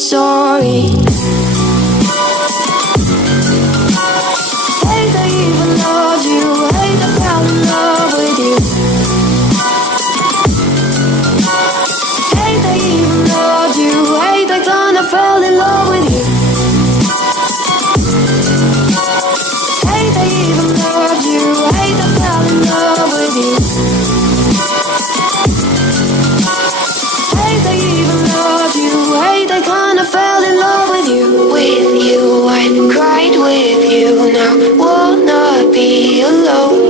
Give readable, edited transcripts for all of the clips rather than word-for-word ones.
sorry. Hate I even loved you. Hate I fell in love with you. Hate I even loved you. Hate I kinda fell in love with you. Hate I even loved you. Hate I fell in love with you. Hate I even loved you. Hate I kinda fell in love with you. With you, I cried with you. Now wanna be alone.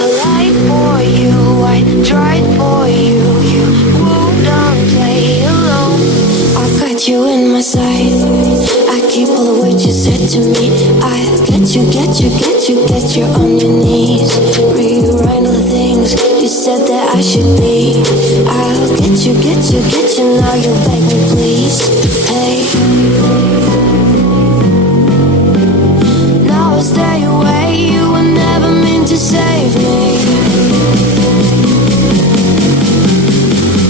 I lied for you, I tried for you. You wouldn't play alone. I got you in my sight. I keep all the words you said to me. I get you on your knees. Rewrite all the things you said that I should be. I'll get you, now you beg me please. Hey, now I stay away, you were never meant to save me.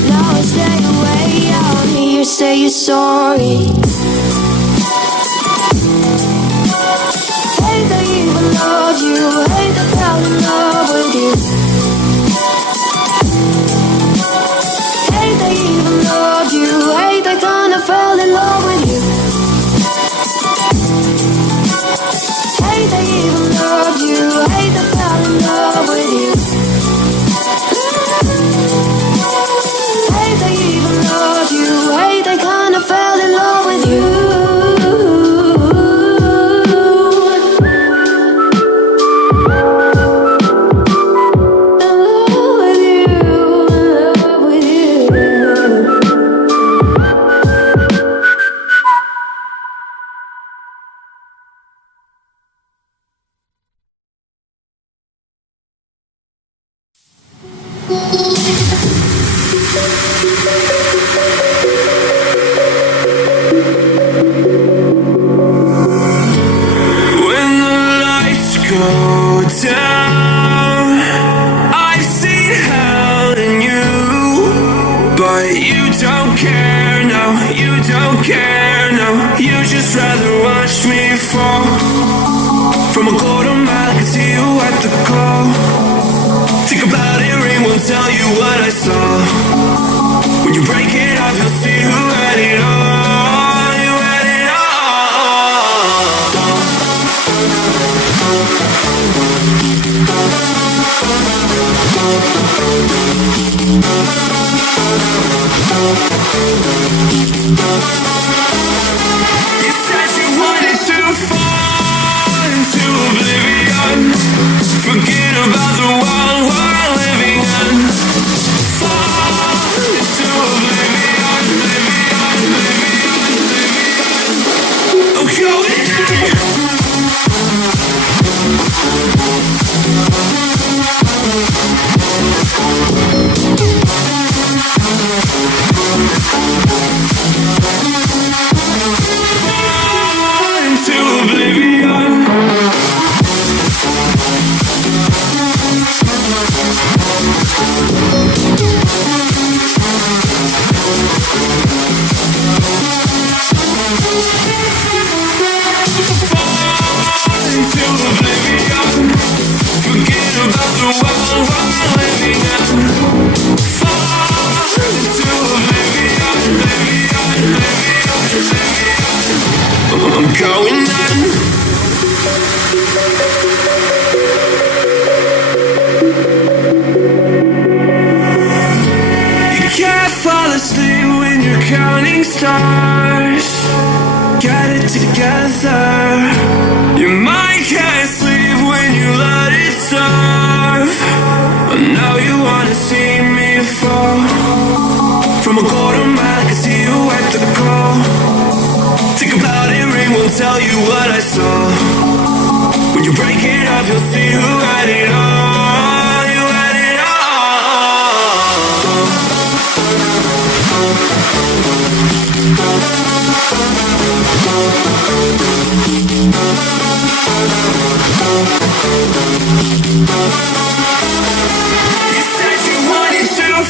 Now I stay away, I'll hear you say you're sorry. Hate I even loved you, hate I fell in love with you. Hate I even loved you, hate I kinda fell in love with you. Hate I even loved you, hate I fell in love with you. Hate I even loved you, hate I kinda fell in love with you. You said you wanted to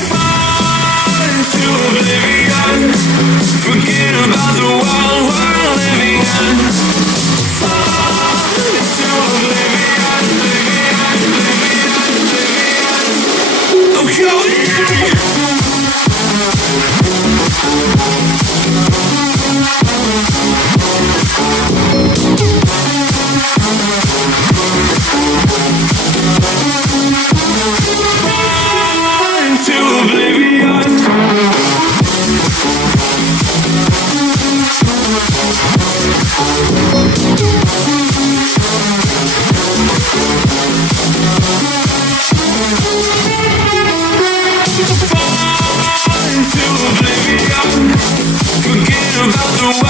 fall into oblivion. Forget I'm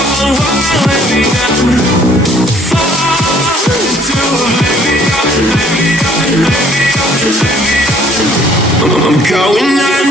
going on.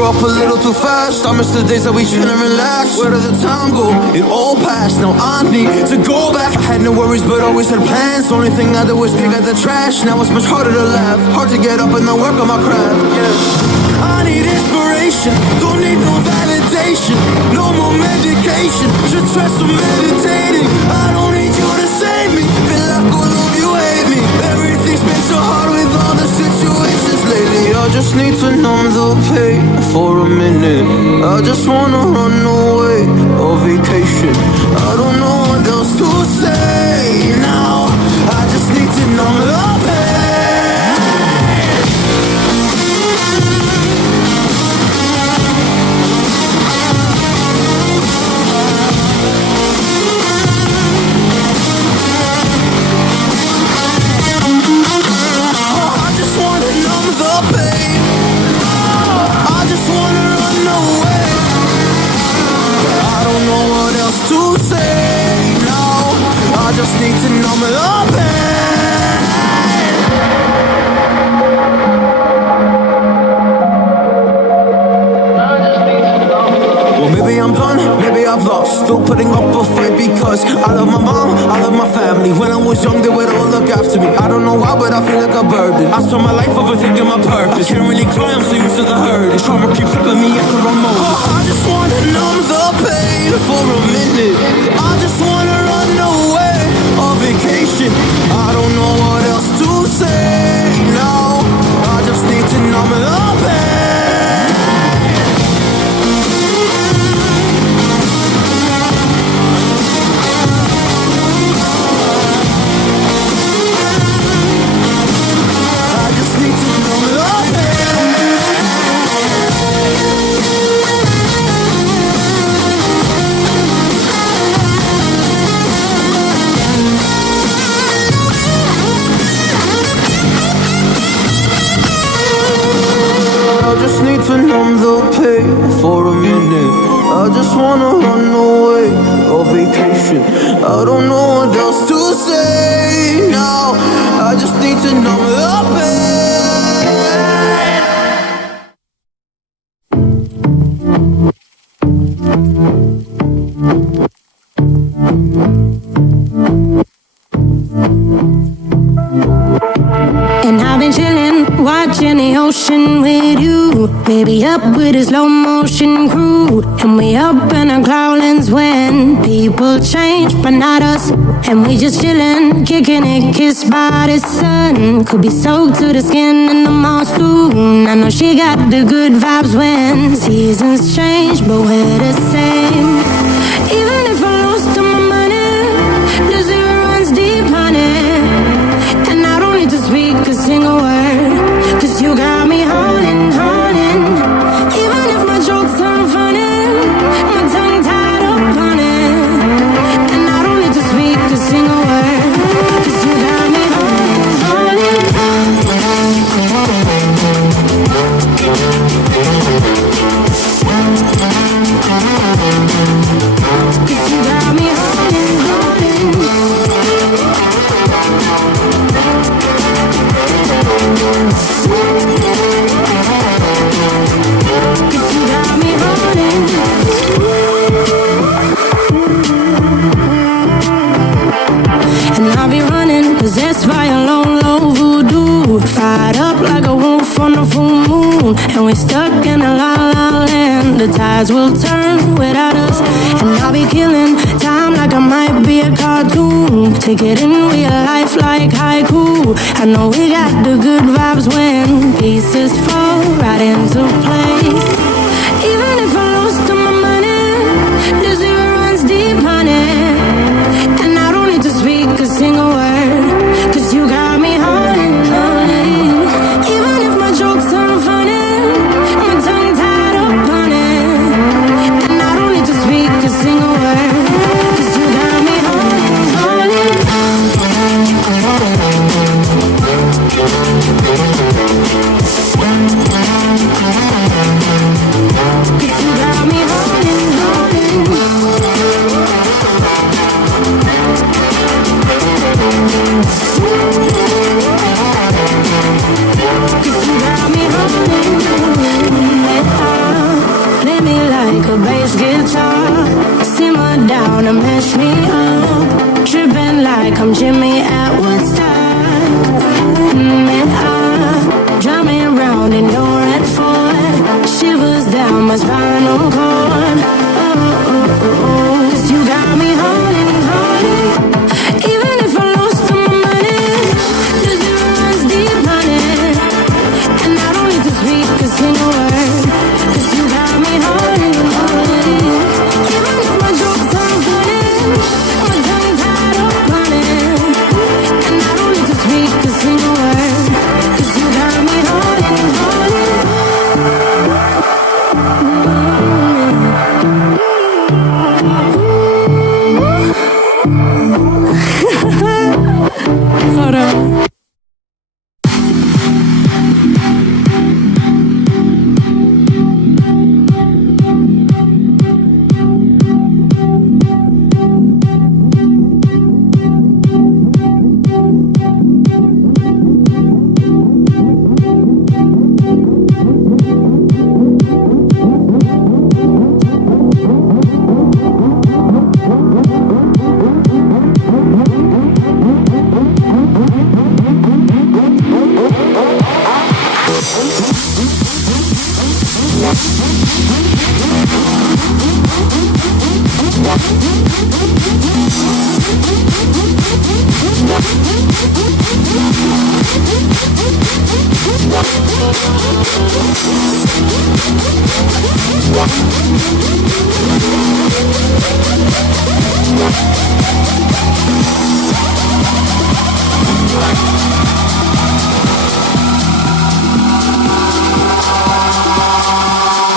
Up a little too fast. I miss the days that we chill and relax. Where did the time go? It all passed. Now I need to go back. I had no worries but always had plans. Only thing I did was pick at the trash. Now it's much harder to laugh. Hard to get up and then work on my craft. Yeah. I need inspiration. Don't need no validation. No more medication. Just try some meditating. I don't need you to save me. Feel like all of you hate me. Everything's been so hard with all the situations lately. I just need to numb the pain for a minute. I just wanna run away on vacation. I don't know what else to say now. I just need to numb the pain. Oh, I just wanna numb the pain. I just wanna run away. I don't know what else to say now. I just need to numb the pain. Well, maybe I'm done, maybe I've lost. Still putting up a fight because I love my mom, I love my family. When I was young, they would all look after me. I don't know why, but I feel like a burden. I spent my life overthinking my purpose. Can't really cry, I'm so used to the hurt. This trauma keeps flipping me at the wrong moment. Oh, I just wanna numb the pain for a minute. I just wanna run away on vacation. I don't know what else to say now. I just need to numb the pain. Shit, I don't know what else to say now. I just need to numb the pain. And I've been chillin', watching the ocean with you. Baby up with a slow motion crew. And we up in our clouds when people change, but not us. And we just chillin', kicking it, kissed by the sun. Could be soaked to the skin in the mall soon. I know she got the good vibes when seasons change, but we're the same. Even if I lost all my money, the zero runs deep, honey. And I don't need to speak a single word, 'cause you got me haunting, haunting. Even if my jokes aren't funny, my tongue tied up on it. And I don't need to speak a single word, 'cause you got me haunting, haunting. 'Cause you got me haunting, haunting. And I'll be running, possessed by a low, low voodoo. Fired up like a wolf on a full moon. And we're stuck in a la la land. The tides will turn without us. And I'll be killing time like I might be a cartoon. Take it in real life like haiku. I know we got the good vibes when pieces fall right into place. Even if I lost all my money, the zero runs deep, honey. And I don't need to speak a single word, 'cause you got me haunting, haunting. Even if my jokes aren't funny, my tongue tied up on it. And I don't need to speak a single word, 'cause you got me haunting, haunting. 'Cause you got me haunting, haunting. 'Cause you got me haunting. Play me like a bass guitar, simmer down and mash me up, tripping like I'm Jimmy at Woodstock. Drive me around in your red Ford, shivers down my spinal cord. Oh, oh, oh, oh. 'Cause you got me haunting, haunting. Even if I lost all my money, the zero runs deep, honey. And I don't need to speak a single word, 'cause you got me haunting, haunting. Even if my jokes aren't funny, my tongue tied up on it. And I don't need to speak a single word, 'cause you got me haunting, haunting. Hold on.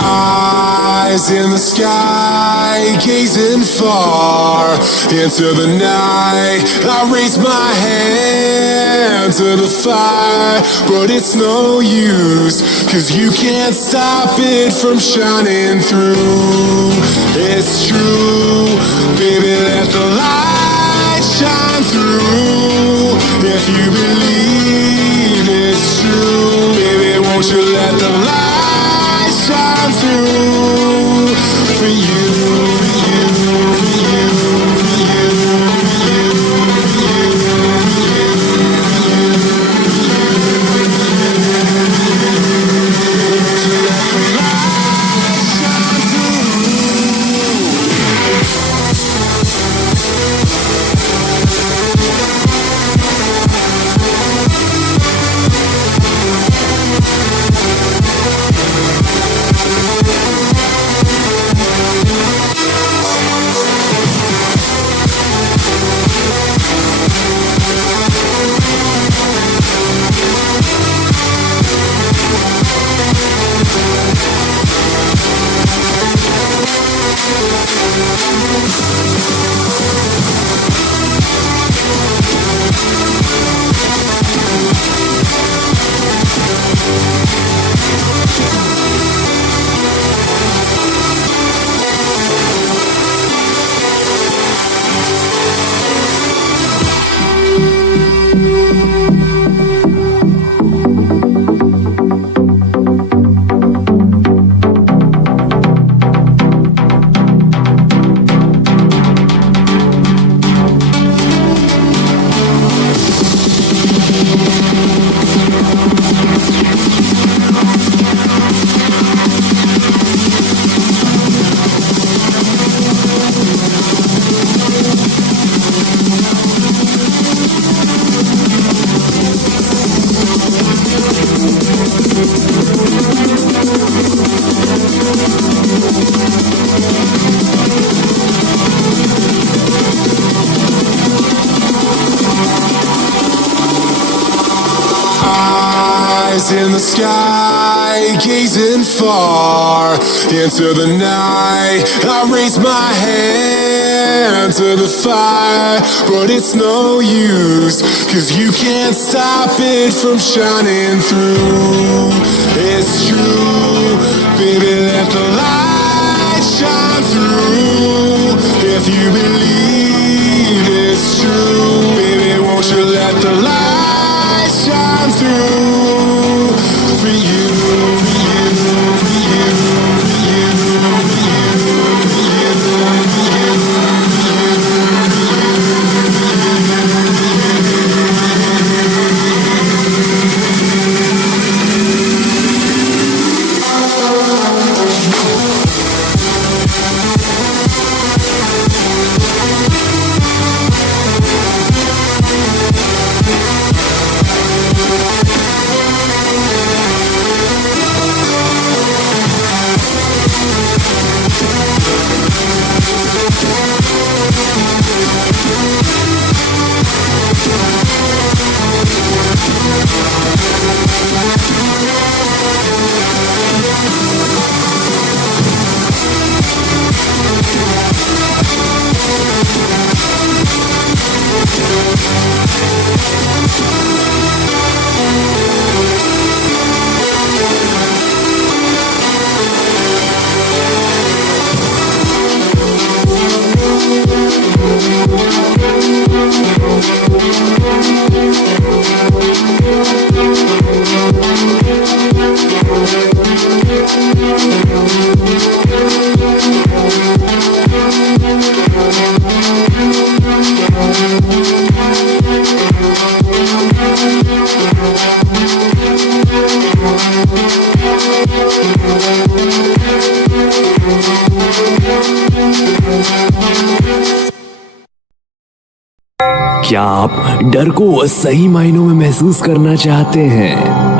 Eyes in the sky, sky, gazing far into the night. I raise my hand to the fire, but it's no use, 'cause you can't stop it from shining through. It's true, baby, let the light shine through. If you believe it's true, baby, won't you let the light shine through for you, for you, for you, for you, for you, for you, for you, won't you let the light shine through? Eyes in the sky, gazing far into the night. I raise my hand to the fire, but it's no use, 'cause you can't stop it from shining through. It's true, baby, let the light shine through. If you believe it's true, baby, won't you let the light shine through for you, for you, for you, for you, for you, for you, for you, क्या आप डर को सही मायनों में महसूस करना चाहते हैं?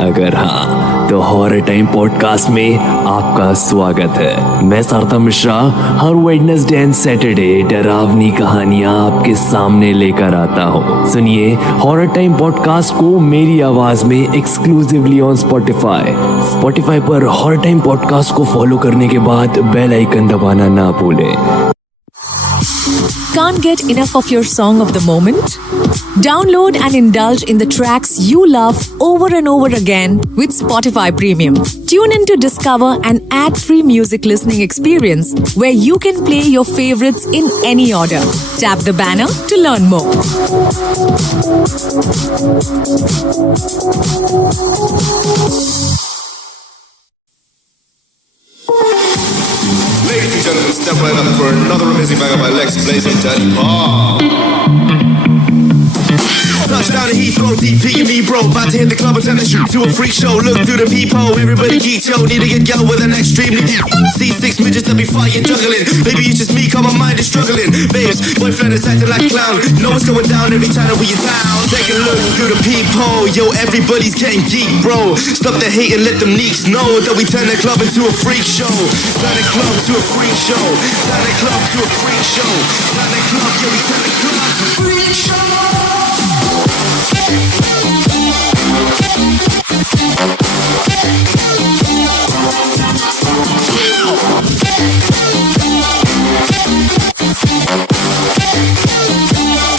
अगर हाँ, तो तो हॉरर टाइम पॉडकास्ट में आपका स्वागत है। मैं सारथा मिश्रा हर वेडनेसडे एंड सैटरडे डरावनी कहानियां आपके सामने लेकर आता हूँ। सुनिए हॉरर टाइम पॉडकास्ट को मेरी आवाज में एक्सक्लूसिवली ऑन स्पॉटिफाई पर हॉरर टाइम पॉडकास्ट को फॉलो करने के बाद बेल आइकन दबाना ना भूलें। Can't get enough of your song of the moment? Download and indulge in the tracks you love over and over again with Spotify Premium. Tune in to discover an ad-free music listening experience where you can play your favorites in any order. Tap the banner to learn more. Ladies and gentlemen, step right up for another amazing banger by Lex Blaze and Daddy Paul. Touchdown to Heathrow, DP and me, bro. About to hit the club and turn the shoot to a freak show. Look through the peephole, everybody geek, yo. Need to get yelled with an extremely deep. See six midgets that be fighting, juggling. Maybe it's just me, cause my mind is struggling. Babes, boyfriend is acting like a clown. Know what's going down every time that we in town. Take a look through the peephole, yo. Everybody's getting geek, bro. Stop the hate and let them neeks know that we turn the club into a freak show. Turn the club to a freak show. Turn the club to a freak show. Turn the club, yeah, we turn the club to a freak show.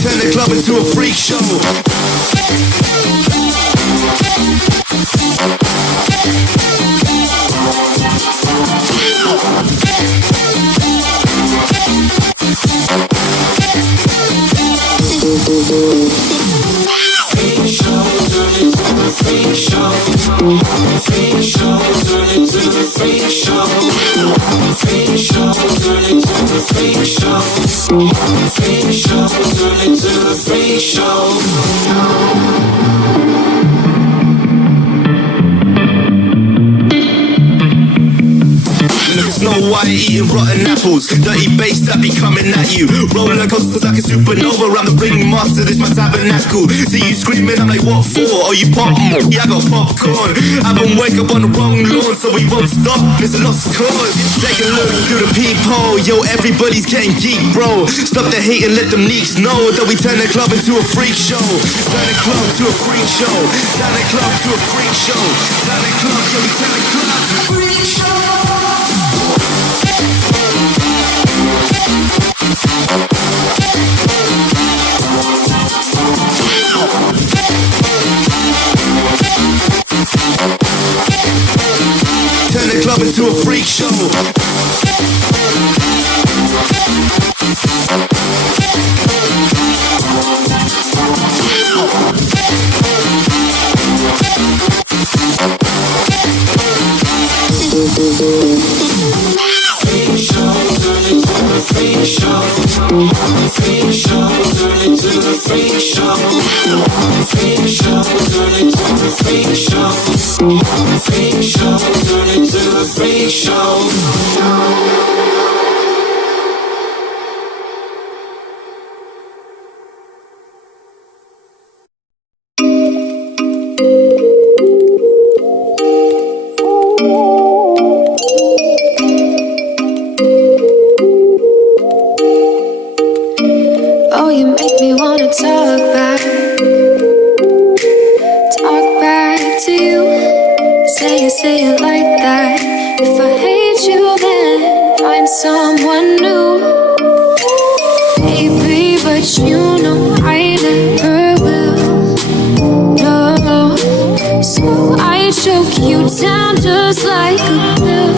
Turn the club into a freak show. Snow White eating rotten apples, dirty bass that be coming at you. Rolling like coasters like a supernova around the ring master, this my tabernacle. See you screaming, I'm like, what for? Oh, you pop? Yeah, I got popcorn. I've been wake up on the wrong lawn, so we won't stop. It's a lost cause. Take a look through the peephole, yo, everybody's getting geek, bro. Stop the hate and let them neeks know that we turn the club into a freak show. Turn the club to a freak show. Turn the club to a freak show. Turn the club, yeah, we turn the club to a freak show. Turn the club into a freak show. Oh, you make me wanna talk back to you. Say it like that. If I hate you, then find someone new. Baby, but you know I never will. No, so I choke you down just like a pill.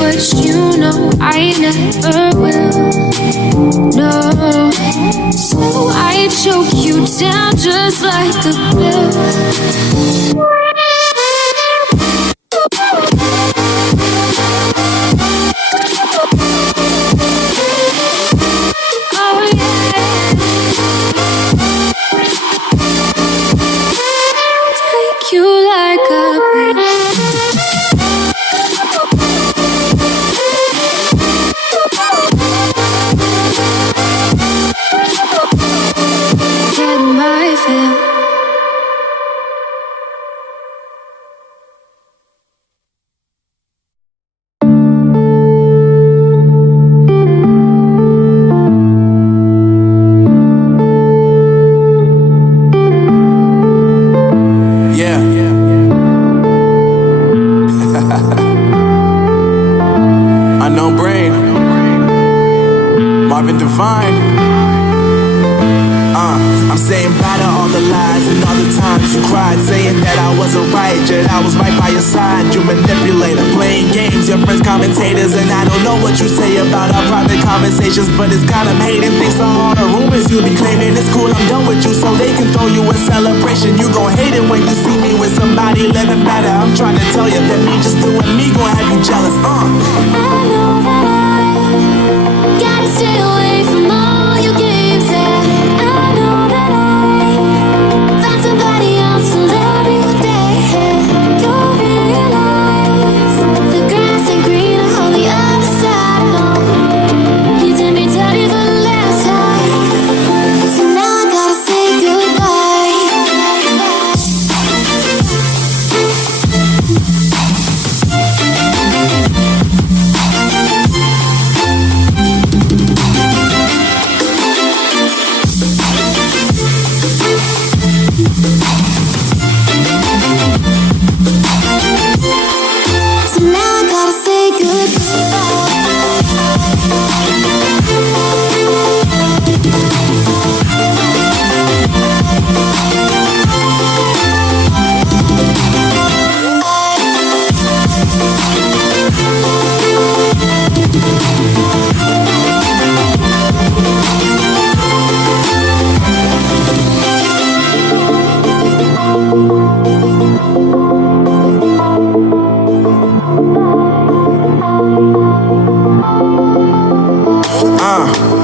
but you know I never will. No, so I choke you down just like a pill. Oh yeah, take you like a pill. Get my fill. Yeah. Unknown brain. Marvin Divine. I'm saying bye to all the lies and all the times you cried, saying that I wasn't right, yet I was right by your side. You manipulator, playing games, your friends commentators, and I don't know what you say about our private conversations, but it's got them hating. Thanks to all the rumors you be claiming, it's cool, I'm done with you, so they can throw you a celebration. You gon' hate it when you see me with somebody living better. I'm trying to tell you that me just doing me gon' have you jealous. I know that I gotta stay away from all your games. Yeah, I know that I found somebody else to love me one day. You'll realize the grass ain't greener on the other side. No, you did me dirty for the last time, so now I gotta say goodbye. So now I gotta say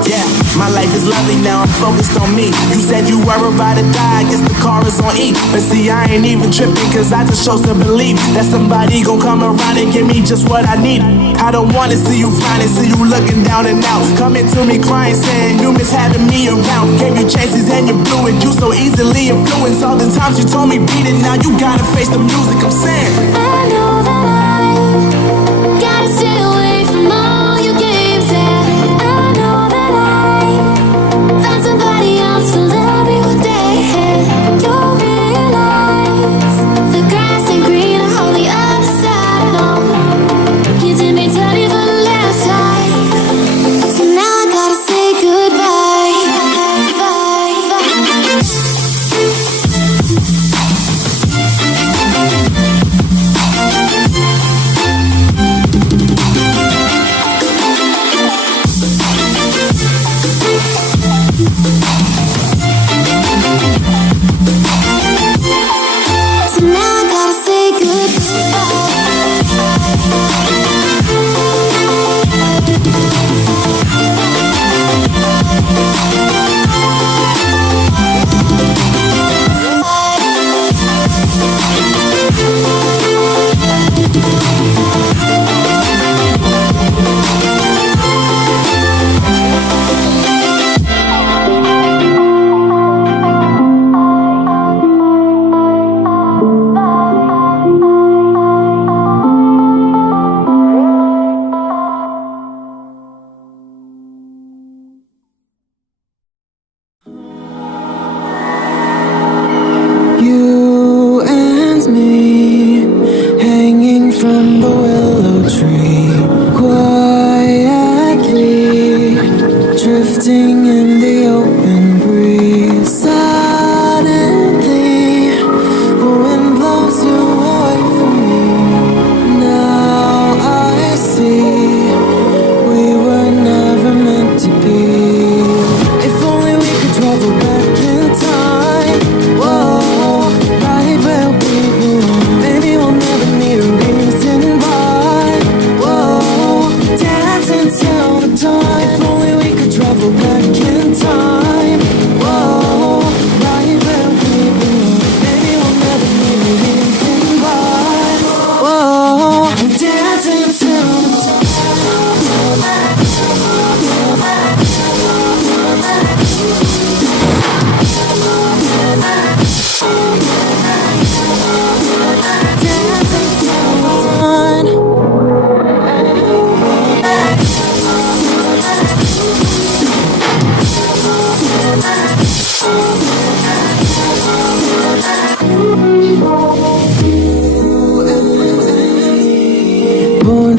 Yeah, my life is lovely now, I'm focused on me. You said you were about to die, I guess the car is on E. But see, I ain't even tripping, cause I just chose to believe that somebody gon' come around and give me just what I need. I don't wanna see you finding, see you looking down and out, coming to me crying, saying you miss having me around. Gave you chances and you blew it, you so easily influenced. All the times you told me beat it, now you gotta face the music. I'm saying I know that I gotta stay away from all your games. Yeah, I know that I found somebody else to love me one day. You'll realize the grass ain't greener on the other side. No, you did me dirty for the last time, so now I gotta say goodbye. Bye.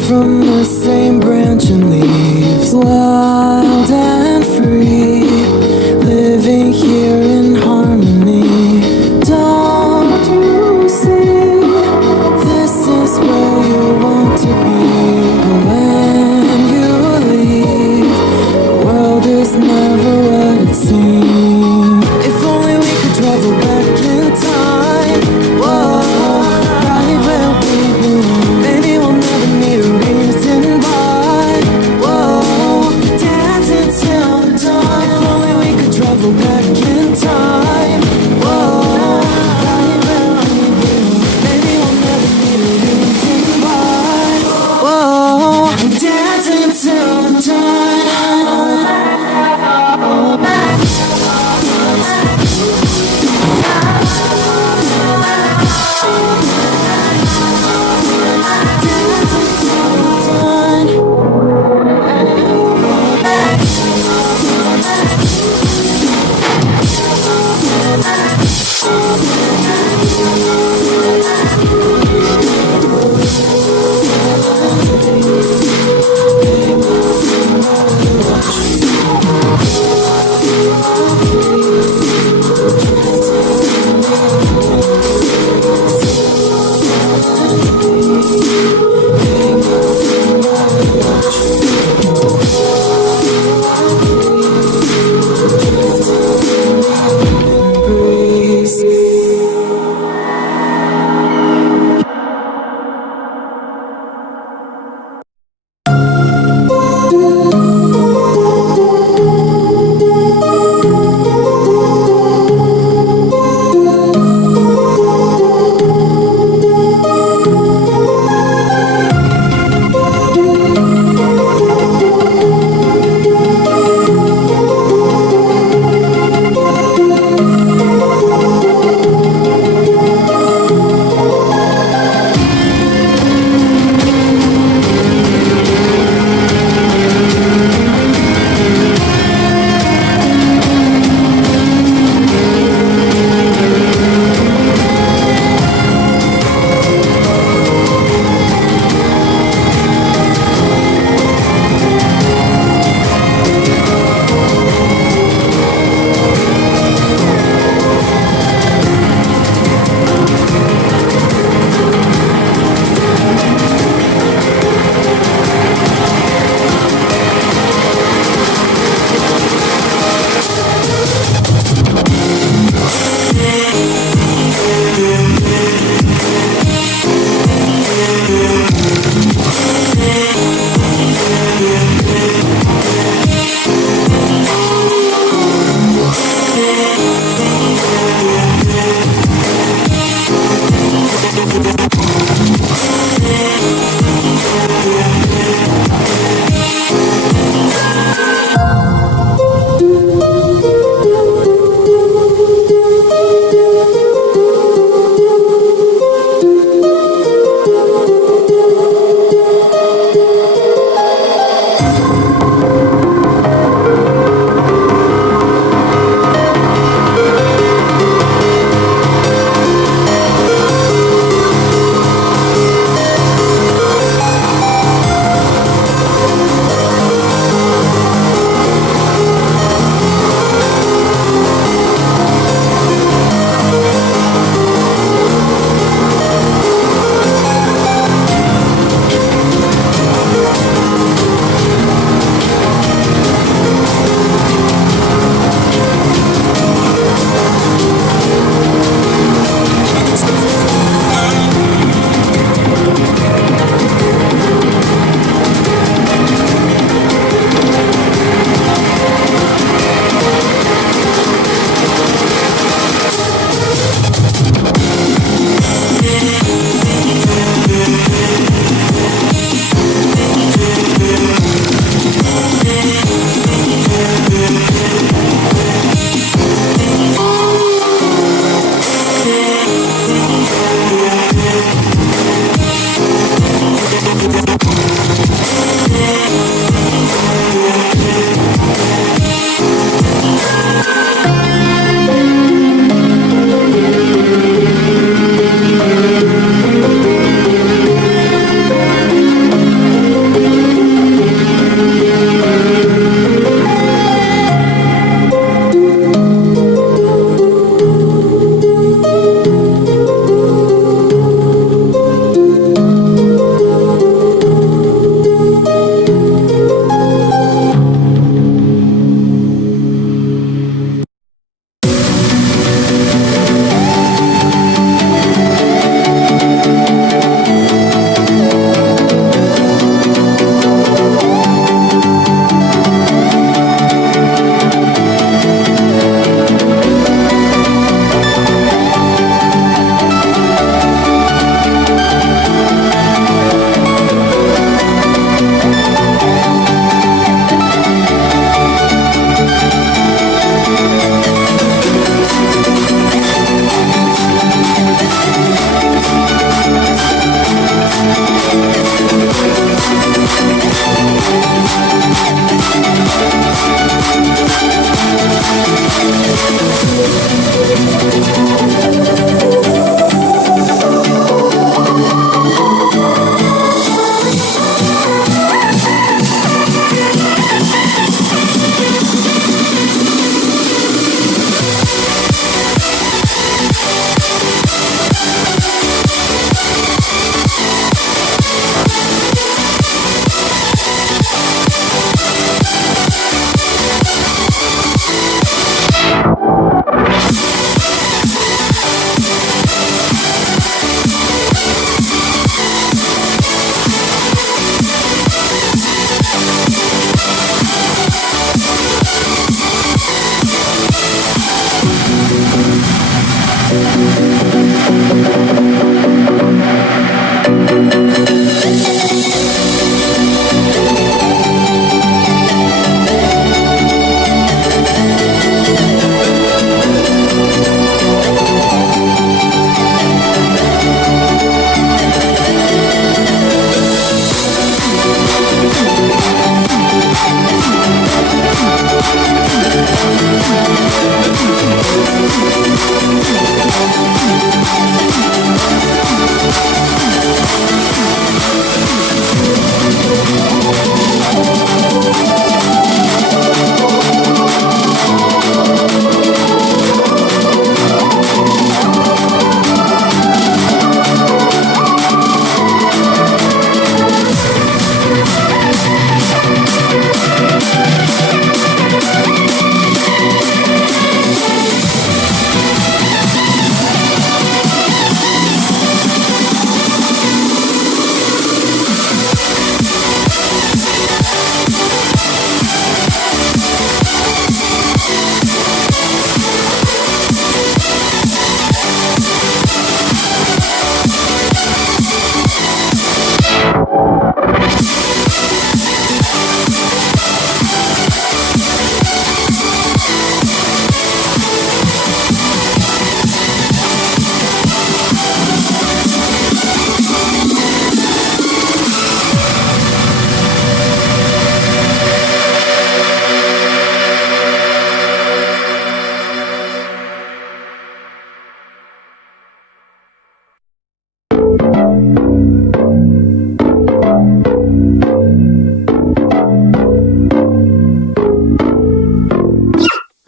from the same branch and leaves, wild and free, living here in harmony. Don't you see, this is where you want to be. But when you leave, the world is never what it seems. If only we could travel back in time, whoa, right where we belong. Maybe we'll never need a reason why, whoa, dancing till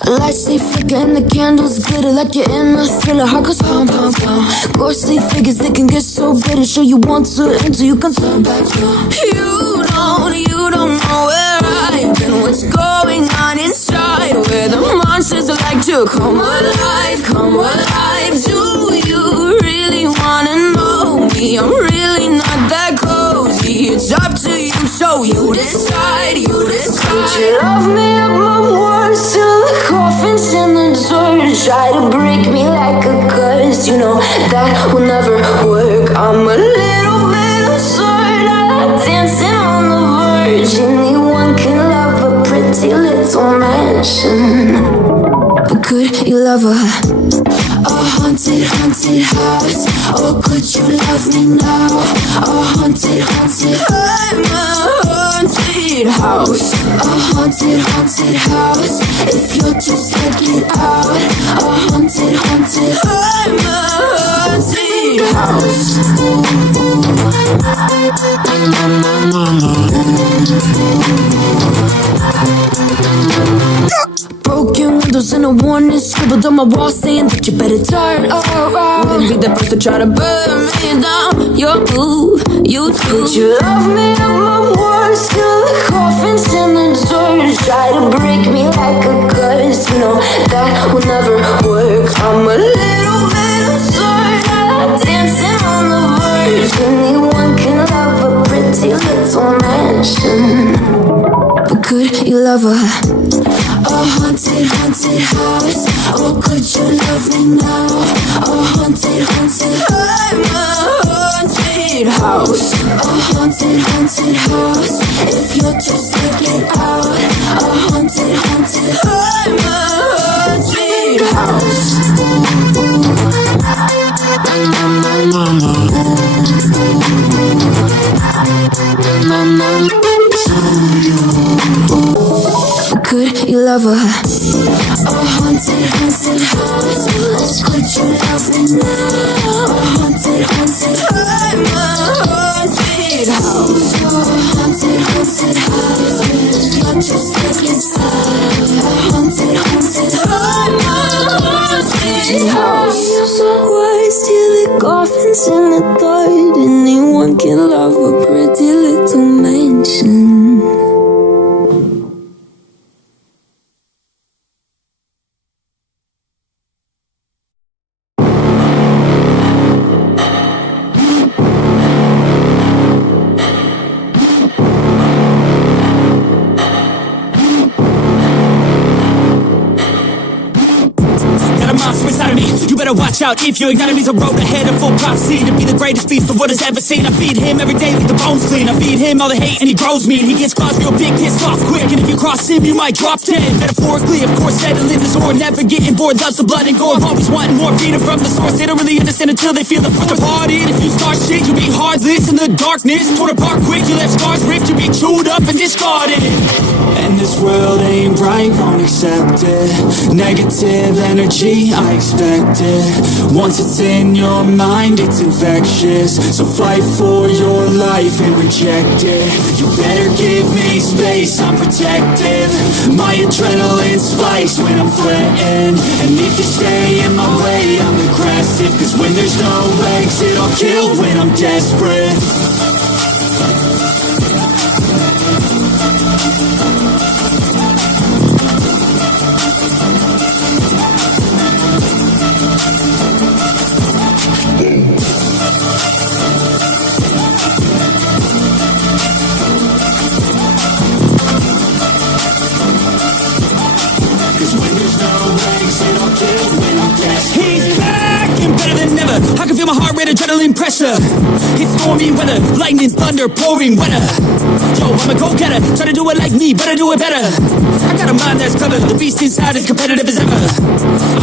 Lights they flicker and the candles glitter like you're in a thriller. Heart goes pum pum pum. Ghostly figures they can get so bitter. Sure you want to until you can turn back down. You don't know where I've been. What's going on inside? Where the monsters like to come alive, come alive. Do you really wanna know me? I'm really not that cozy. It's up to you, so you decide, you decide. Would you love me up my words till the coffin's in the dirt? Try to break me like a curse. You know that will never work. I'm a little bit absurd. I like dancing on the verge. Anyone can love a pretty little mansion, but could you love a haunted, haunted house? Or could you love me now? A haunted, haunted, I'm a haunted house. A haunted, haunted house. If you're just checking out, a haunted, haunted, I'm a haunted house. Broken windows and a warning scribbled on my wall saying that you better turn around. Wouldn't be the first to try to burn me down. You too. Would you love me up my words till the coffin's in the dirt? Try to break me like a curse. You know that will never work. I'm a little bit absurd. I like dancing on the verge. Anyone can love a pretty little mansion, but could you love a haunted, haunted house? Or could you love me now? A haunted, haunted, I'm a haunted house. A haunted, haunted house. If you're just checking out, a haunted, haunted, I'm a haunted house. Could you love a haunted, haunted house? Or could you love me now? A haunted, haunted, I'm a haunted house. A haunted, haunted house. You're just like inside. A haunted, haunted, I'm a haunted house. So why steal the coffins in the dirt? Anyone can love a pretty little mansion. better watch out if your enemy's a road ahead of full prophecy to be the greatest beast the world has ever seen. I feed him every day like the bones clean. I feed him all the hate and he grows me. And he gets claws real big, pissed off quick. And if you cross him, you might drop dead. Metaphorically, of course, settling the sword, never getting bored. Loves the blood and gore, always wanting more. Freedom from the source, they don't really understand until they feel the force departed. If you start shit, you'll be heartless in the darkness. Torn apart quick, you left scars ripped, you'll be chewed up and discarded. And this world ain't right, won't accept it. Negative energy, I expect it. Once it's in your mind, it's infectious. So fight for your life and reject it. You better give me space, I'm protective. My adrenaline spikes when I'm threatened. And if you stay in my way, I'm aggressive. Cause when there's no exit, I'll kill when I'm desperate. He's back and better than ever. I can feel my heart rate, adrenaline pressure. It's stormy weather, lightning, thunder, pouring weather. Yo, I'm a go-getter, try to do it like me, better do it better. I got a mind that's clever, the beast inside is competitive as ever.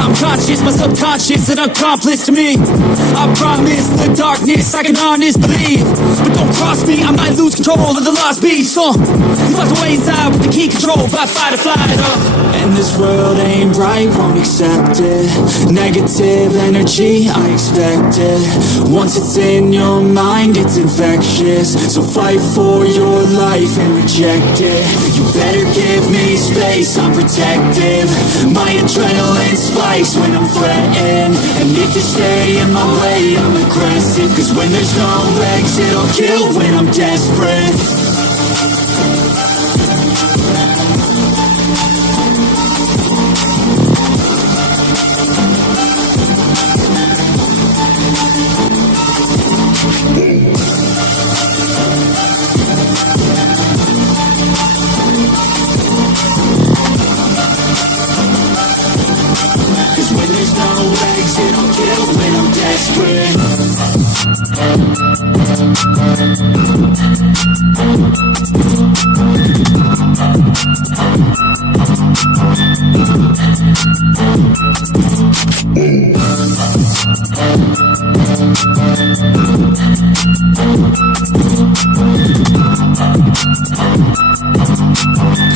I'm conscious, my subconscious, an accomplice to me. I promise the darkness, I can honest believe. But don't cross me, I might lose control of the lost beast. He's locked away inside with the key controlled by fight or flight. And this world ain't right, won't accept it. Negative energy, I expect it. Once it's in your mind, it's infectious. So fight for your life and reject it. You better give me space, I'm protective. My adrenaline spikes when I'm threatened. And if you stay in my way, I'm aggressive. Cause when there's no exit, I'll kill when I'm desperate.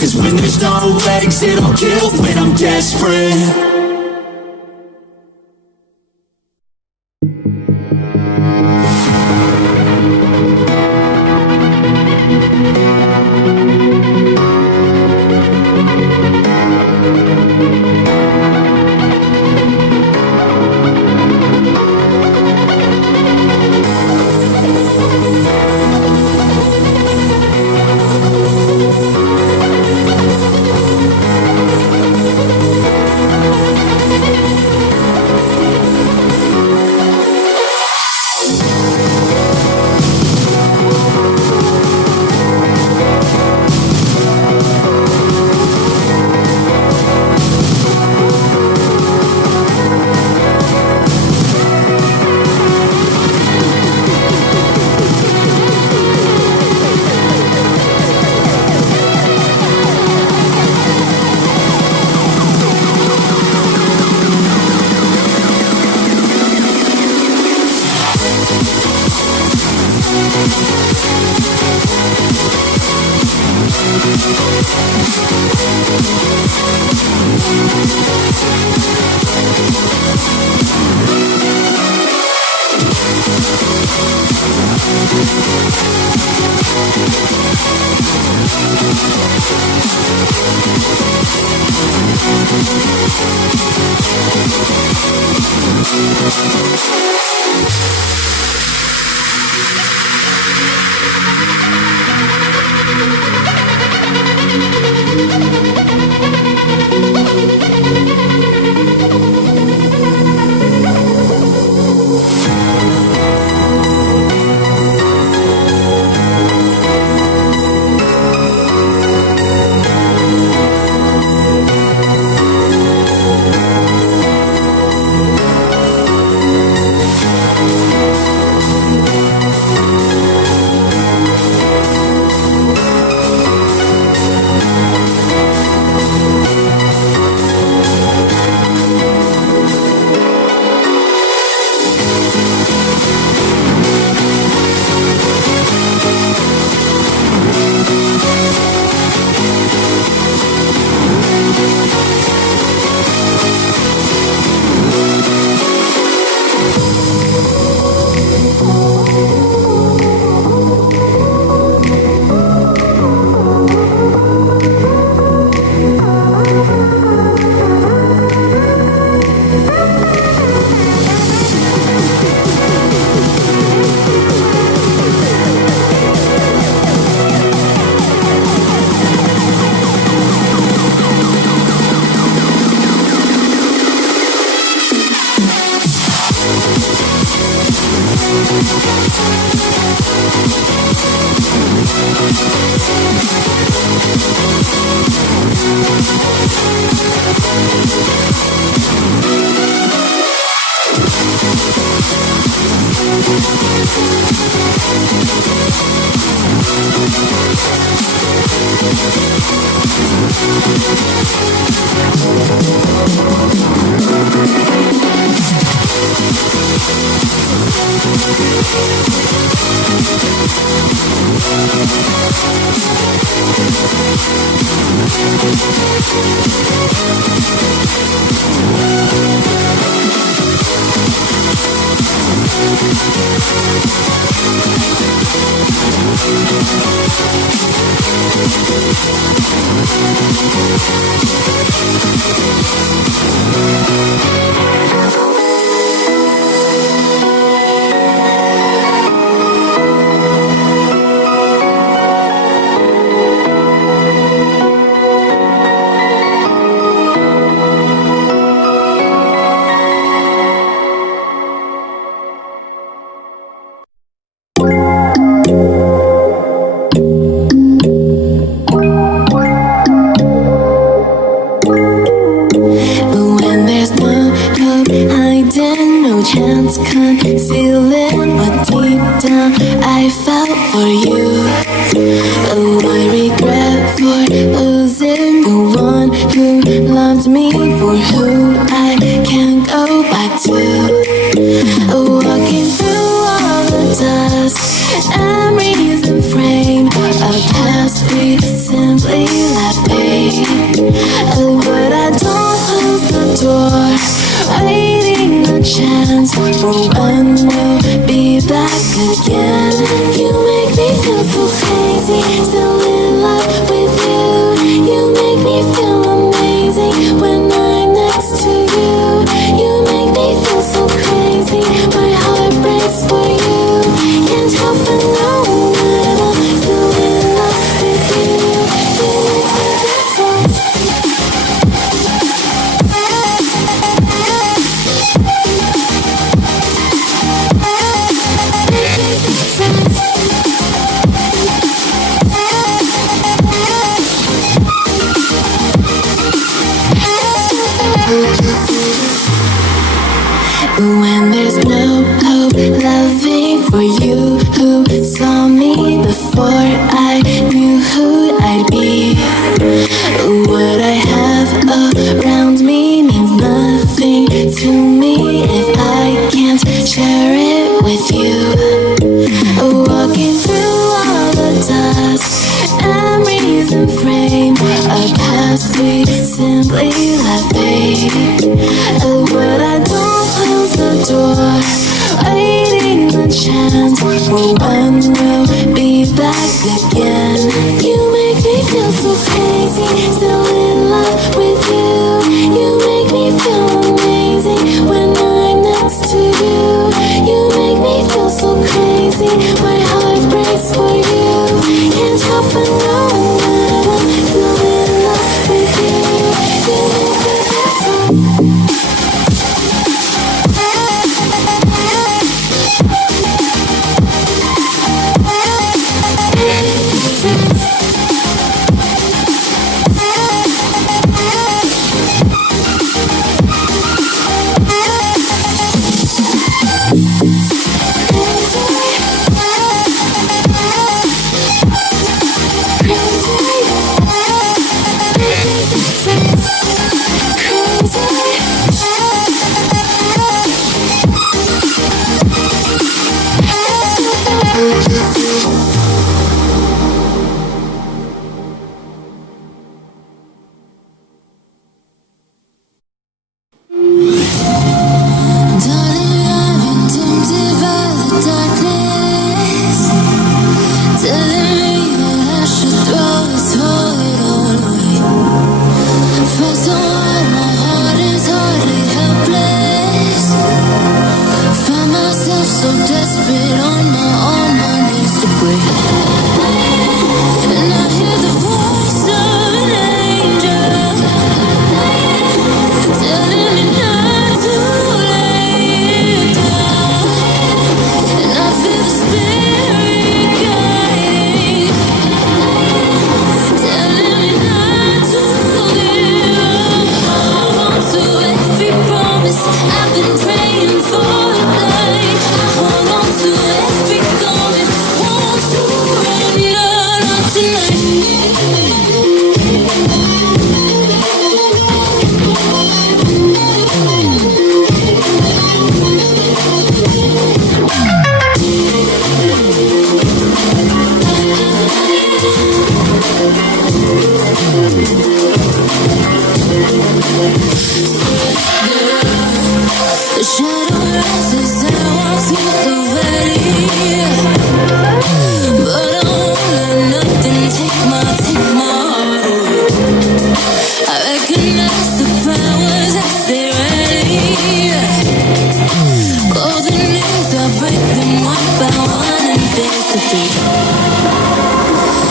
Cause when there's no exit, I'll kill when I'm desperate. When there's no hope, loving for you who saw me before I knew who I'd be. What I have around me means nothing to me if I can't share it with you. Walking through all the dust, memories and frame, a past we simply let fade. But I don't close the door, waiting the chance for when we'll be back again. You make me feel so crazy, still in love with you. You make me feel amazing when I'm next to you. You make me feel so crazy, my heart breaks for you. Can't help but knowing that I'm still in love with you. You make me feel so.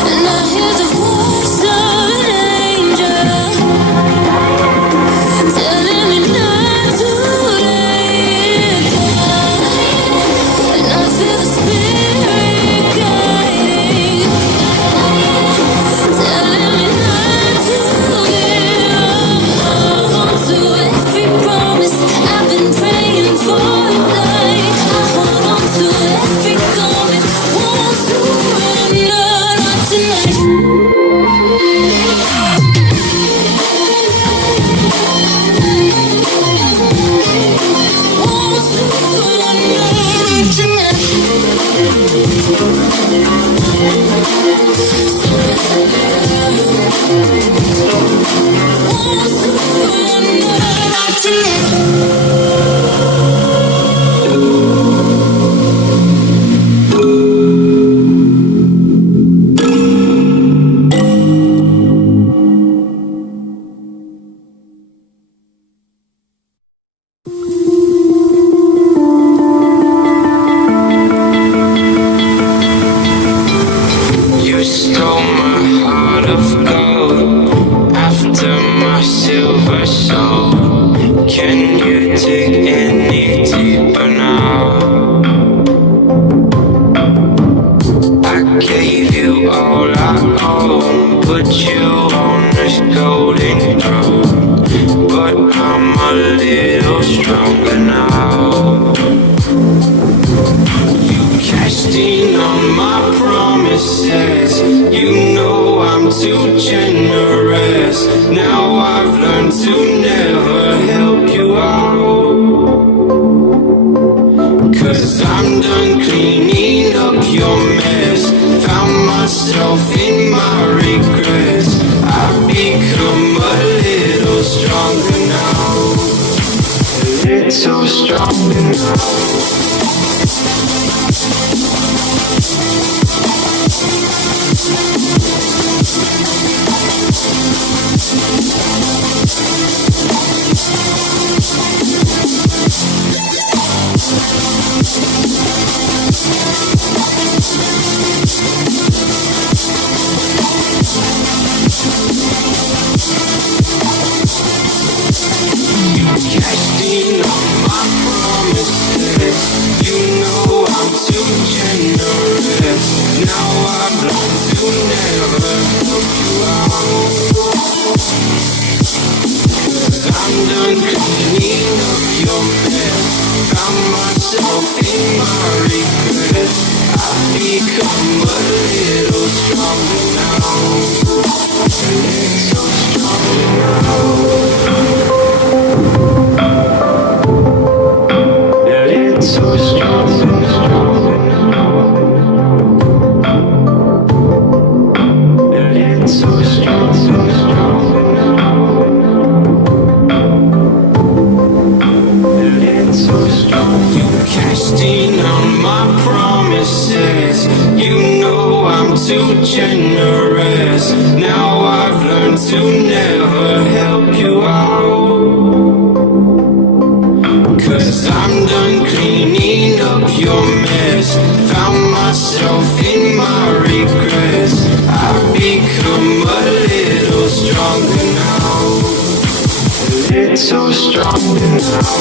And I hear the voice of an angel telling me not to let go. And I feel the spirit guiding, telling me not to give up. Hold on to every promise I've been praying for tonight. I hold on to every promise, won't surrender, not tonight. Won't surrender, not tonight. Won't surrender, not tonight. You stole my heart of gold after my silver soul. Can you dig any deeper now? I gave you all I own, put you on this golden throne, but I'm a little stronger now. Casting on my promises, you know I'm too generous. Now I've learned to never help you out, 'cause I'm done cleaning up your mess. Found myself in my regrets. I've become a little stronger now, a little stronger now. Casting on my promises, you know I'm too generous. Now I've learned to never help you out, 'cause I'm done cleaning up your mess. Found myself in my regrets. I've become a little stronger now, a little stronger now. So strong, so strong. It's so strong, so strong. It's so strong. You casting on my promises. You know I'm too generous. Now I've learned to never help you out, 'cause I'm done cleaning up your mess. Found myself in my regrets. I've become a little stronger now, a little stronger now.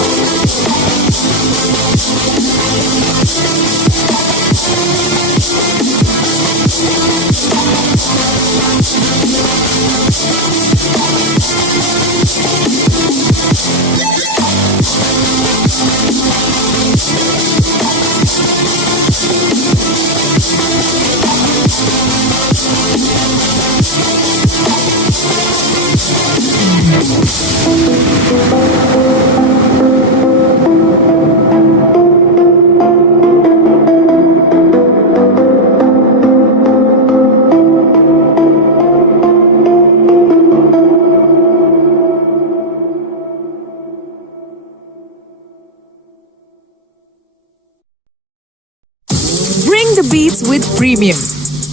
Bring the beats with Premium.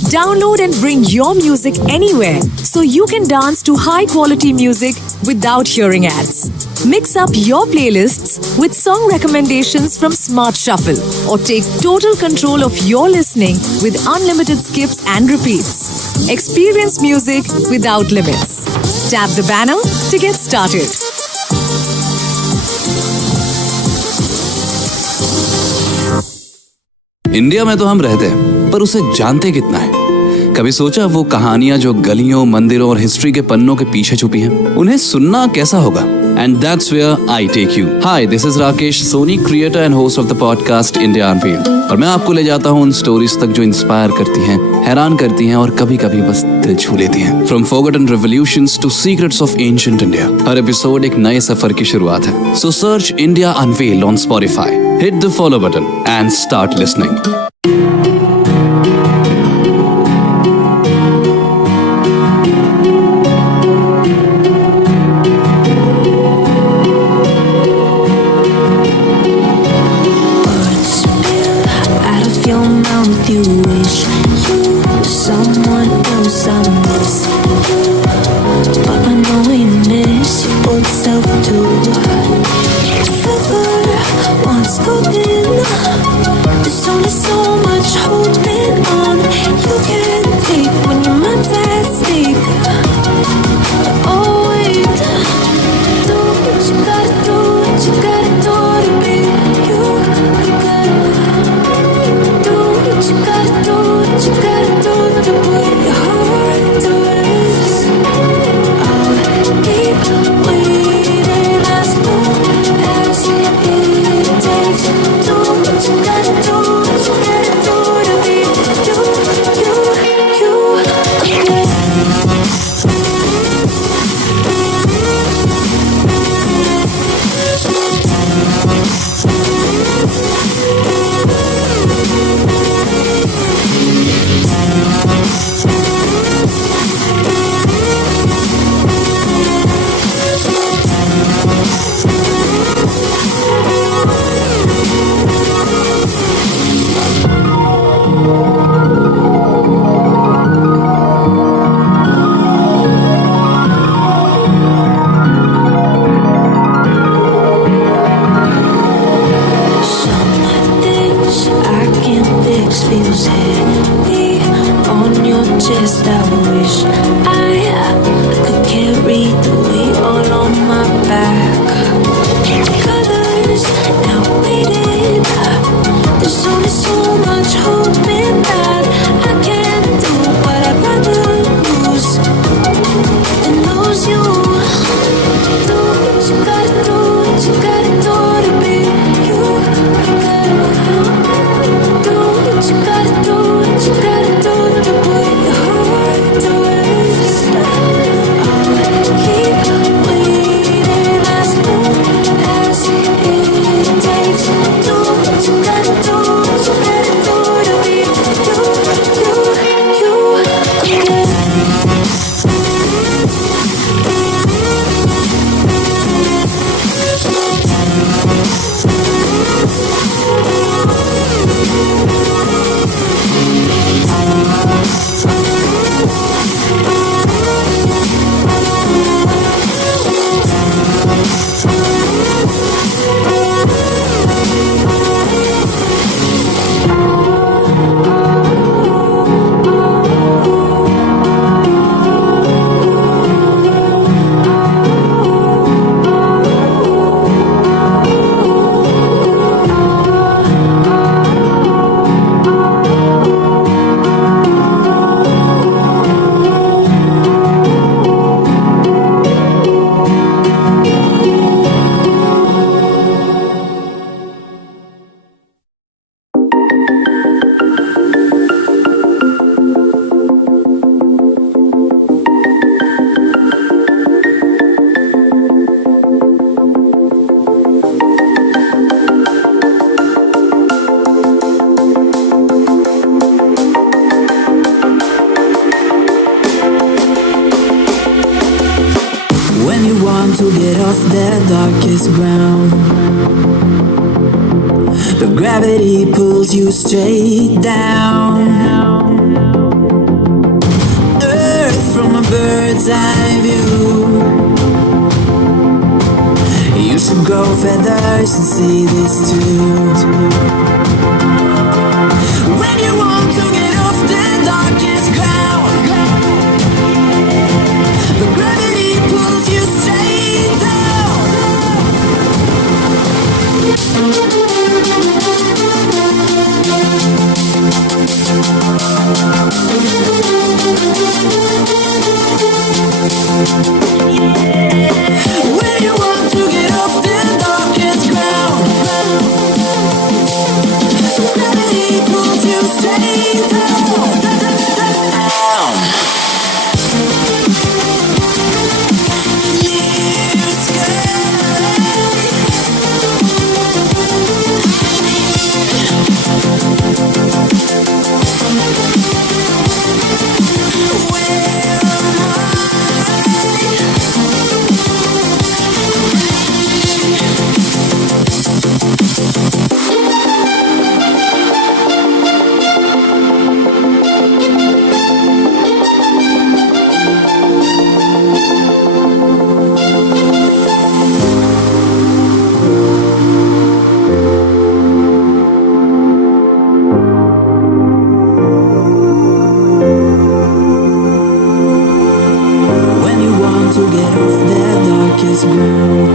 Download and bring your music anywhere so you can dance to high quality music without hearing ads. Mix up your playlists with song recommendations from Smart Shuffle or take total control of your listening with unlimited skips and repeats. Experience music without limits. Tap the banner to get started. India में तो हम रहते हैं, पर उसे जानते कितना है? कभी सोचा वो कहानियां जो गलियों, मंदिरों और हिस्ट्री के पन्नों के पीछे छुपी हैं, उन्हें सुनना कैसा होगा? And that's where I take you. Hi, this is Rakesh Soni, creator and host of the podcast India Unveiled. और मैं आपको ले जाता हूँ उन स्टोरीज तक जो इंस्पायर करती हैं, हैरान करती हैं और कभी-कभी बस दिल छू लेती हैं. From forgotten revolutions to secrets of ancient India. Her episode एक नए सफर की शुरुआत है. So search India Unveiled on Spotify. Hit the follow button and start listening. to get off their darkest ground. But gravity pulls you straight down. Earth from a bird's eye view. see this too. When you want to get off the darkest cloud, the gravity pulls you straight down. When you want to get off the darkest ground, gravity pulls you straight down, down. Clear When you want to get off the darkest ground,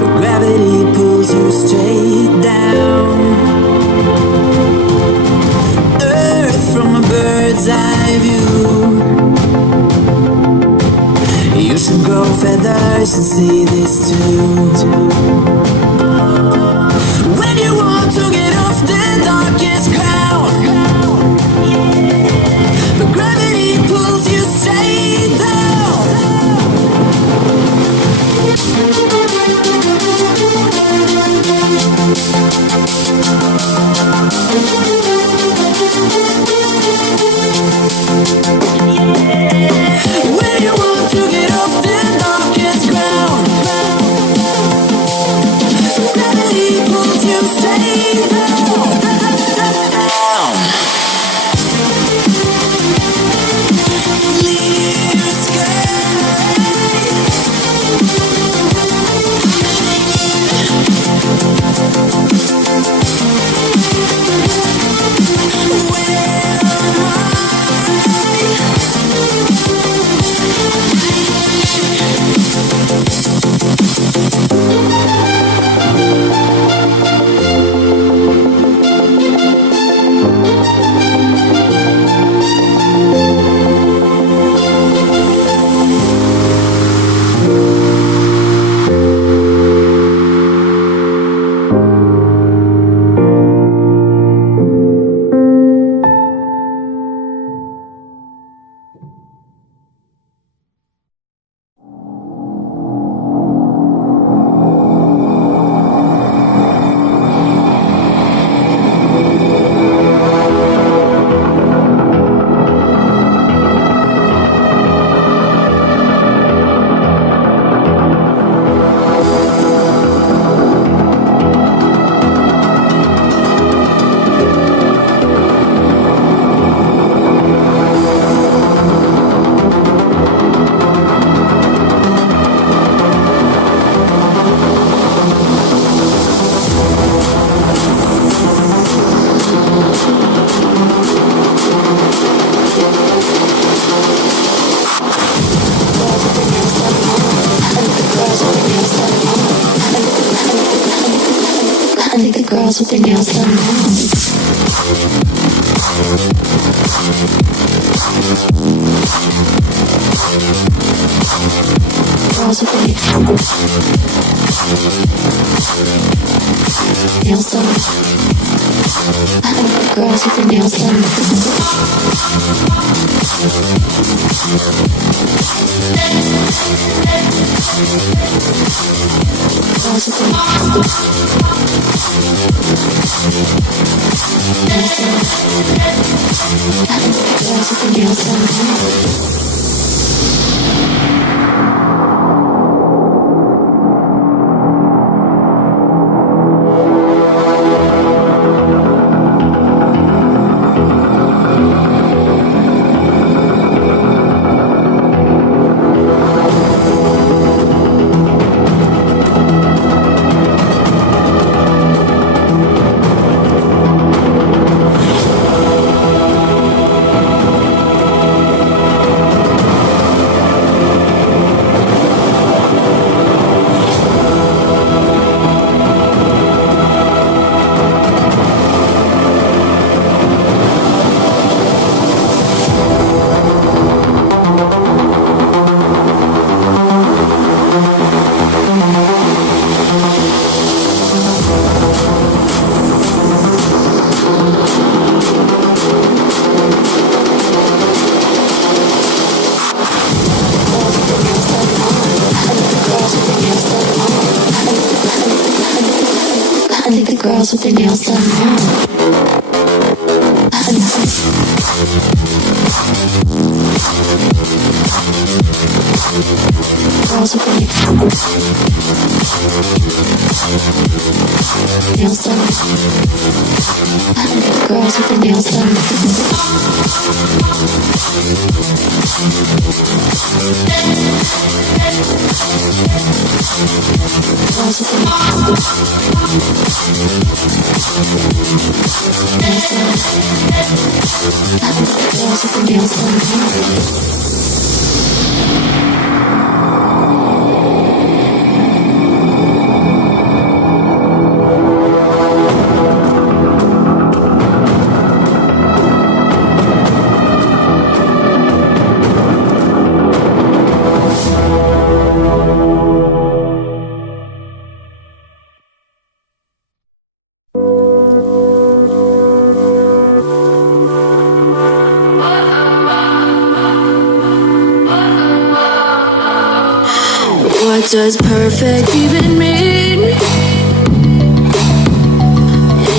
the gravity pulls you straight down. Earth from a bird's eye view. You should grow feathers and see this too. When you want to get off the darkest cloud, the gravity pulls you straight down. When you want to get off the darkest ground, the gravity pulls you straight down, down. Clear girls with their nails done. Girls with their nails done. Girls with their nails done. Girls with their nails done. Girls with their nails done now. Girls with their nails done. Girls with their nails done. Girls with their nails done. What does perfect even mean?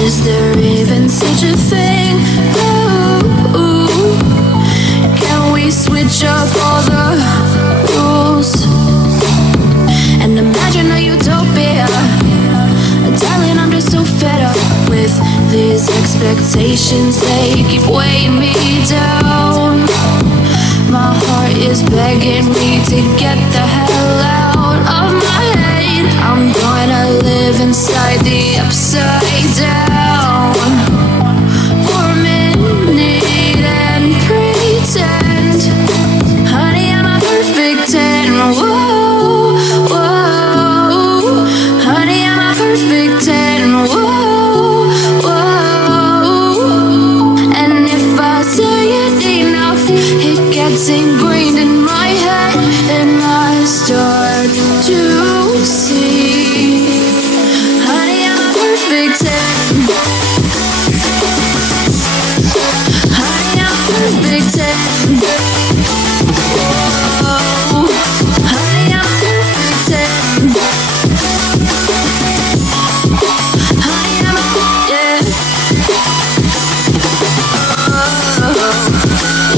Is there even such a thing? Ooh, can we switch up all the rules and imagine a utopia? Darling, I'm just so fed up with these expectations. They keep weighing me down. My heart is begging me to get the hell out of my head. I'm gonna live inside the upside down for a minute and pretend, honey, I'm a perfect 10. Whoa, whoa, honey, I'm a perfect 10. Whoa, whoa, and if I say it enough, it gets ingrained in my head, and I start to see, honey, I'm a perfect 10. Honey, I'm a perfect 10. Whoa, honey, I'm a perfect 10. Honey, I'm a, yeah.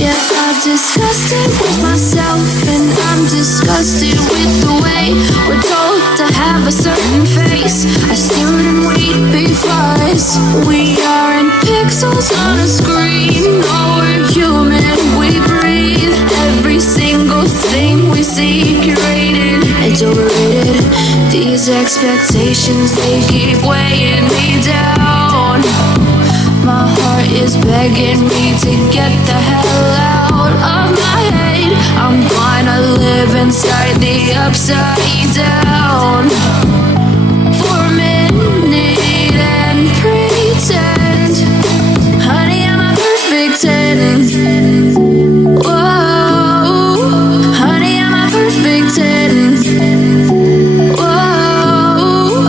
Yeah, I've discussed it with myself, and I'm disgusted with the way we're told to have a certain face. I stood and wait because we aren't pixels on a screen. No, we're human, we breathe. Every single thing we see curated, it's overrated. These expectations, they keep weighing me down. My heart is begging me to get the hell out of my head. I'm gonna live inside the upside down for a minute and pretend, honey, I'm a perfect 10. Whoa, honey, I'm a perfect 10. Whoa,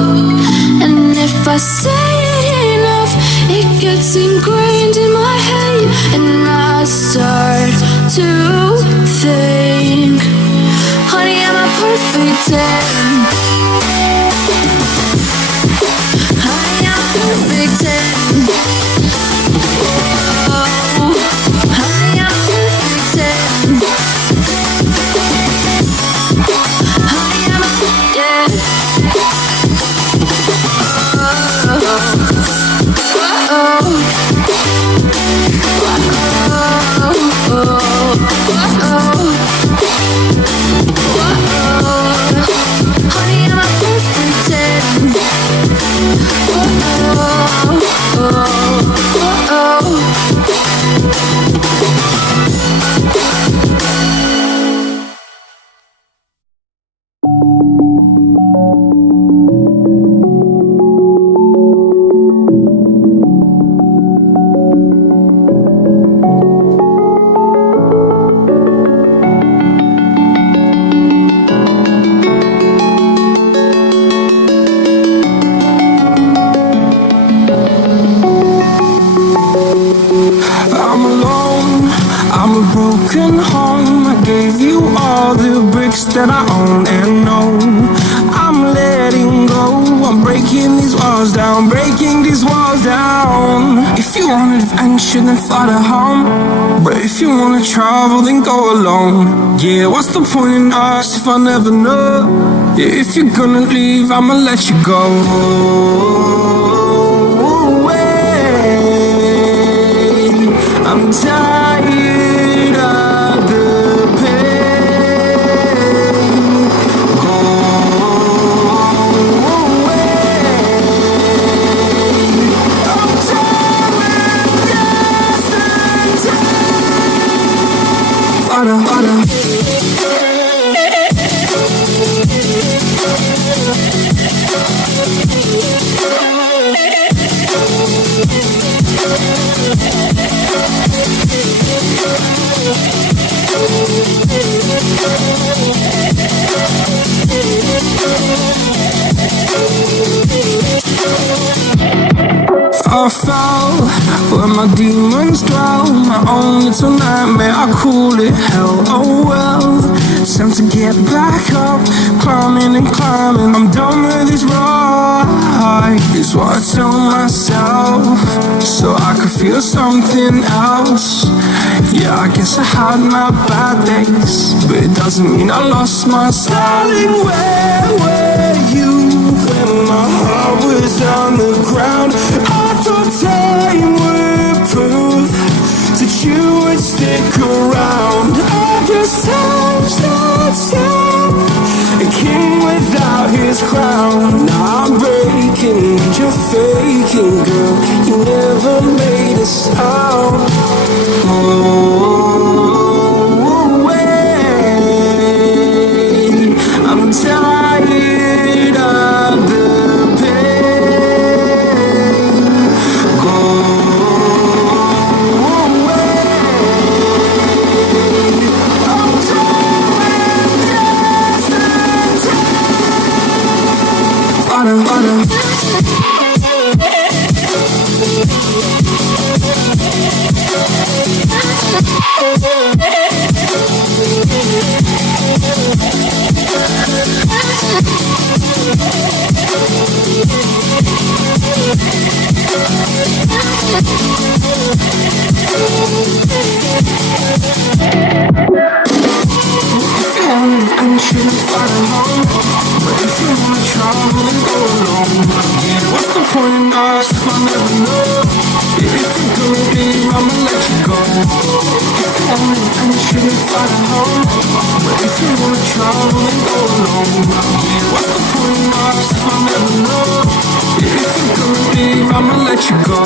and if I say it enough, it gets ingrained in my head, and I start to think, honey, I'm a perfect 10. Honey, I'm a perfect 10. Whoa, honey, I'm a perfect 10. Honey, I'm a, yeah. Honey, I'm a perfect broken home. I gave you all the bricks that I own and know. I'm letting go. I'm breaking these walls down, breaking these down. If you want adventure, then fly to home. But if you wanna travel, then go alone. Yeah, what's the point in us if I never know? Yeah, if you're gonna leave, I'ma let you go. I'm tired of the pain. Go away. I'm tired of I fell where my demons dwell. My own little nightmare, I call it hell. Oh well, it's time to get back up. Climbing and climbing, I'm done with this ride, is what I tell myself, so I could feel something else. Yeah, I guess I had my bad days, but it doesn't mean I lost my style. Darling, where were you when my heart was on the ground? I thought time would prove that you would stick around. I guess time starts down, a king without his crown. Now I'm breaking, you're faking, girl. You never made a sound. Oh, wait, I'm tired of the pain. Go away. I'm tired of what's the point in us if I never know? If you're gonna leave, I'ma let you go. If you want adventure, then fly to home. But if you wanna travel, then go alone. What's the point in us if I never know? If you're gonna leave, I'ma let you go.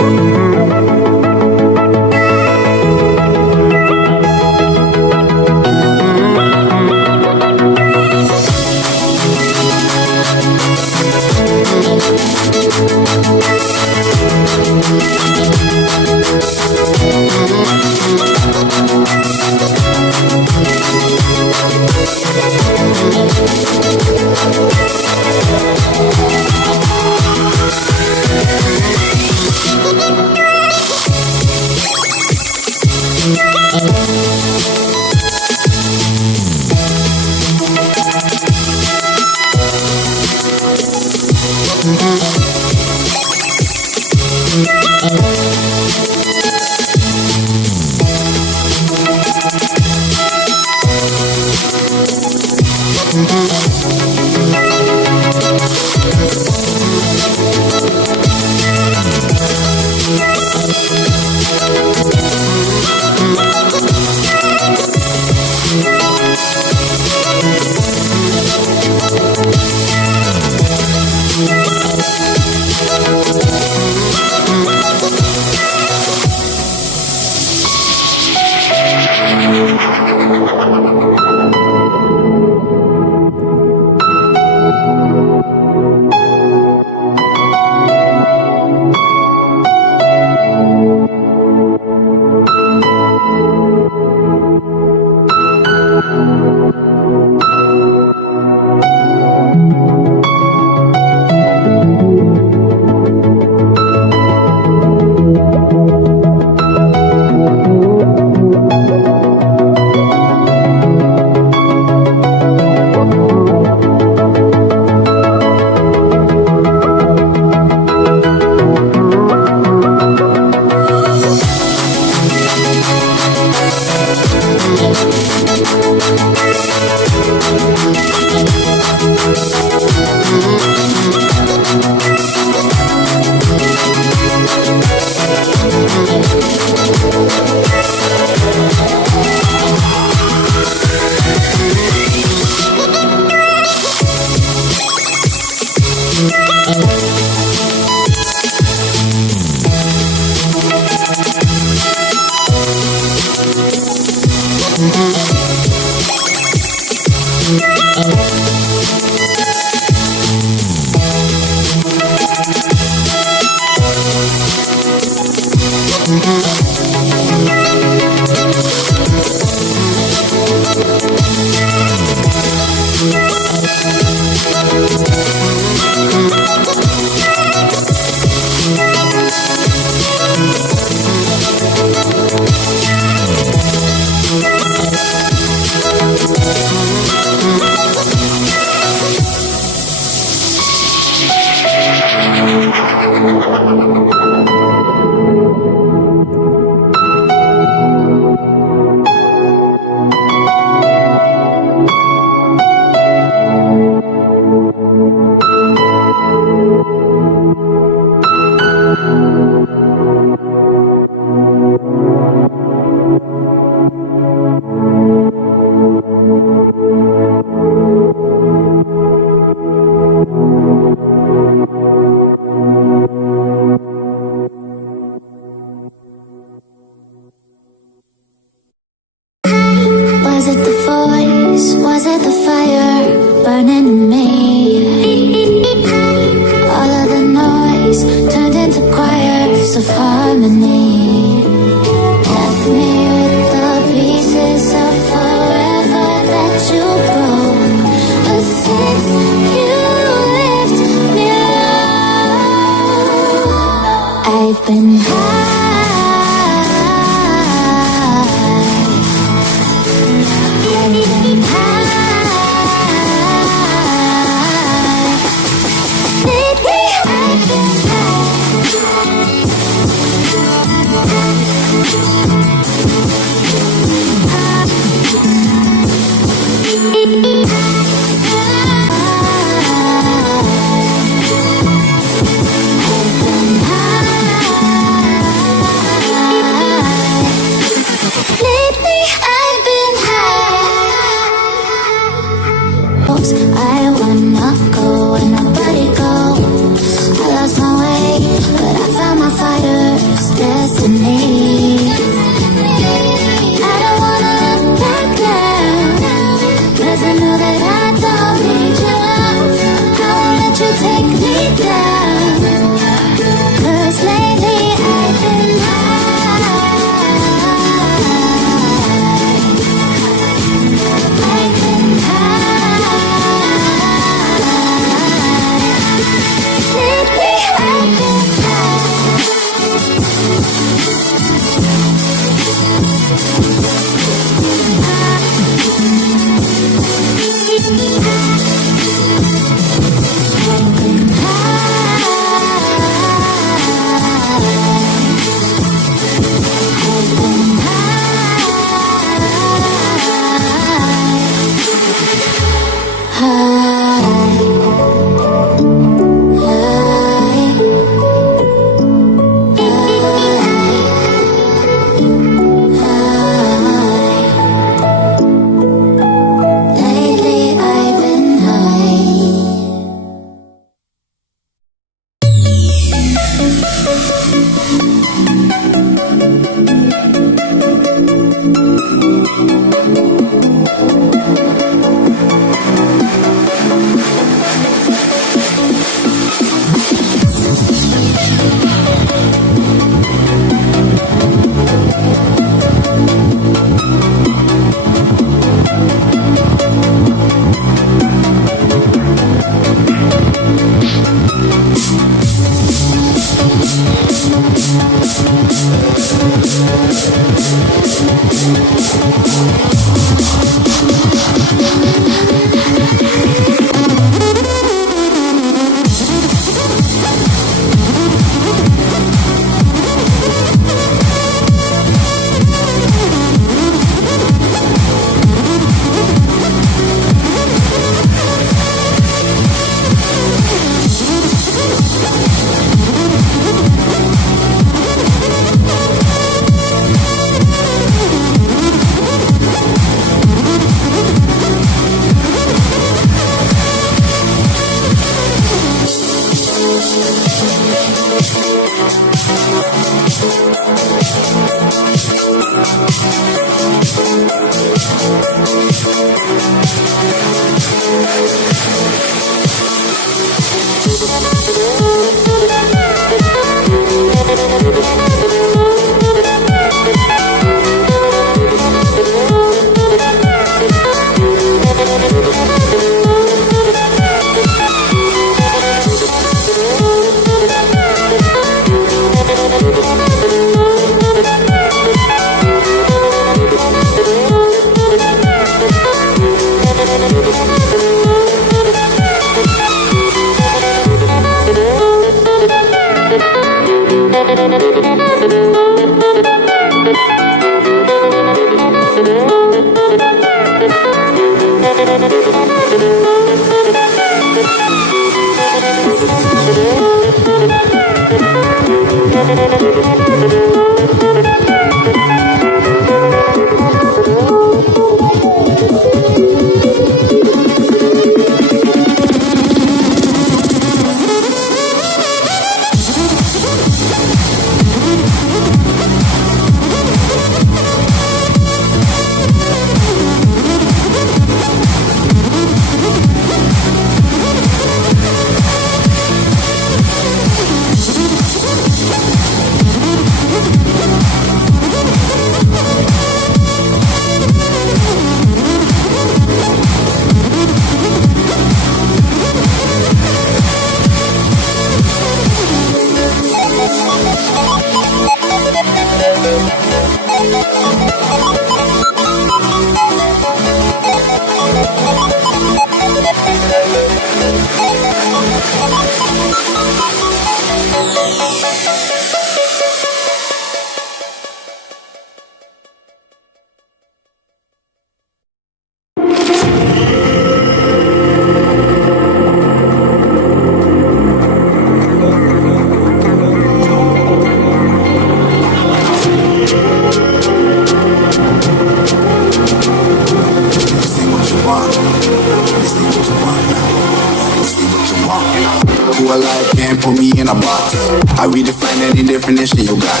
I redefine any definition you got.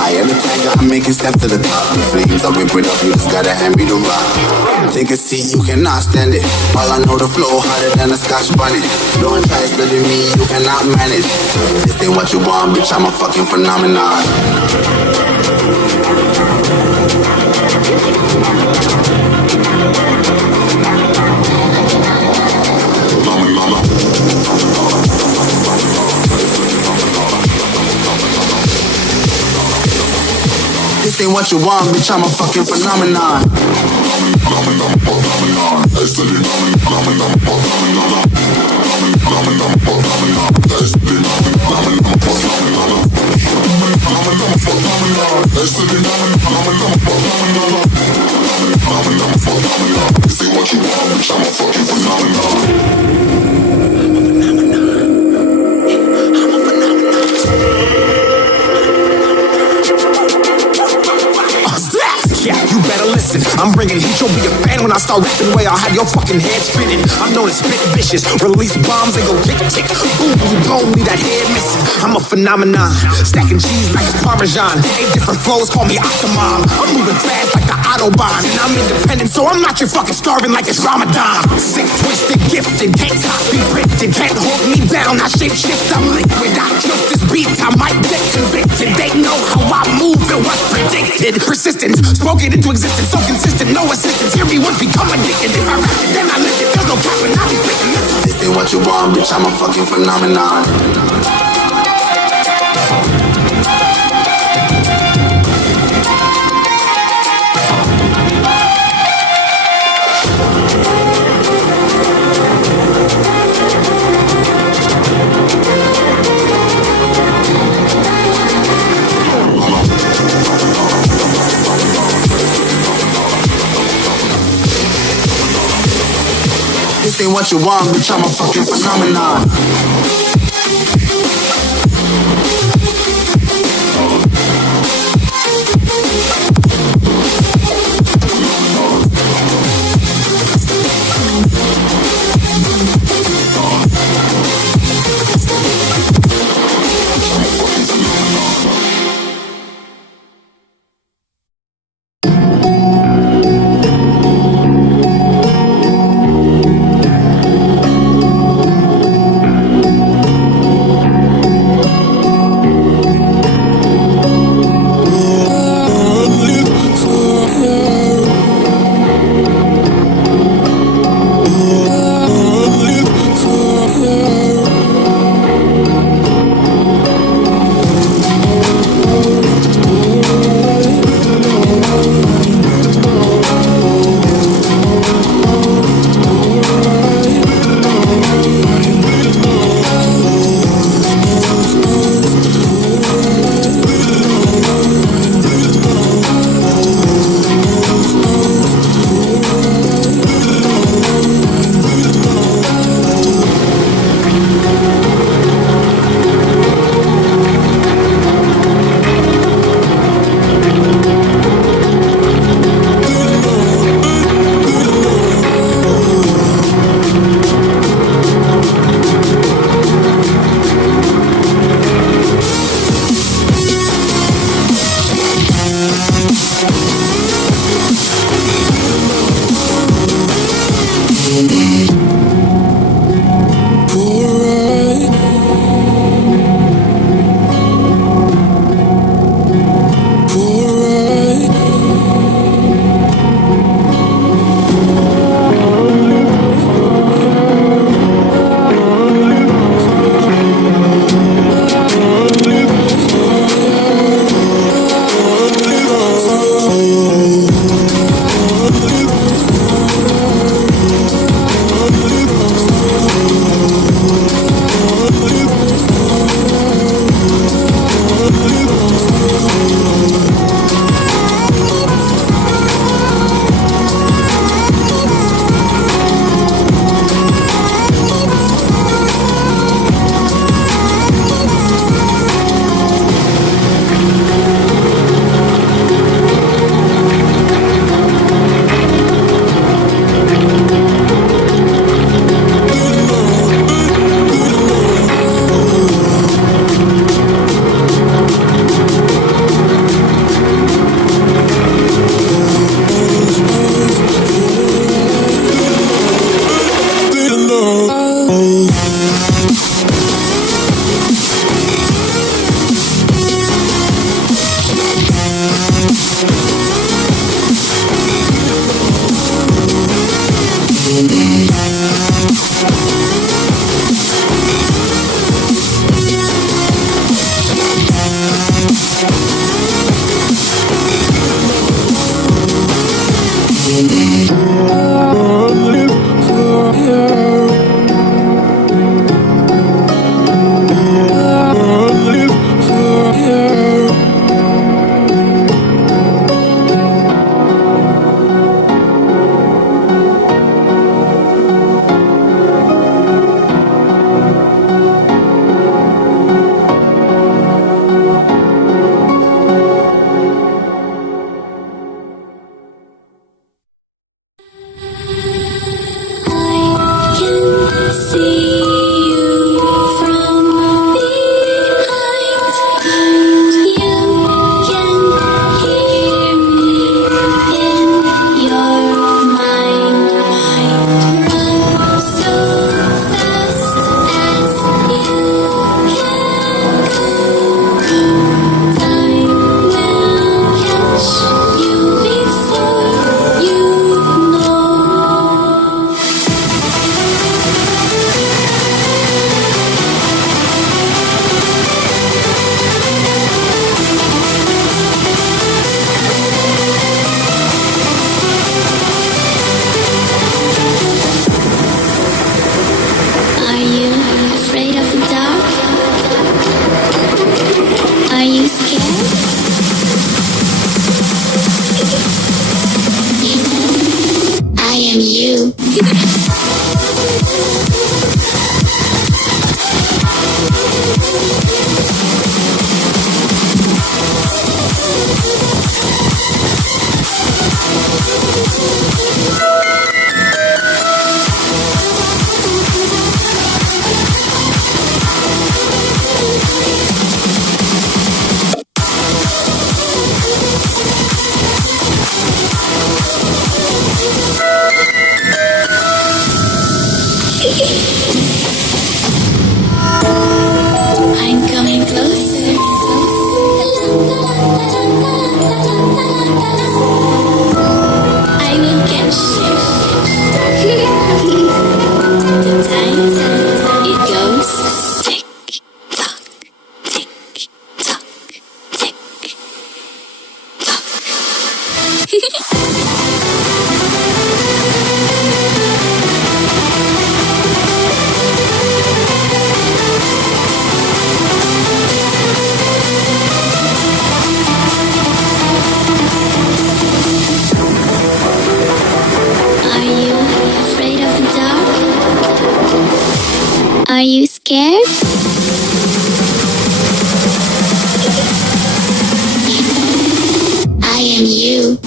I am the tiger, I'm making steps to the top. The flames are whipping up, you just gotta hand me the rock. Take a seat, you cannot stand it. All I know, the flow harder than a Scotch bonnet. Don't try studying me, you cannot manage. This ain't what you want, bitch, I'm a fucking phenomenon. This ain't what you want, bitch, I'm a fucking phenomenon. This ain't what you want, bitch, I'm a fucking phenomenon. Yeah, you better listen. I'm bringing heat, you'll be a fan when I start rapping way. I'll have your fucking head spinning. I'm known as spit vicious, release bombs and go tick tick. Boom, you blow me, that head missing. I'm a phenomenon, stacking cheese like it's Parmesan. 8 different flows, call me Octomom. I'm moving fast like the Otto Autobahn. And I'm independent, so I'm not your fucking starving like it's Ramadan. Sick, twisted, gifted, can't copy, printed, can't hold me down. I shape shift, I'm liquid. I killed this beat, I might get convicted. They know how I move, it was predicted. Persistent, spoke it into existence, so consistent, no assistance. Hear me once, become addicted. If I rap it, then I live it. There's no cap when I be spitting. This ain't what you want, bitch, I'm a fucking phenomenon. This ain't what you want, bitch, I'm a fucking phenomenon. you. I'm coming closer. I will catch you. The time it goes tick tock, tick tock, tick tock. Are you afraid of the dark? Are you scared? I am you.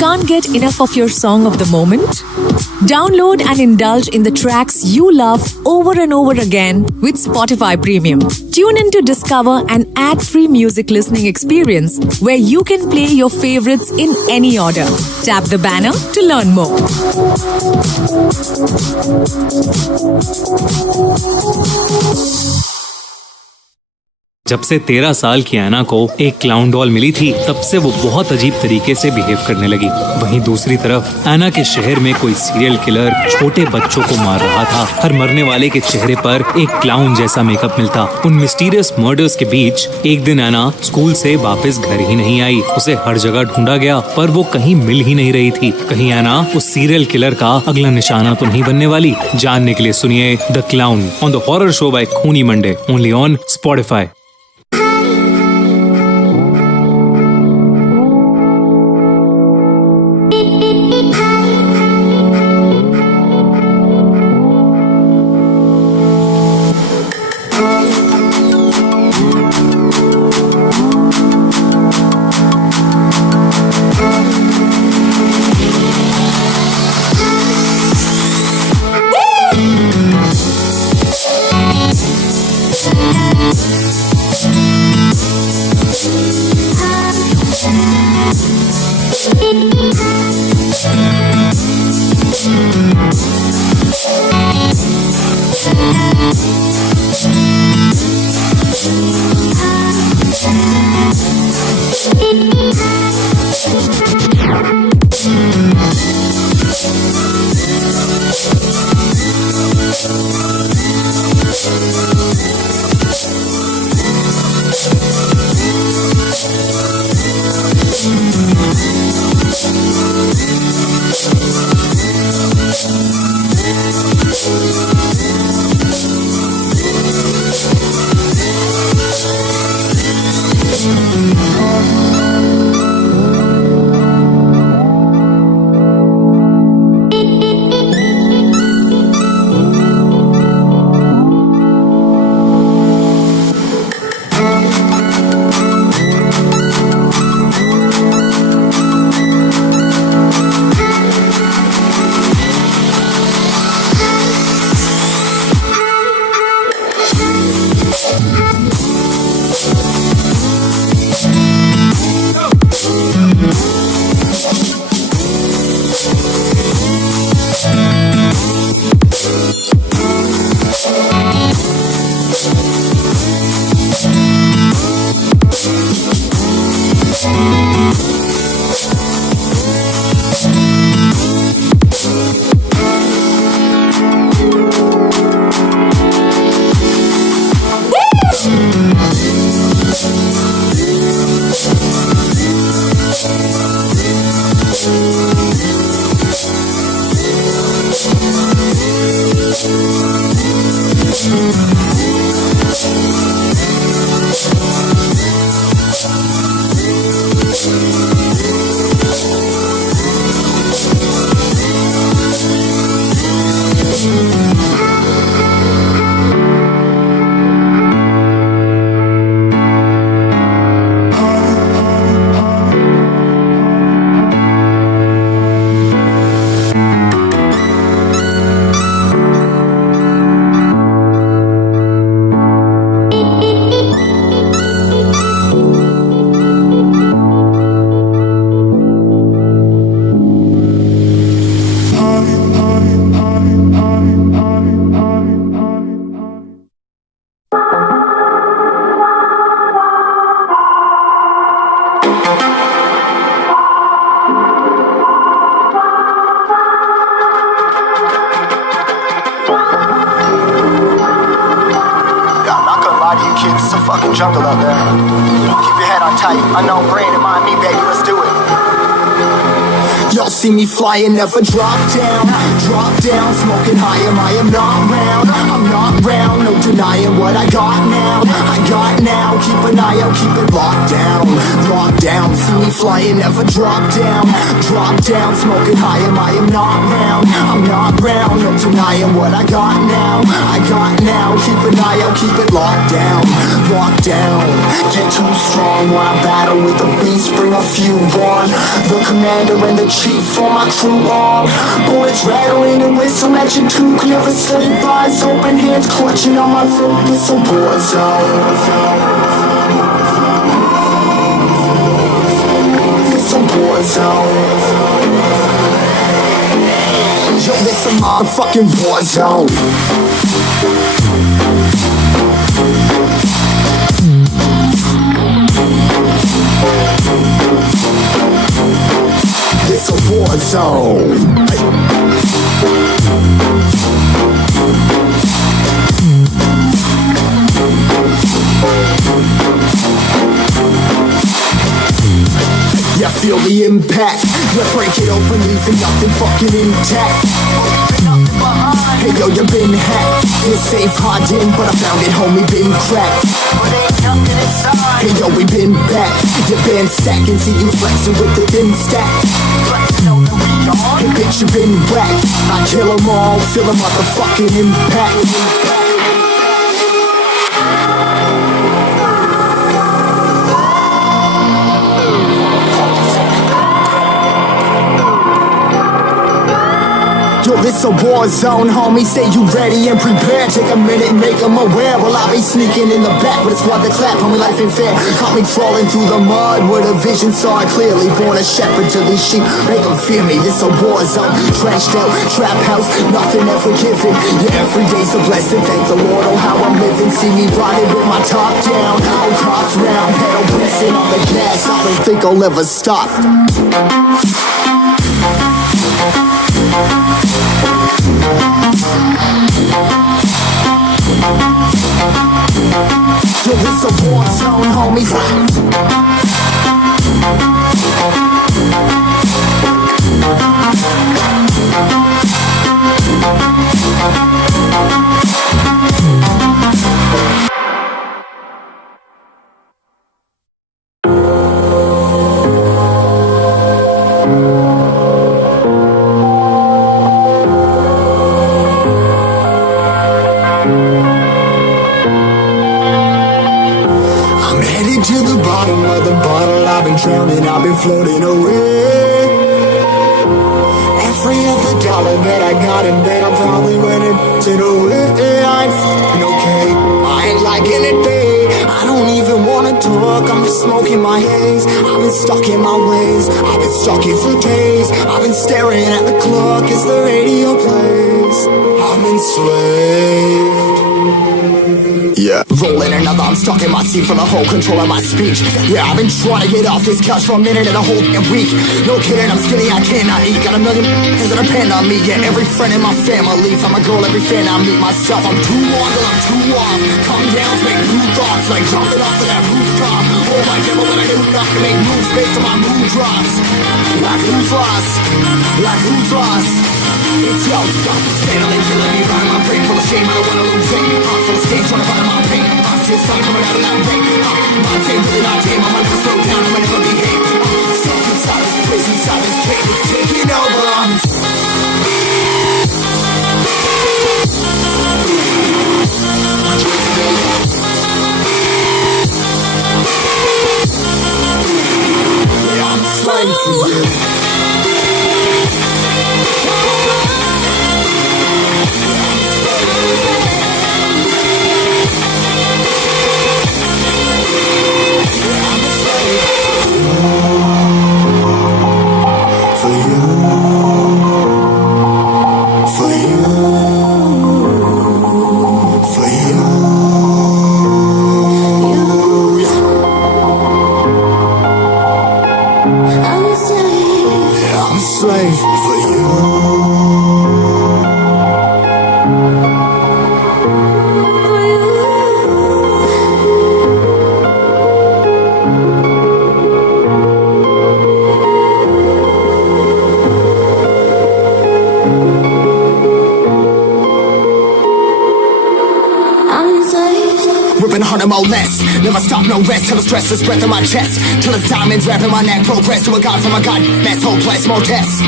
Can't get enough of your song of the moment? Download and indulge in the tracks you love over and over again with Spotify Premium. Tune in to discover an ad-free music listening experience where you can play your favorites in any order. Tap the banner to learn more. जब से 13 साल की ऐना को एक clown doll मिली थी, तब से वो बहुत अजीब तरीके से बिहेव करने लगी। वहीं दूसरी तरफ ऐना के शहर में कोई सीरियल किलर छोटे बच्चों को मार रहा था। हर मरने वाले के चेहरे पर एक क्लाउन जैसा मेकअप मिलता। उन मिस्टीरियस मर्डर्स के बीच एक दिन ऐना स्कूल से वापस घर ही नहीं आई। उसे हर जगह ढूंढा गया, पर वो कहीं मिल ही नहीं रही थी। कहीं ऐना उस सीरियल किलर का अगला निशाना तो नहीं बनने वाली? जानने के लिए सुनिए the clown on the horror show by खूनी Monday, only on Spotify. fucking jungle out there. Keep your head on tight, unknown brain and mind me, baby, let's do it. Y'all see me flying, never drop down, smoking high, I am not round, I'm not round, no denying what I got now, keep an eye out, keep it locked down, see me flying, never drop down, smoking high, I am not round, I'm not round, no denying what I got now, keep an eye out, keep it locked down, get too strong when I battle with the beast, bring a few on, the commander and the chief for my crew on. Bullets rattling and whistle at your toque. Never sleep, eyes open, hands clutching on my throat. It's a war zone. It's a war zone. Yo, this a motherfucking war zone. It's a war zone. Yeah, feel the impact. You break it open, leaving nothing fucking intact. Hey yo, you been hacked. You're safe, hard in, but I found it, homie, been cracked. Hey yo, we been back. Your band stacking, see you flexing with the thin stack. Hey bitch, you been whacked. I kill 'em all, feel a motherfucking impact. Yo, this a war zone, homie. Say you ready and prepared. Take a minute and make them aware. Well, I be sneaking in the back, but it's what the clap, homie. Life ain't fair. Caught me crawling through the mud with a vision, saw it clearly. Born a shepherd to these sheep, make them fear me. This a war zone, trashed out, trap house, nothing ever given. Yeah, every day's a blessing. Thank the Lord, oh how I'm living. See me riding with my top down, all cops round, pedal pressing on the gas. I don't think I'll ever stop. Yo, it's a war zone, homies. Drowning, I've been floating away. Every other dollar that I got in bed, I probably went and did away. I ain't f***ing okay, I ain't liking it, babe. I don't even wanna talk, I'm just smoking my haze. I've been stuck in my ways, I've been stuck here for days. I've been staring at the clock as the radio plays. I'm enslaved. Yeah, rolling another, I'm stuck in my seat for the whole control of my speech. Yeah, I've been trying to get off this couch for a minute and a whole week. No kidding, I'm skinny, I cannot eat. Got a million that depend on me. Yeah, every friend in my family. From a girl, every fan I meet myself. I'm too on till I'm too off. Come down, make new thoughts, like jumping off of that rooftop. Oh my God, but I do not make moves based on my mood drops. Like who's lost? Like who's lost? It's yo, standing killing me, riding my brain full of shame. I don't wanna lose it. Heart full of stage, trying to find my pain. I see the sun coming out of that rain. My team really not tame. I'm gonna slow down, I'm gonna behave. Stuck inside this prison, inside this cage, it's taking over. Yeah, I'm slave for you. Never stop, no rest till the stress is breath in my chest. Till it's diamonds wrapping my neck. Progress to a god from a god. Mess, hopeless, more tests.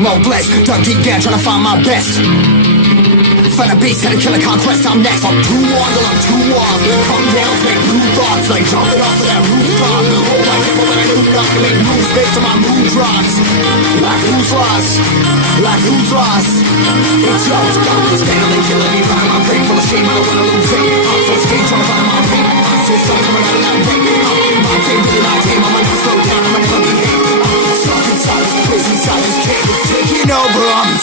More blessed, dug deep down trying to find my best. Find a beast and a killer conquest, I'm next. I'm too on till I'm too off. Come down, make new thoughts, like jumping off of that rooftop. Hold my hip when I do not to make moves based on my mood drops. Like who's lost? Like who's lost? It's yours, got me standing, killing me, find my brain full of shame, I don't wanna lose it. I'm so stage trying to find my pain. I'm so sorry coming out of that rain. My team, really my team, I'm gonna slow down, I'm gonna behave. I'm stuck inside this prison, inside this cage, it's taking over, I'm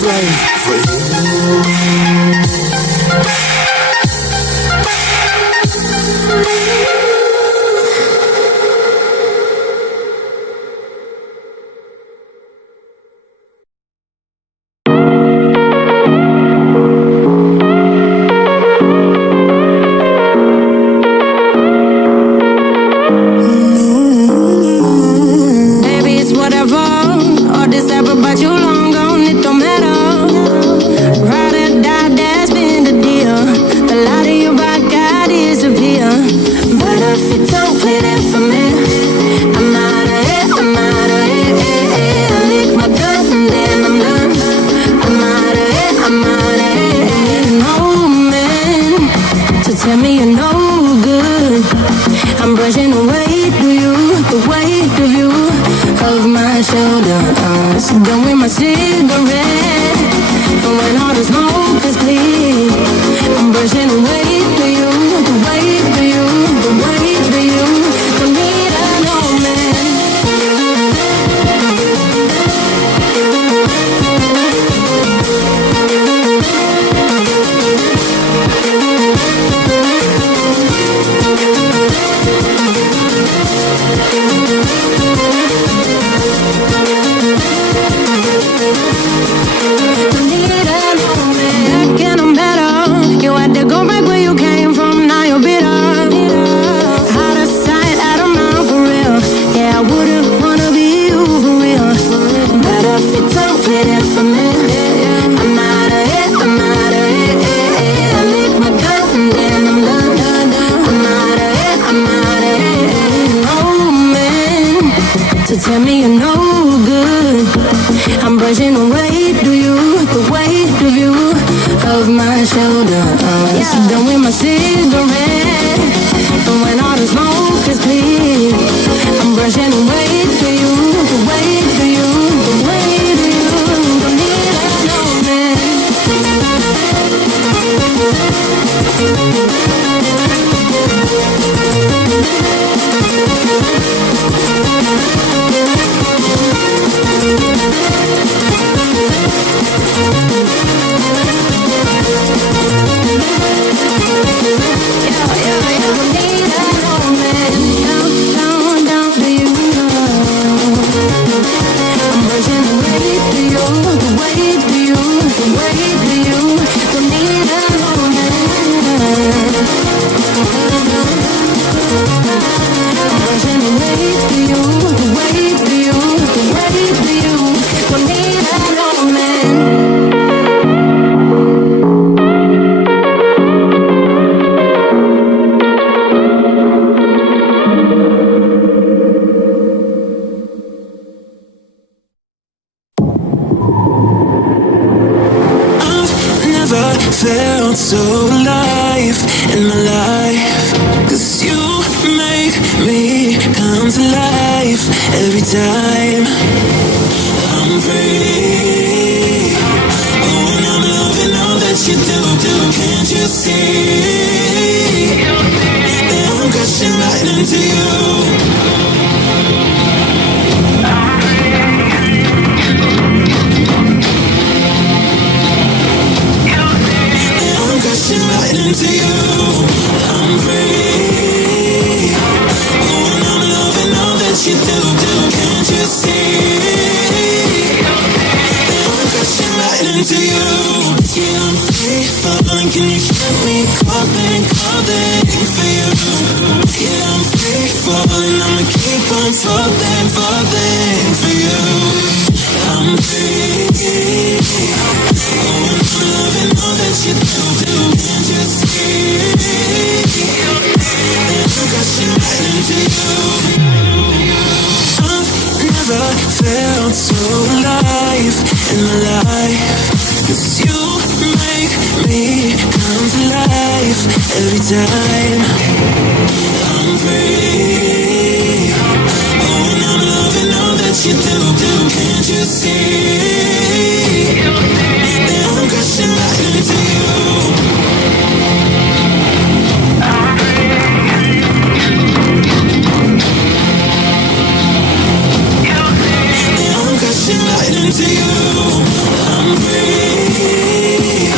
slave for you. felt so alive in my life. 'Cause you make me come to life every time I'm free. Oh, and I'm loving all that you do. Can't you see that I'm crashing right into you? for you. Yeah, I'm free falling. Can you hear me calling for you? Yeah, I'm free falling. I'ma keep on falling for you. I'm free. Oh, and I'm loving all that you do. Can't you see? That I'm crashing right into you. I've never felt so alive in my life. 'Cause you make me come to life every time. I'm free. Oh, and I'm loving all that you do. Can't you see that I'm crashing right into you? I'm crashing right into you. I'm free.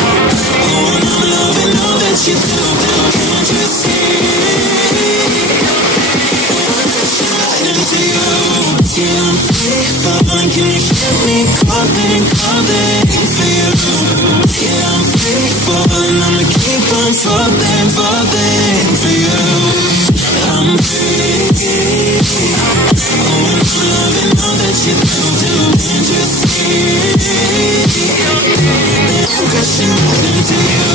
Oh, and I'm loving all that you do. Can't you see? I'm crashing right into you. Yeah, I'm free falling. Can you hear me calling for you? Yeah, I'm free falling. I'ma keep on falling for you. I'm free. Oh, and I'm loving all that you do. Can't you see that I'm crashing right into you?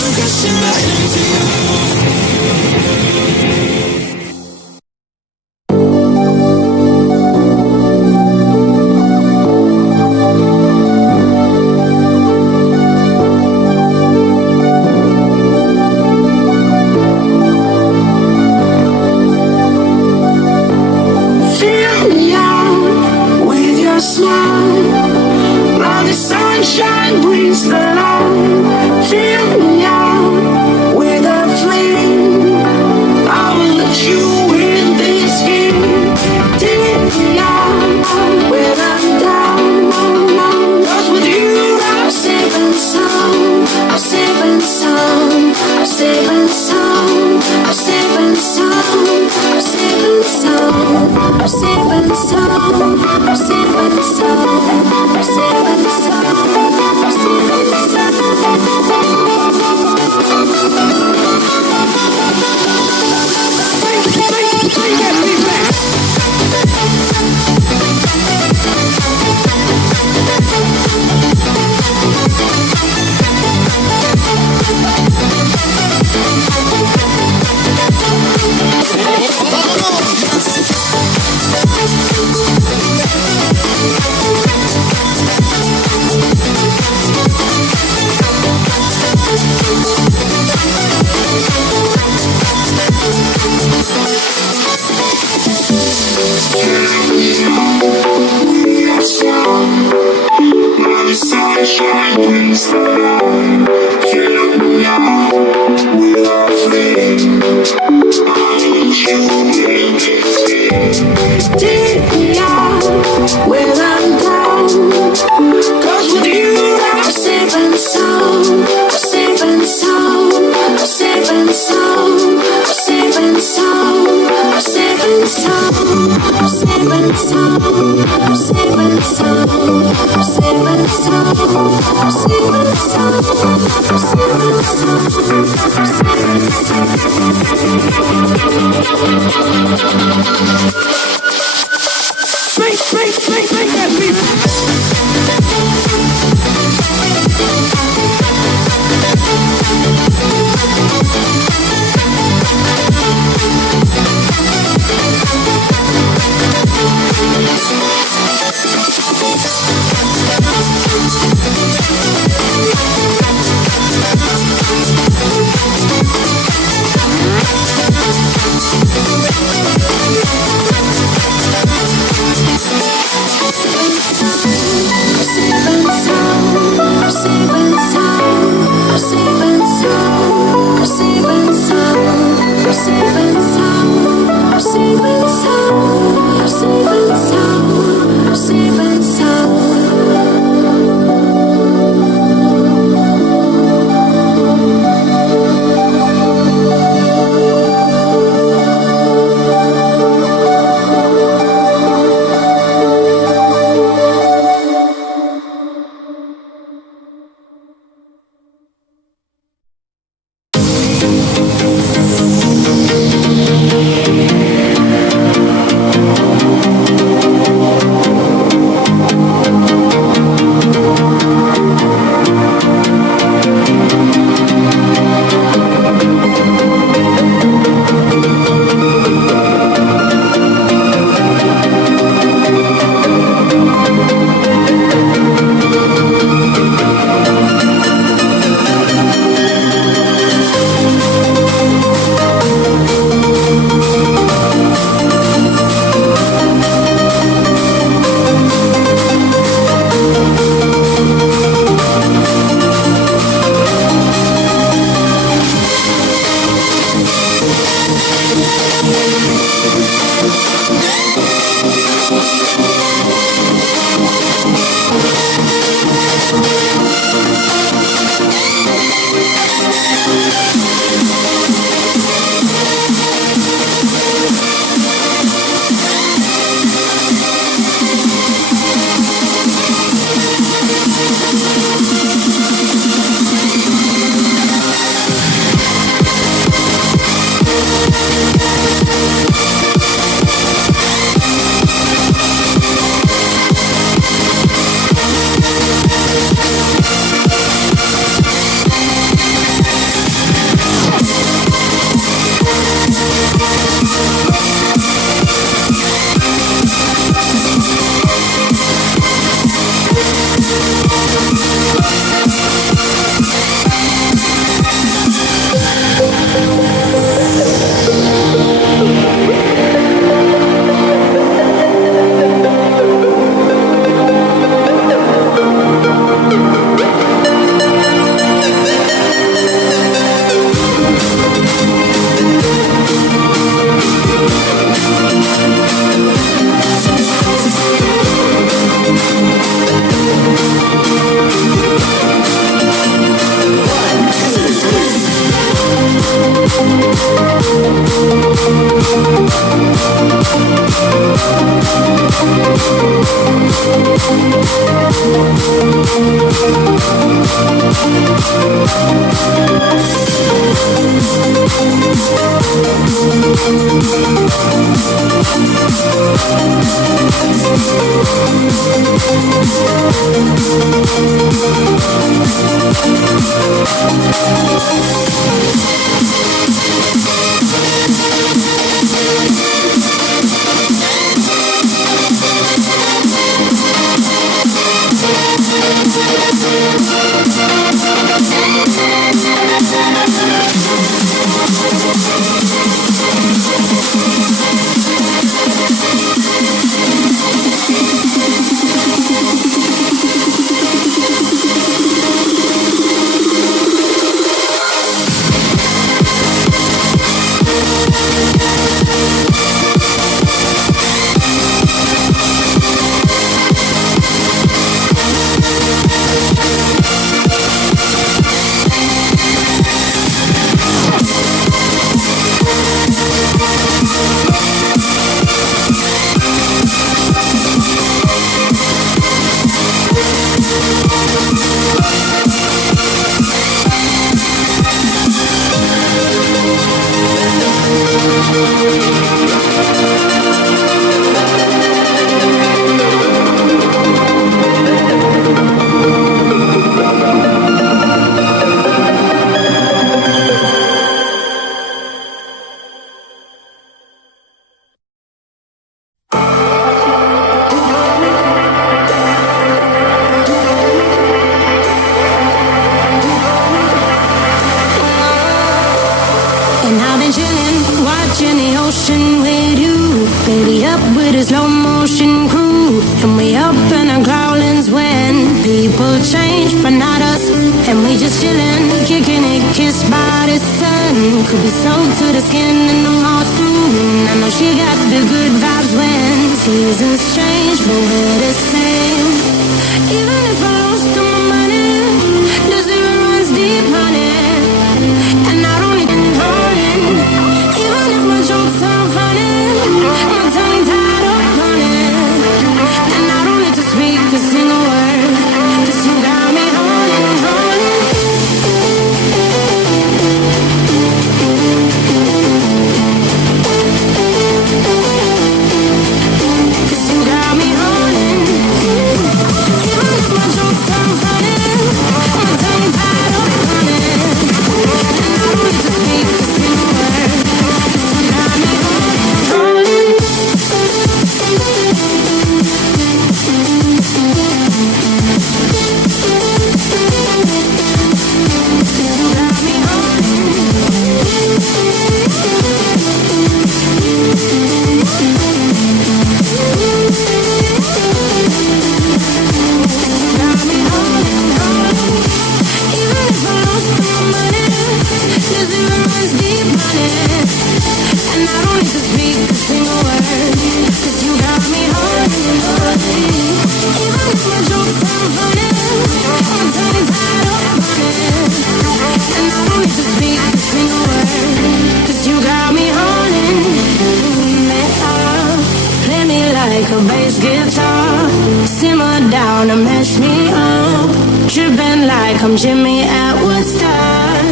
I'm crashing right into you. Fill me out with your smile, while the sunshine brings the light. Fill me out with a flame. I will let you in this game. Take me out when I'm down. 'Cause with you I'm safe and sound. I'm safe and sound. I'm safe and sound. I'm safe and sound. I'm safe and sound. I'm safe and sound. I'm safe and sound. I'm safe and sound. I'm safe and take me out when I'm down. 'Cause with you I'm safe and sound. I'm safe and sound. I'm safe and sound. I'm safe and sound. I'm safe and sound. I'm safe and sound. I'm safe and sound. I'm safe and sound. I'm safe and sound. I'm safe and Make that beat. And I've been chilling, watching the ocean with you. Baby, up with a slow motion crew. And we up in our growlings when people change, but not us. And we just chilling, kicking it, kissed by the sun. Could be soaked to the skin in the mall soon. I know she got the good vibes when seasons change, but we're the same. Even if I lost all my money, the zero runs deep, honey. And I don't even even if my jokes sound funny, my tongue tied up on it. And I don't need to speak a single word, 'cause you got me holding, holding. 'Cause you got me holding. Even if my jokes sound funny, my tongue tied up on it. And I don't need to speak a single word. Like a bass guitar, simmer down and mash me up, tripping like I'm Jimmy at Woodstock.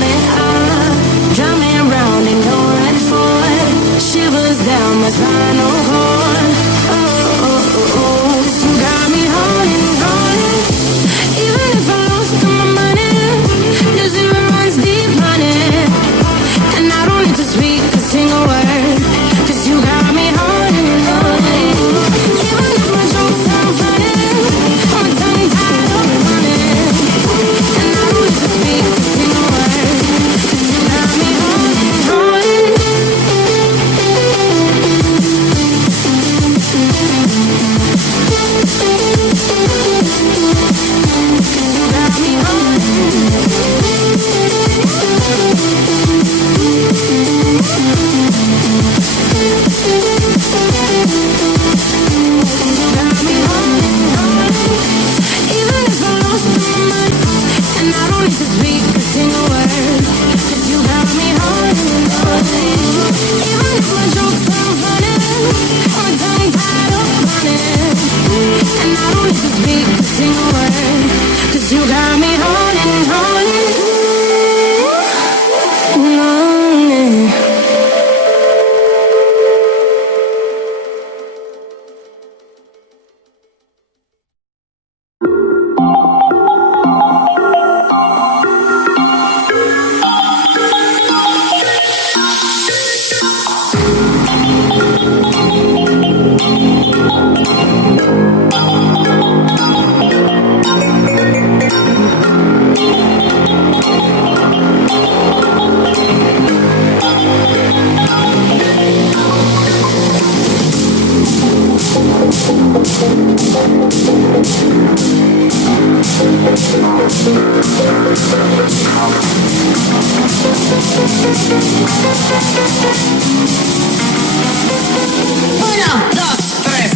Me up, drumming round and go right for it, shivers down my spinal cord. Oh, oh, oh, oh, 'cause you got me holding, holding. Even if I lost all my money, the zero runs deep, honey. And I don't need to speak a single word, 'cause you got me holding. Even if my jokes sound funny, my tongue tied up on it. And I don't need to speak a single Uno, dos, tres,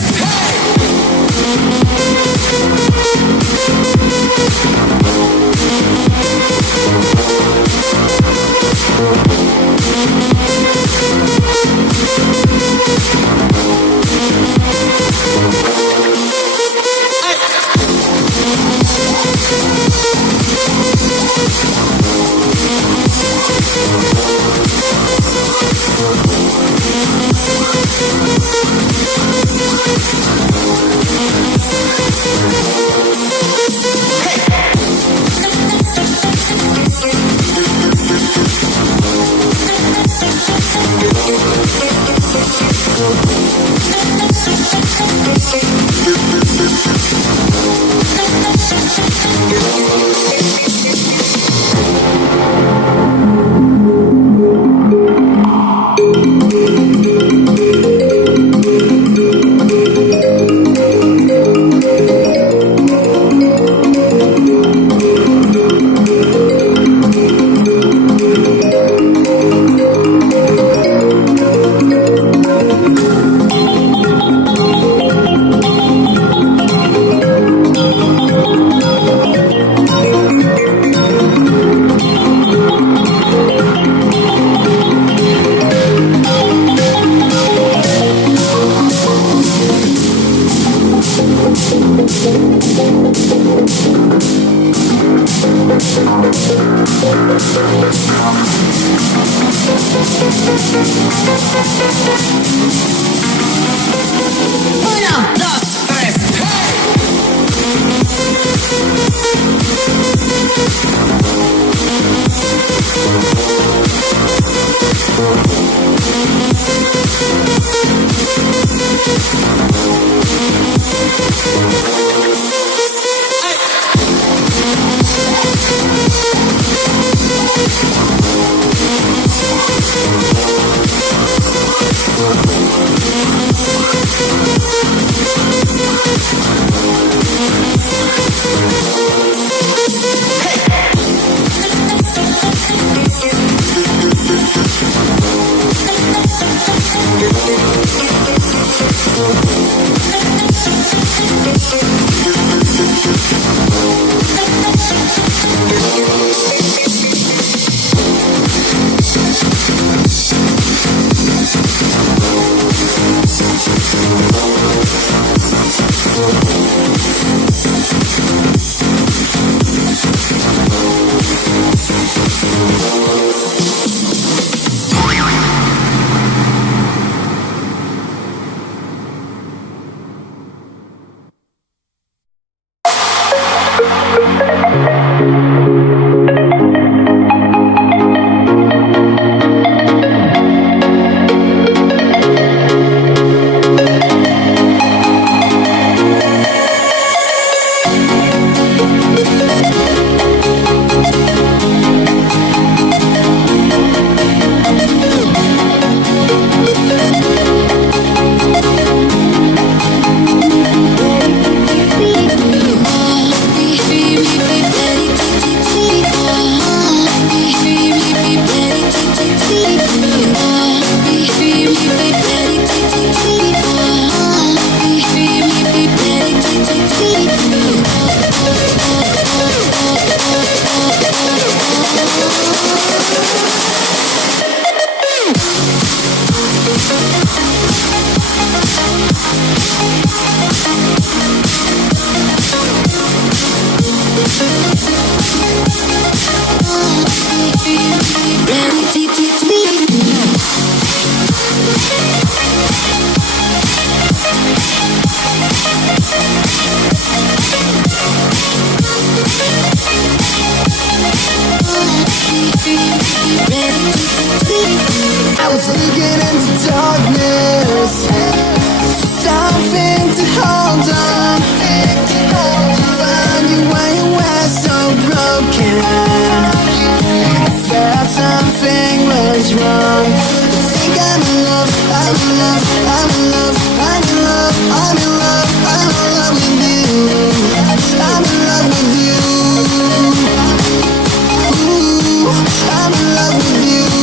uno, dos, tres. I was looking into darkness for something to hold on. Find you when you were so broken. Felt something was wrong. Think I'm in love, I'm in love, I'm in love, I'm in love, I'm in love, I'm in love with you. I'm in love with you. Ooh, I'm in love with you.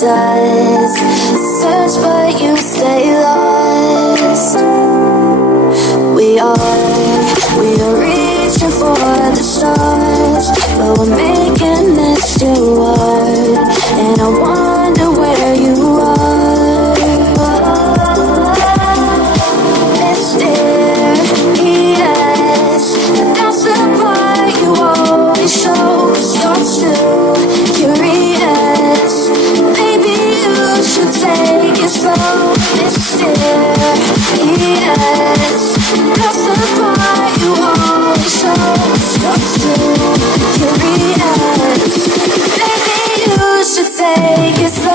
does. Search but you stay lost. We are reaching for the stars, but we're making this too hard. And I wonder where you are. Mysterious, that's the part you always show. You're too curious. Maybe you should take it slow. Mysterious, that's the part you always show. You're too curious. Maybe you should take it slow.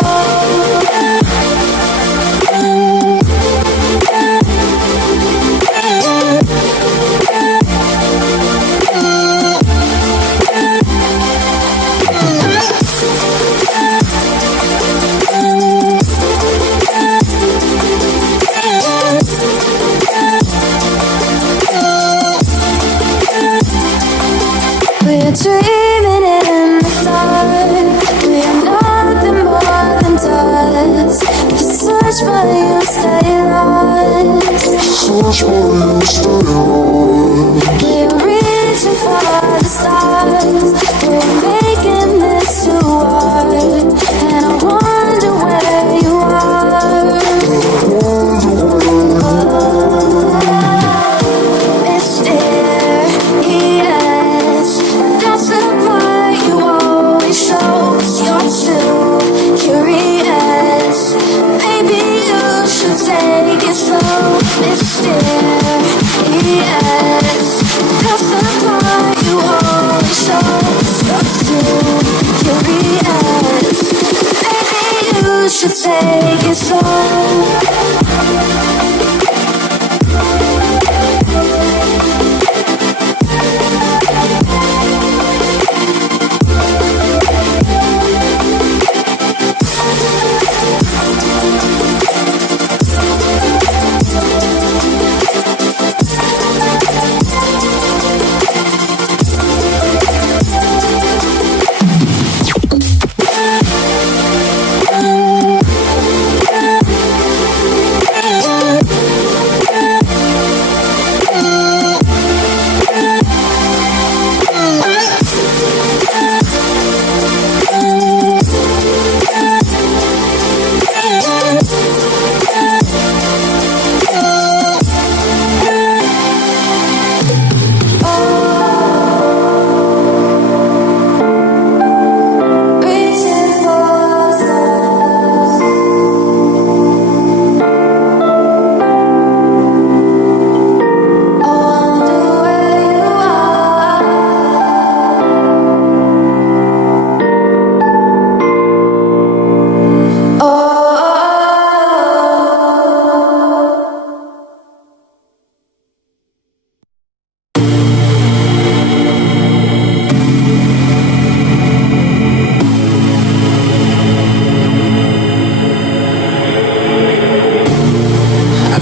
We're dreaming in the dark. We are nothing more than dust. You search but you stay lost. We're reaching for the stars. We're making this too hard. And I wonder where you are. Mysterious, that's the part you always show. You're too curious. Maybe you should take it slow. Mysterious, that's the part you always show. You're too curious. Maybe you should take it slow.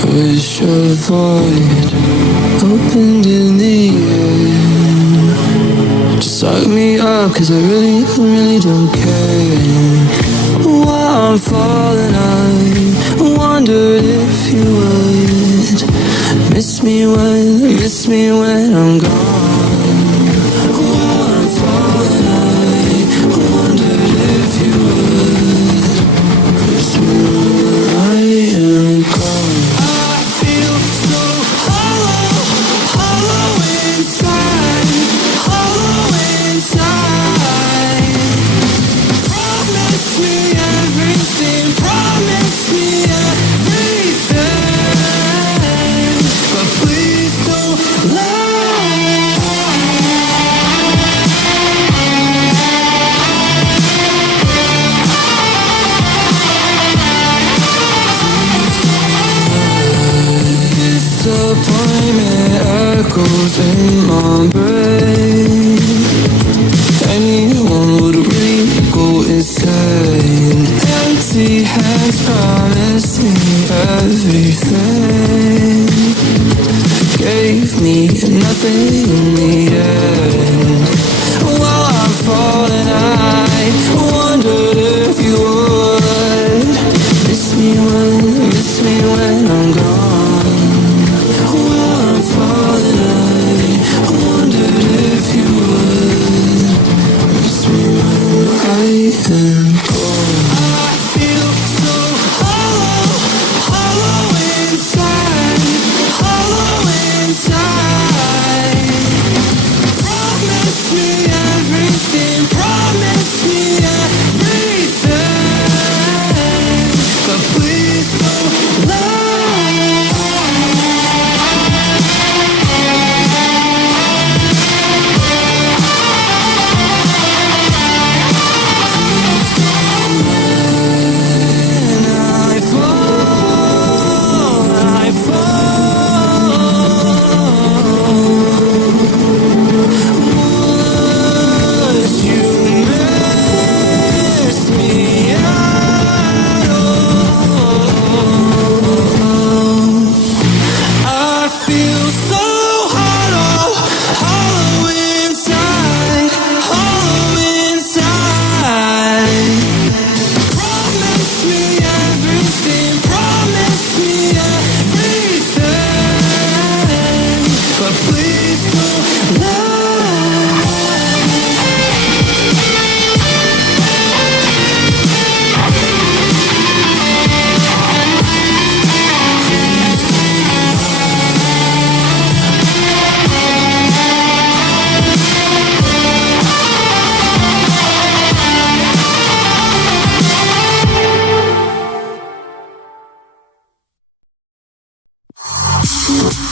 Wish a void opened in the air. Just suck me up, cause I really don't care. While I'm falling, I wondered if you would miss me when I'm gone. While I'm falling, I wondered if you would miss me when I am gone. Disappointment echoes in my brain. Anyone would really go insane. Empty hands promised me everything. Gave me nothing in the end. While I'm falling, I wondered if you would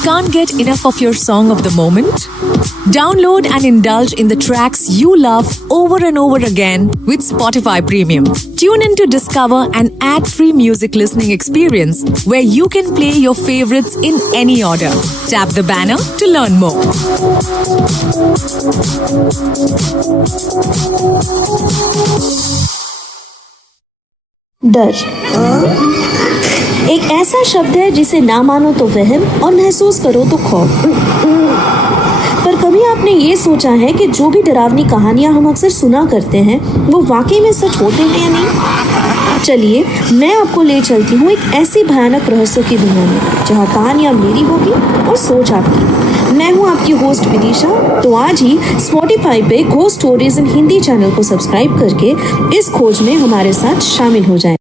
Can't get enough of your song of the moment? Download and indulge in the tracks you love over and over again with Spotify Premium. Tune in to discover an ad-free music listening experience where you can play your favorites in any order. Tap the banner to learn more. डर एक ऐसा शब्द है जिसे ना मानो तो वहम और महसूस करो तो खौफ। पर कभी आपने ये सोचा है कि जो भी डरावनी कहानियां हम अक्सर सुना करते हैं वो वाकई में सच होते हैं या नहीं? चलिए मैं आपको ले चलती हूँ एक ऐसी भयानक रहस्यों की दुनिया में जहाँ कहानियाँ मेरी होगी और सोच आपकी। मैं हूँ आपकी होस्ट विदिशा। तो आज ही स्पॉटिफाई पे ghost stories in Hindi channel को सब्सक्राइब करके इस खोज में हमारे साथ शामिल हो जाएं।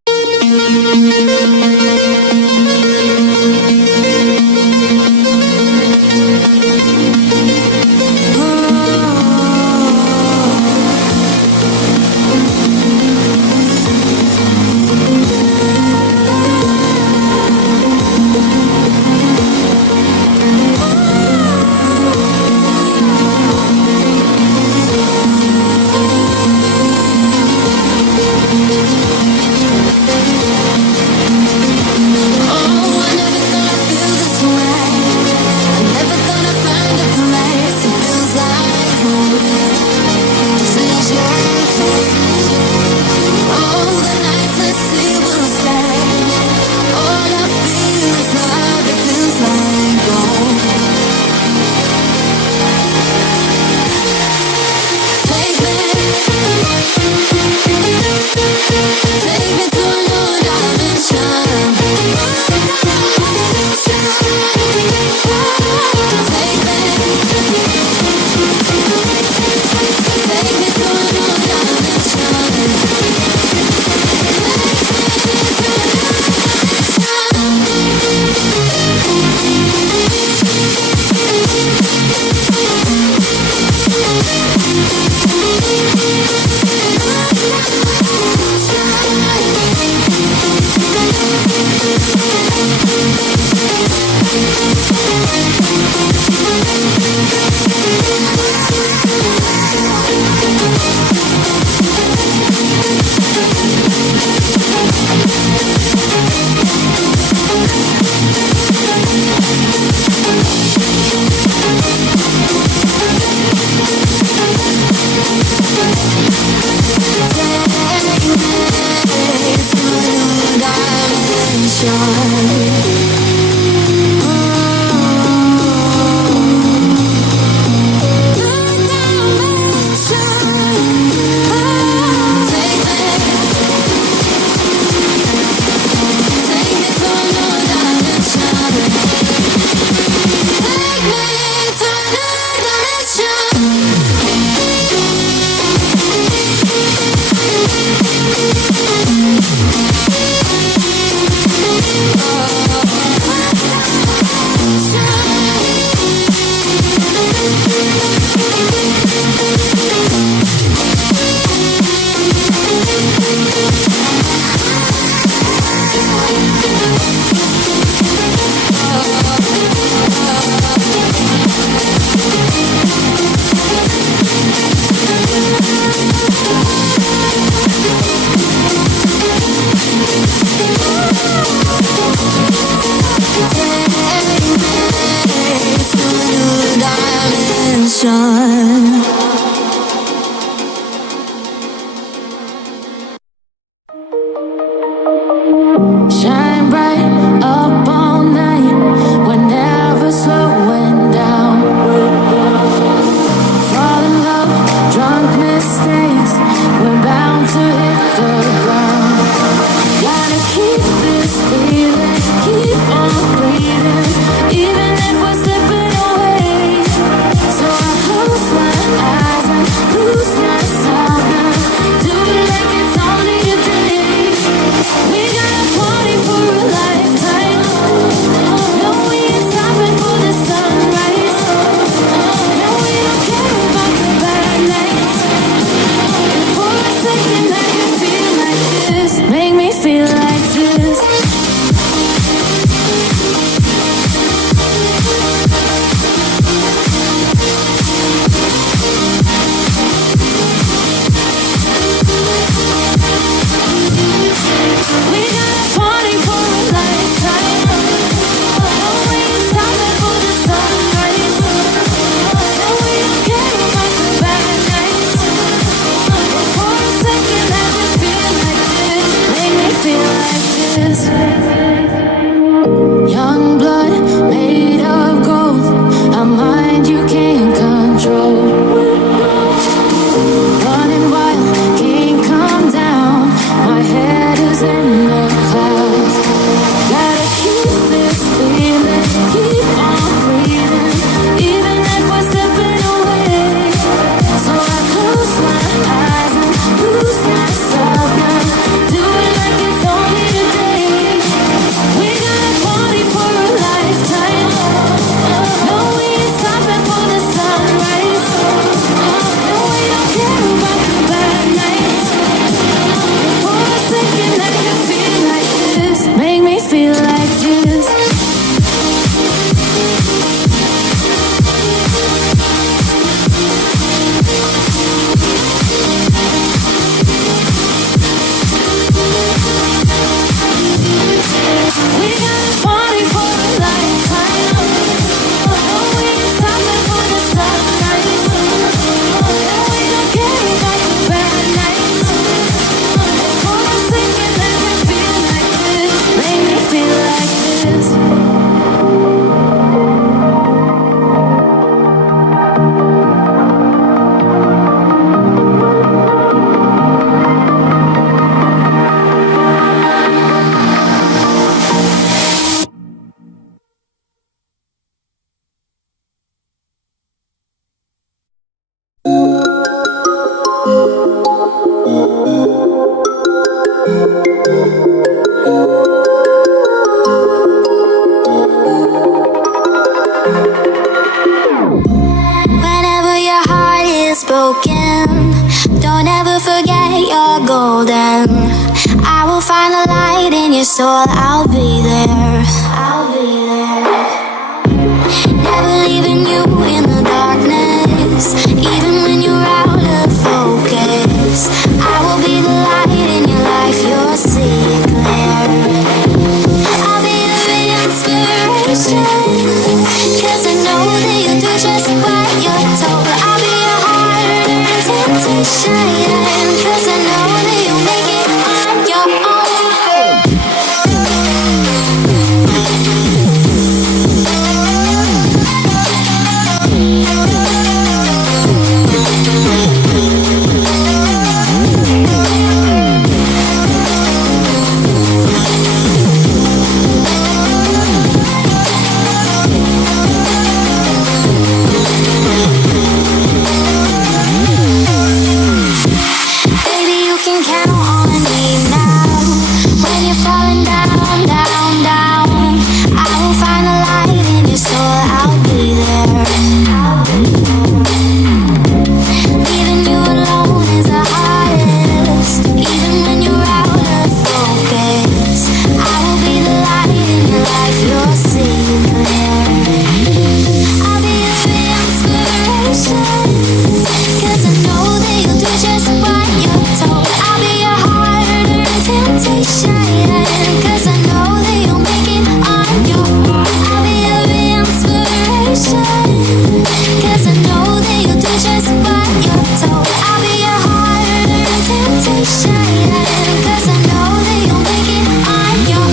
Shine bright up all night, we're never slowing down. Fall in love, drunk mistakes, we're bound to hit the ground. Gotta keep this feeling, keep on breathing, even if we're slipping away. So I close my eyes and lose myself now. Do it like it's only a day. We got a party for this. Young blood made of gold, a mind you can't control. Running wild, can't come down. My head is in the clouds. Gotta keep this feeling, keep on breathing, even if we're slipping away. So I close my eyes and lose myself now. Do it like it's only today. We got a party for a lifetime. No, we ain't stopping for the sunrise. No, we don't care about the bad nights. For a second I can feel like this. Make me feel like this. We got a party for a lifetime. No, we ain't stopping for the sunrise. No, we don't care about the bad nights. For a second I can feel like this. Make me feel like this. Whenever your heart is broken, don't ever forget you're golden. I will find the light in your soul, I'll be there. I'll be there. Never leaving you in the darkness, even when you're out of focus. I will be the light in your life, you'll see it clear. I'll be your inspiration, 'cause I know that you'll do just what you're told. I'll be your heart and temptation, 'cause I know that you'll make it on your own. Baby, you can count on me now. When you're falling down, down, down, I will find the light in your soul, I'll be there. Leaving you alone is the hardest, even when you're out of focus. I will be the light in your life, you'll see it clear. I'll be your inspiration, 'cause I know that you'll do just what you're told. I'll be your heart and temptation, 'cause I know that you'll make it on your own. I'll be your inspiration, 'cause I know that you'll do just what you're told. I'll be your heart and temptation, 'cause I know that you'll make it on your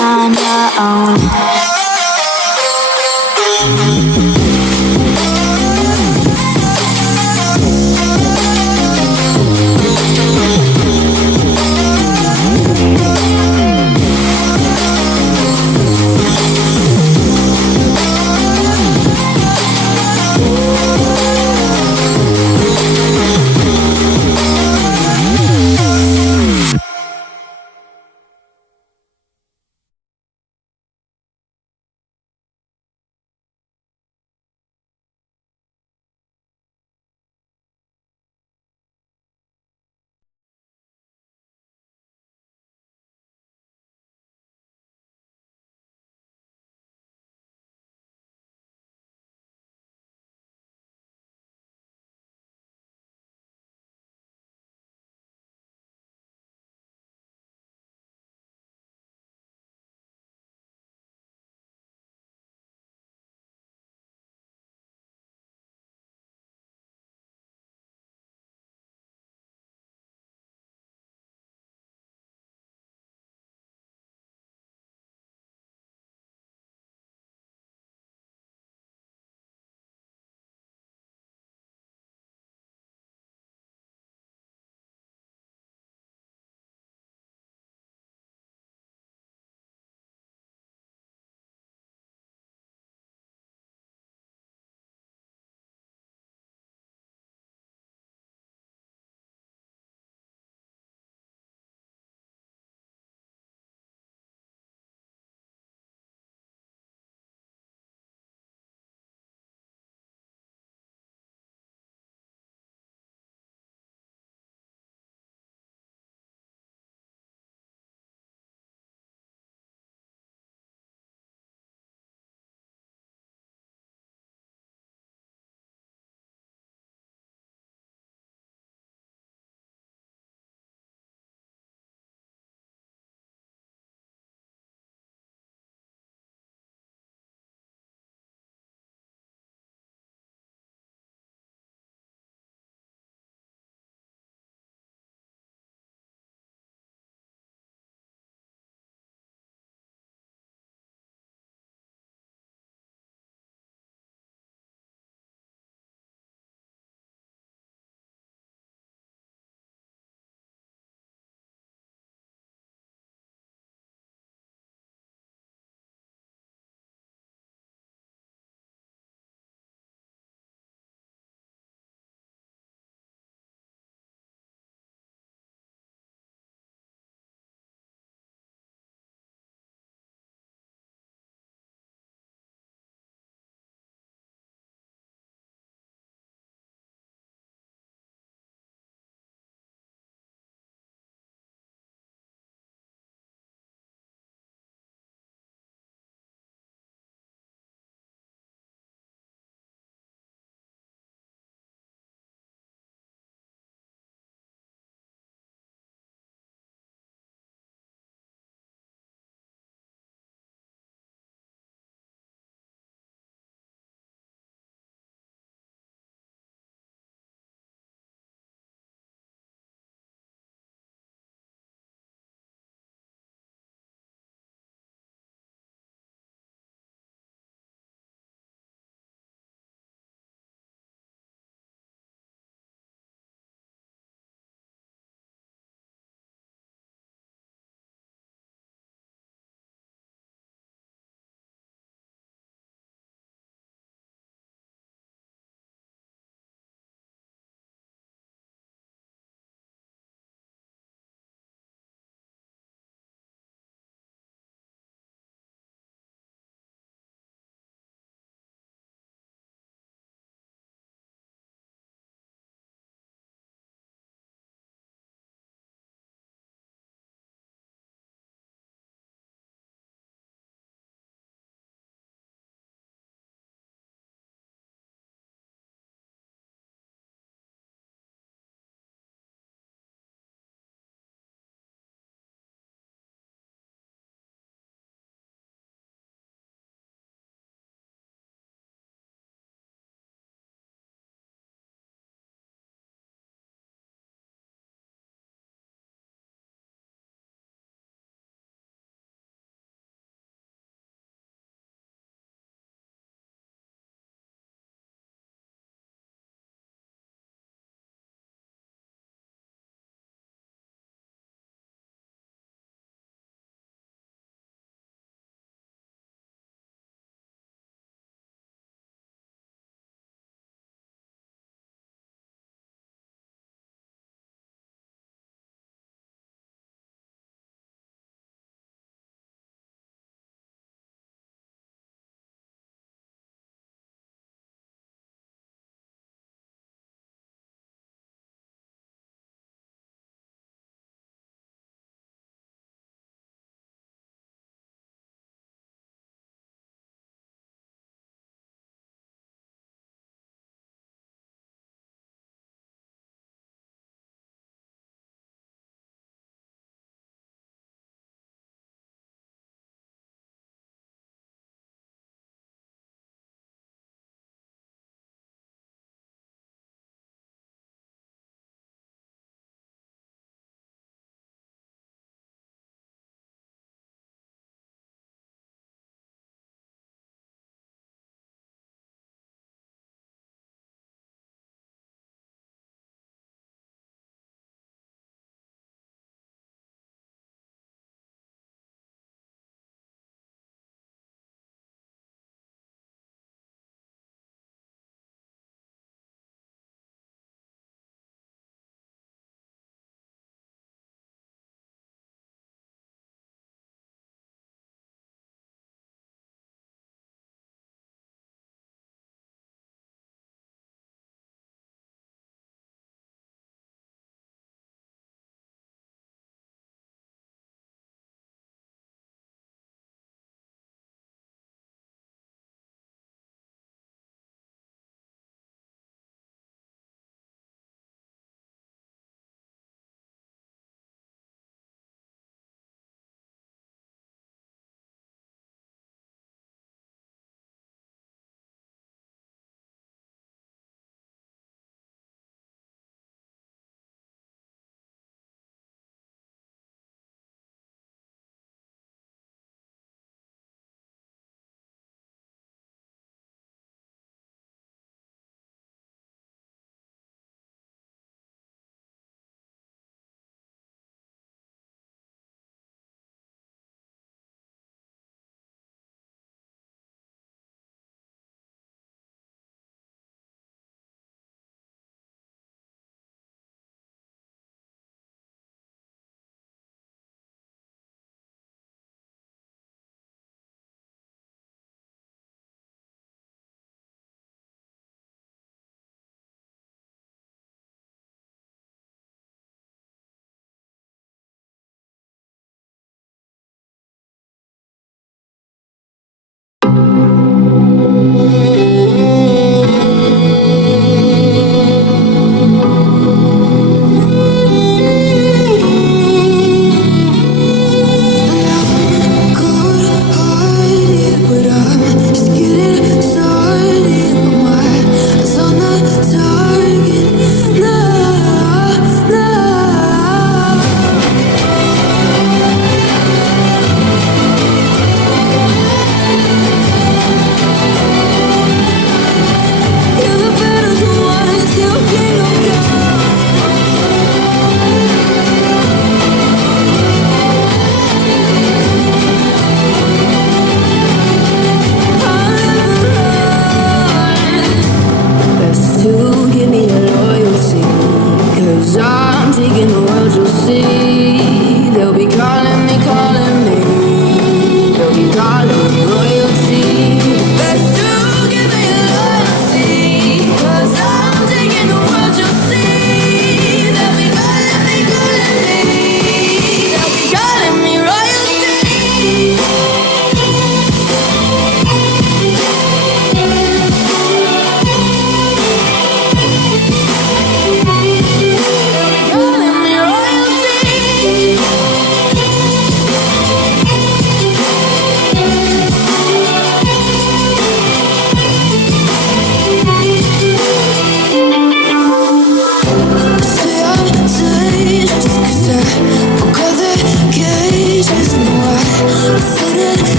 on your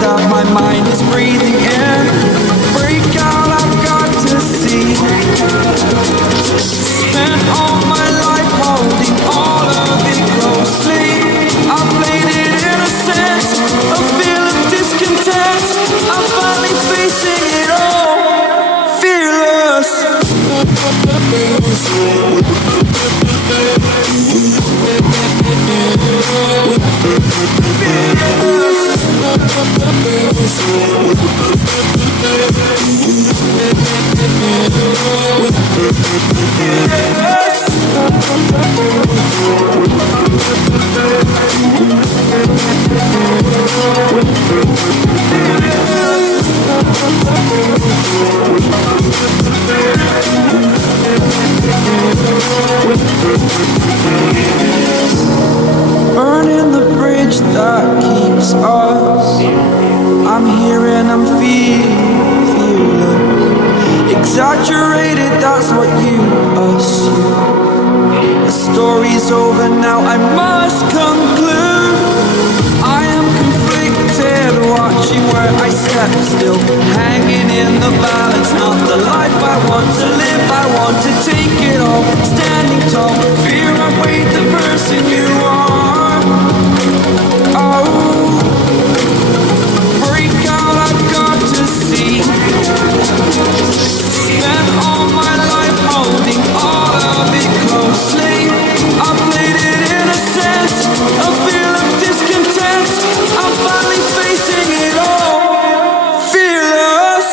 that my mind is breathing in. Break out, I've got to see. Spent all my life holding all of it closely. I played it innocent, a feel of discontent. I'm finally facing it all, fearless. Burning the bridge that keeps us. I'm here and I'm feeling fearless. Exaggerated, that's what you assume. The story's over now, I must conclude. I am conflicted, watching where I step still, hanging in the balance. Not the life I want to live, I want to take it all. Standing tall, fear I weighed the person you are. Oh, break out, I've got to see. Spent all my life holding all of it closely. I played it innocent, a feel of discontent. I'm finally facing it all, fearless.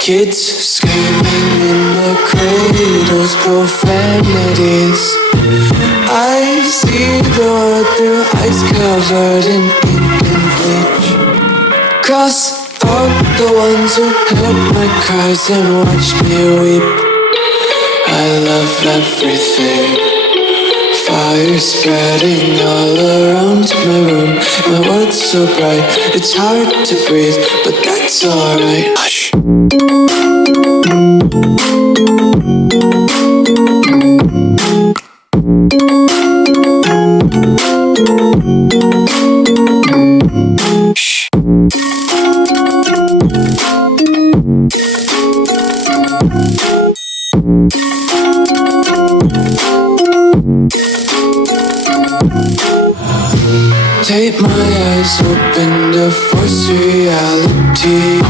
Kids screaming in the cradles, profanities. I see the world through eyes covered in ink and bleach. Cross out the ones who heard my cries and watched me weep. I love everything. Fire spreading all around my room. My world's so bright, it's hard to breathe, but that's alright. Hush. Tape my eyes open to force reality.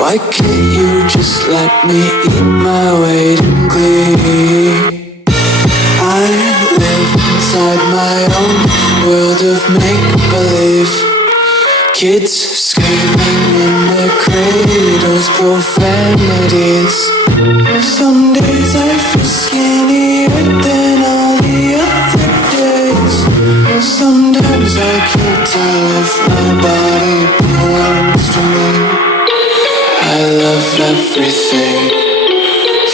Why can't you just let me eat my weight in glee? I live inside my own world of make-believe. Kids screaming in their cradles, profanities. Some days I feel skinnier than all the other days. Sometimes I can't tell if my body belongs to me. I love everything.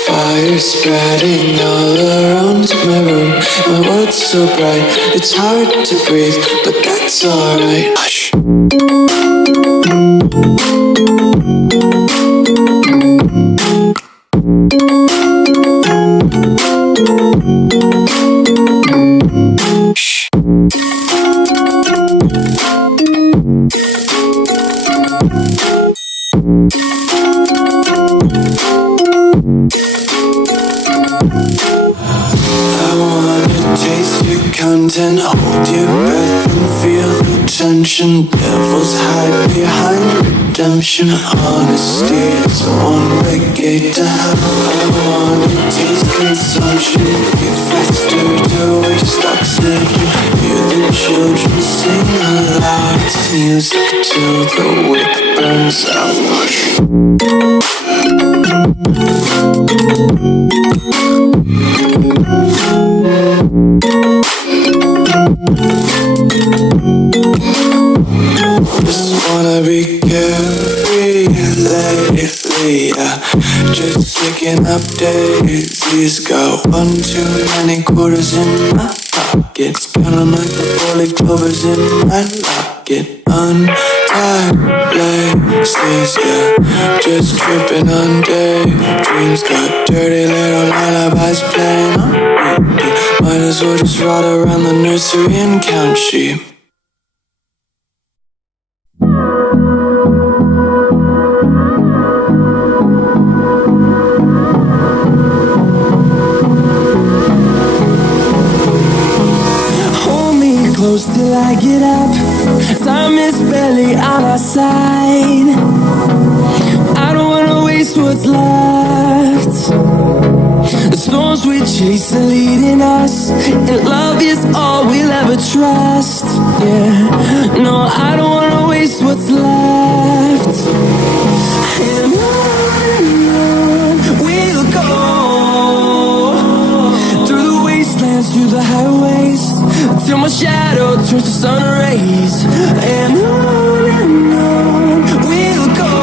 Fire spreading all around my room. My world's so bright, it's hard to breathe, but that's alright. Hush. Shh. and hold your breath and feel the tension. Devils hide behind redemption. Honesty is a one-way gate to hell. I wanna taste consumption. Breathe faster to waste oxygen. Hear the children sing aloud. It's music till the wick burns out. Just wanna be carefree lately, yeah. Just picking up daisies. Got one too many quarters in my pockets. Counting like the four-leaf clovers in my locket. Untied laces, yeah. Just tripping on daydreams. Got dirty little lullabies playing on repeat. Might as well just ride around the nursery and count sheep. Close till I get up. Time is barely on our side. I don't wanna waste what's left. The storms we chase are leading us, and love is all we'll ever trust. Yeah, no, I don't wanna waste what's left. And on we'll go, through the wastelands, through the highways, till my shadow turns to sun rays. And on we'll go,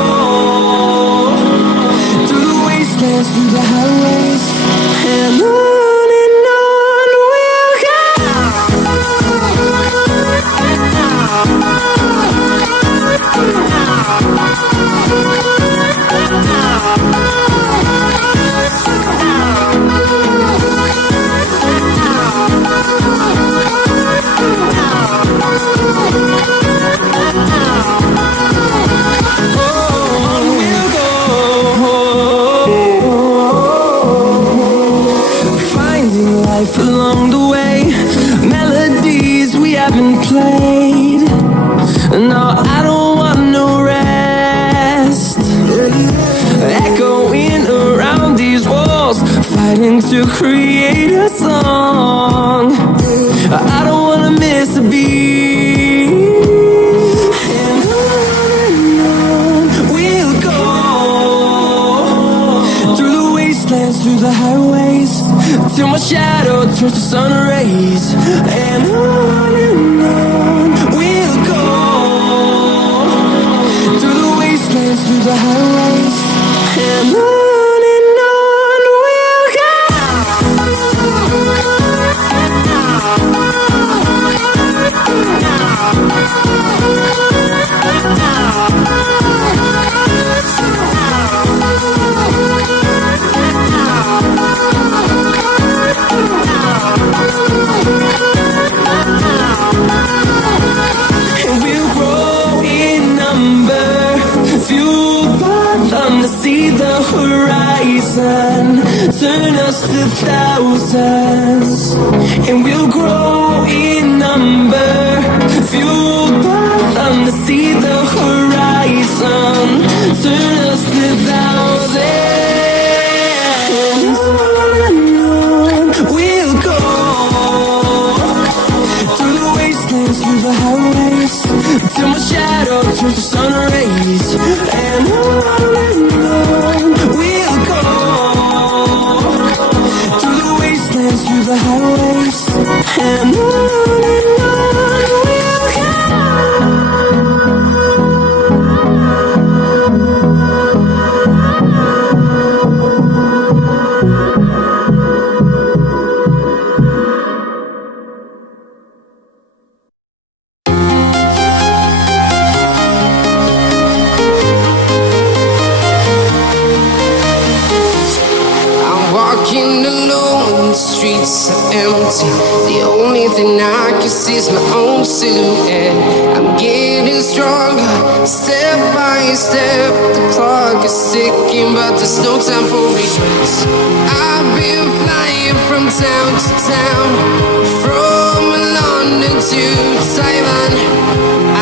through the wastelands, through the highways. And on we'll go. Along the way, melodies we haven't played. No, I don't want no rest. Echoing around these walls, fighting to create a song. I don't wanna miss a beat. And on we'll go, through the wastelands, through the highways, till my shadow turns to sun rays. And on we'll go, through the wastelands, through the highways. And on we'll go. And we'll grow in number, fueled by them to see the horizon, turn us to thousands. And we'll grow in number, fueled by them to see the horizon, turn us to thousands. And on we'll go, through the wastelands, through the highways, till my shadow turns to sun rays. And on we'll go, through the wastelands, through the highways. And on we'll go. Walking alone, the streets are empty. The only thing I can see is my own silhouette. I'm getting stronger, step by step. The clock is ticking, but there's no time for regrets. I've been flying from town to town, from a long London to Taiwan.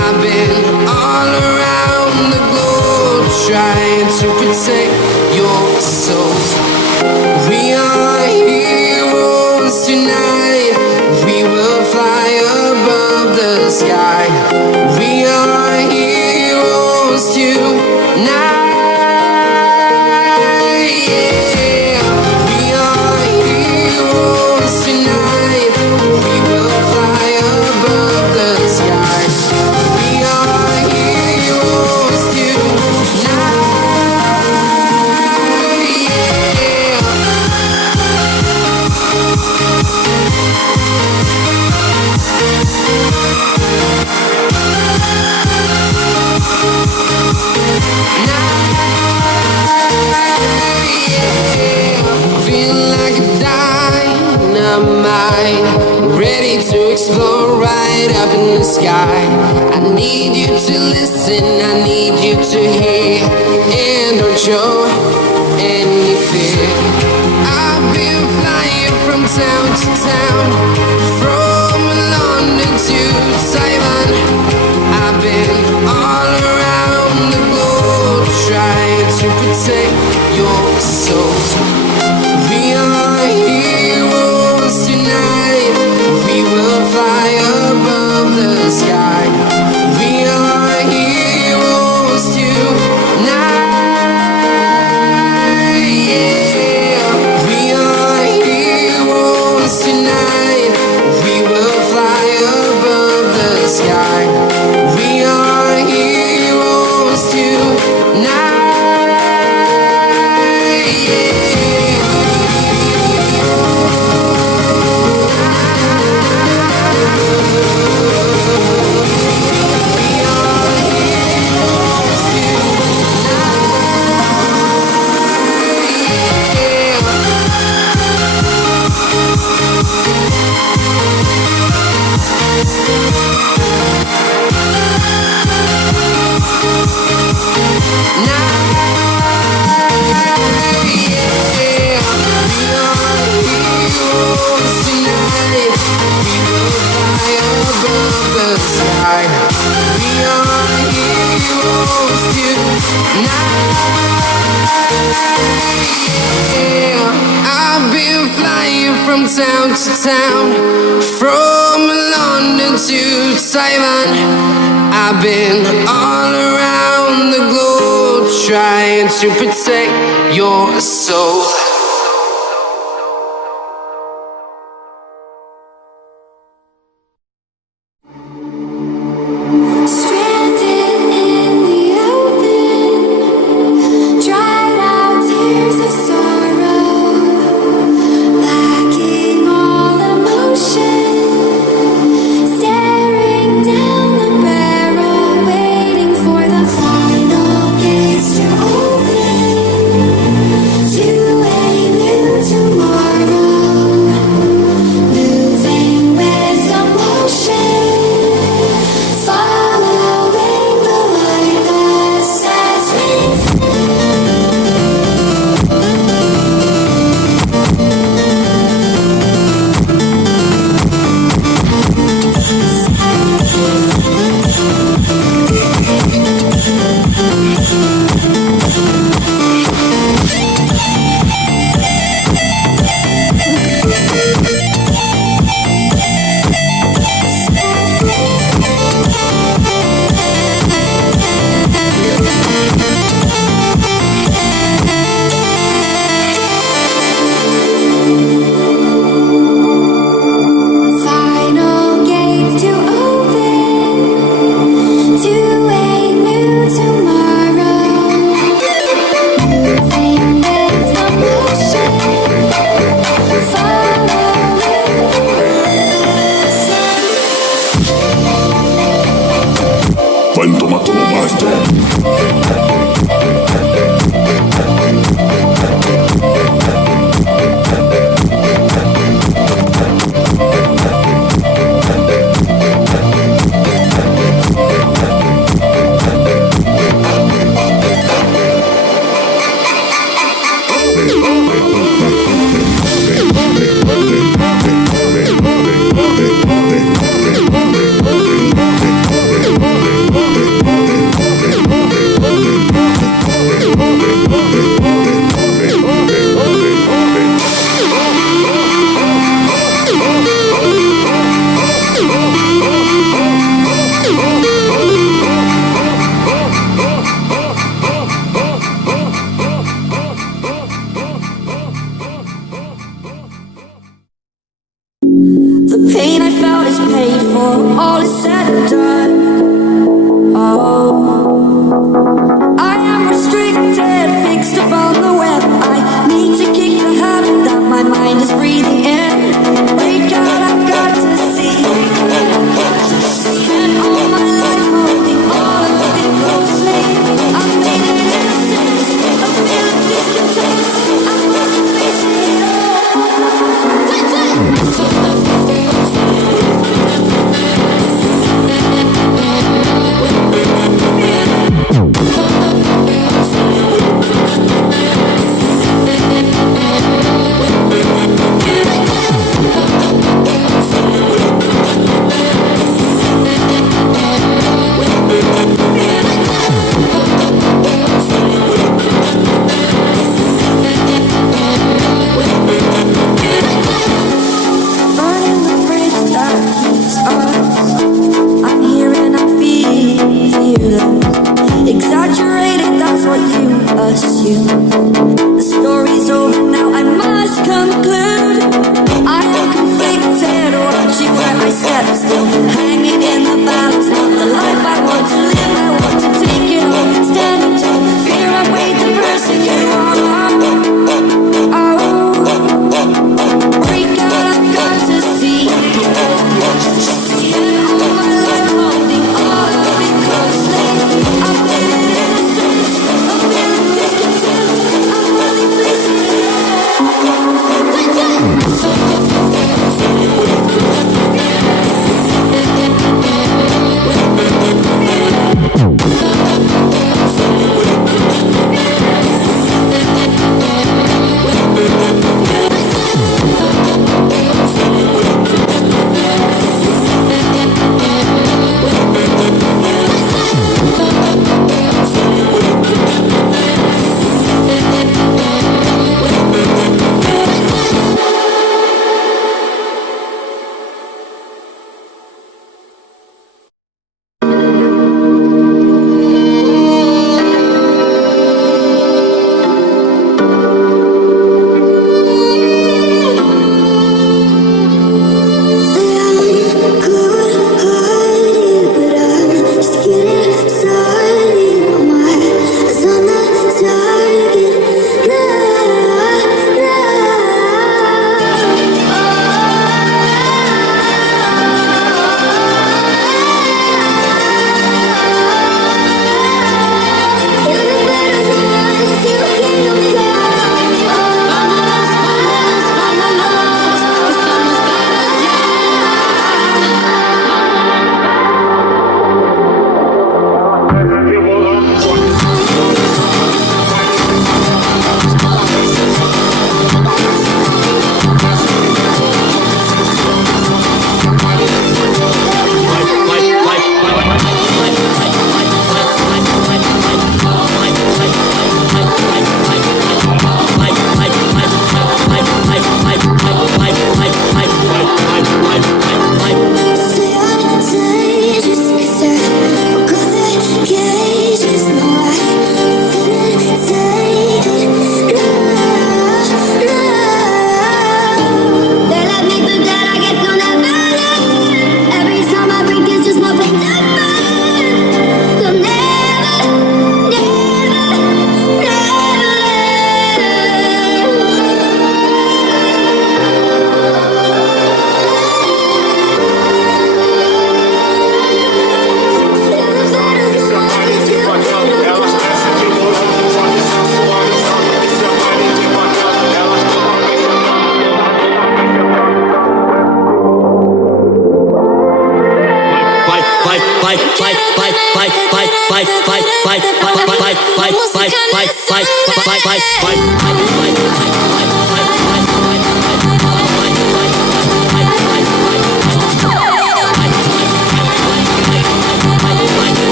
I've been all around the globe trying to protect your soul. We are heroes tonight. We will fly above the sky. We are heroes tonight. Ready to explore right up in the sky. I need you to listen, I need you to hear, and don't show any fear. I've been flying from town to town, from London to Taiwan. I've been all around the globe trying to protect your soul. We are heroes tonight. We will fly above the sky. We are heroes tonight. Yeah. We are heroes tonight. We will fly above the sky. We are heroes tonight. I've been flying from town to town, from London to Taiwan. I've been all around the globe trying to protect your soul. You what you assume. The story's over now, I must conclude. I am conflicted, watching where I step, still hanging in the balance. Not the life I want to live, I want to take it all. Standing tall, fear I weighed the person you are. Oh, break out, I've got to see. Spend all my life holding all of it closely. I'm feeling innocence, I'm feeling discontent. I'm running places.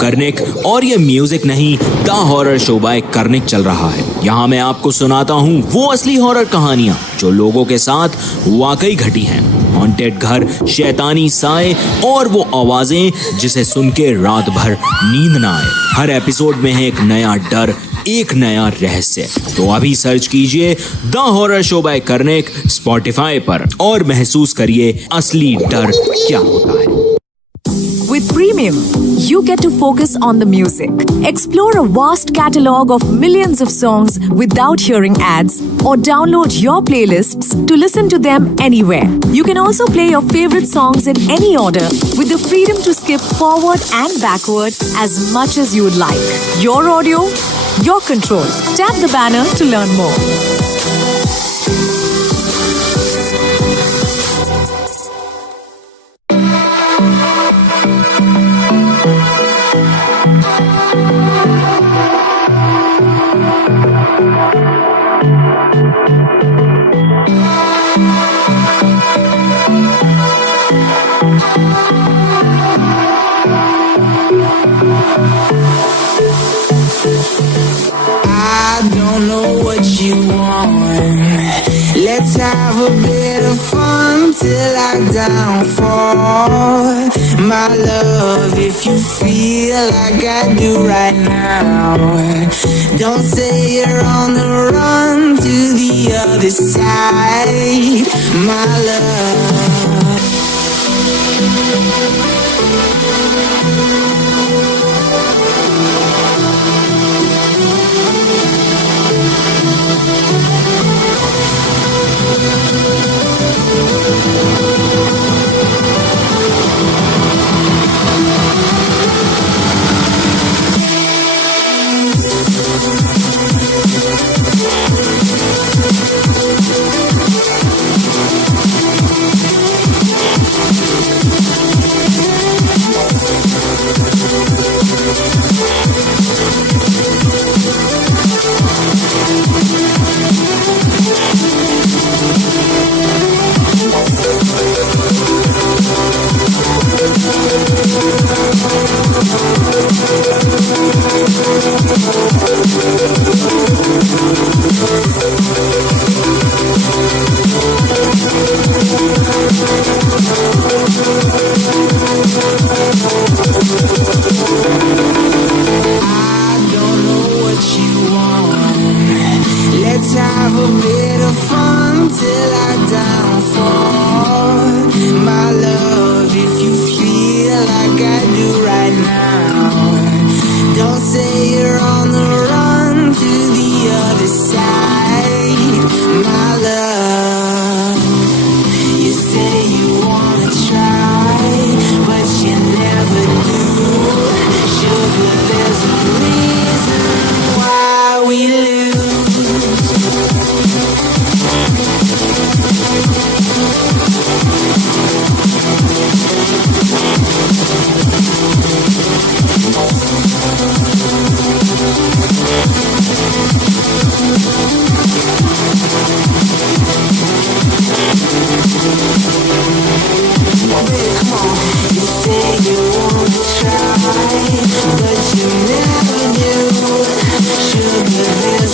Karnik और ये music नहीं, the horror show by Karnik चल रहा है। यहाँ मैं आपको सुनाता हूँ वो असली हॉरर कहानियाँ जो लोगों के साथ वाकई घटी हैं। हॉन्टेड घर, शैतानी साए और वो आवाजें जिसे सुन के रात भर नींद ना आए। हर एपिसोड में है एक नया डर, एक नया रहस्य। तो अभी सर्च कीजिए the horror show by Karnik Spotify पर और महसूस करिए असली डर क्या होता है। With Premium, you get to focus on the music. Explore a vast catalog of millions of songs without hearing ads, or download your playlists to listen to them anywhere. You can also play your favorite songs in any order with the freedom to skip forward and backward as much as you would like. Your audio, your control. Tap the banner to learn more. I don't know what you want. Let's have a bit of fun till I downfall. My love, if you feel like I do right now, don't say you're on the run to the other side. My love. Let's have a bit of fun till I downfall. My love, if you feel like I do right now, don't say you're on the run to the other side. My love, you say you wanna try, but you never do. Sugar, there's a reason why we lose. You say you wanna try, but you never do. Sugar,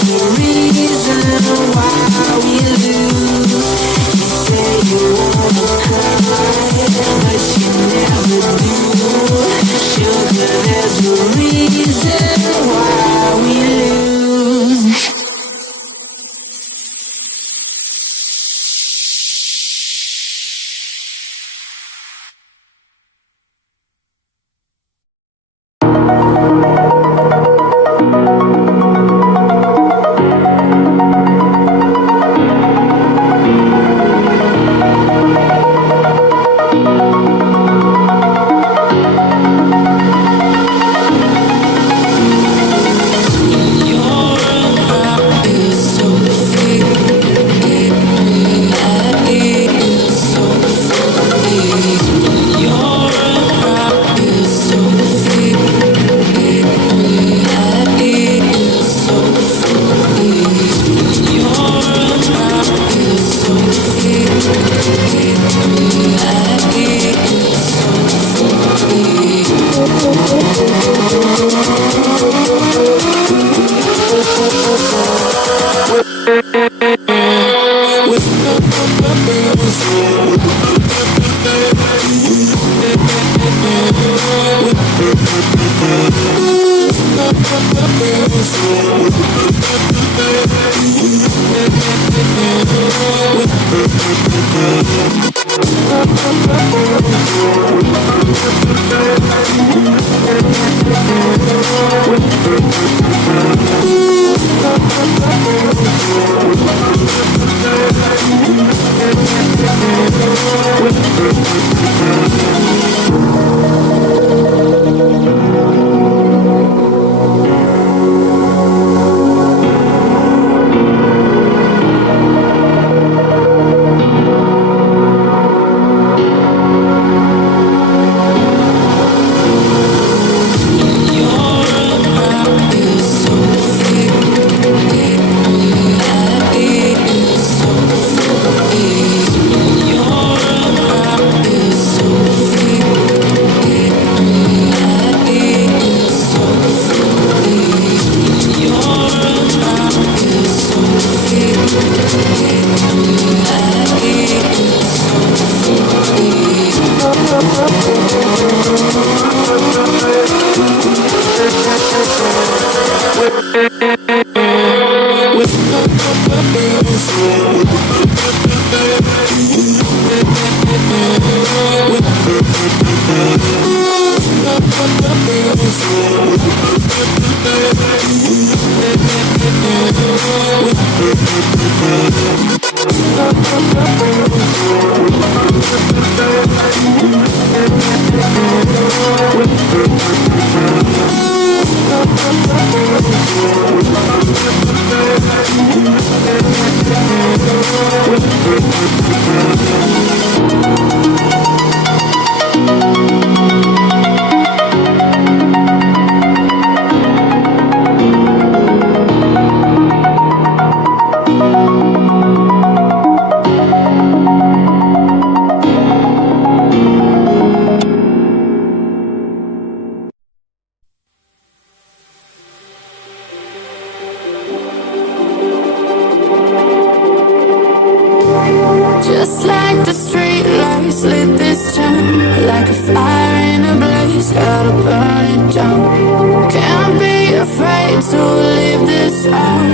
Just like the street lights lit this town, like a fire in a blaze, gotta burn it down. Can't be afraid to leave this out.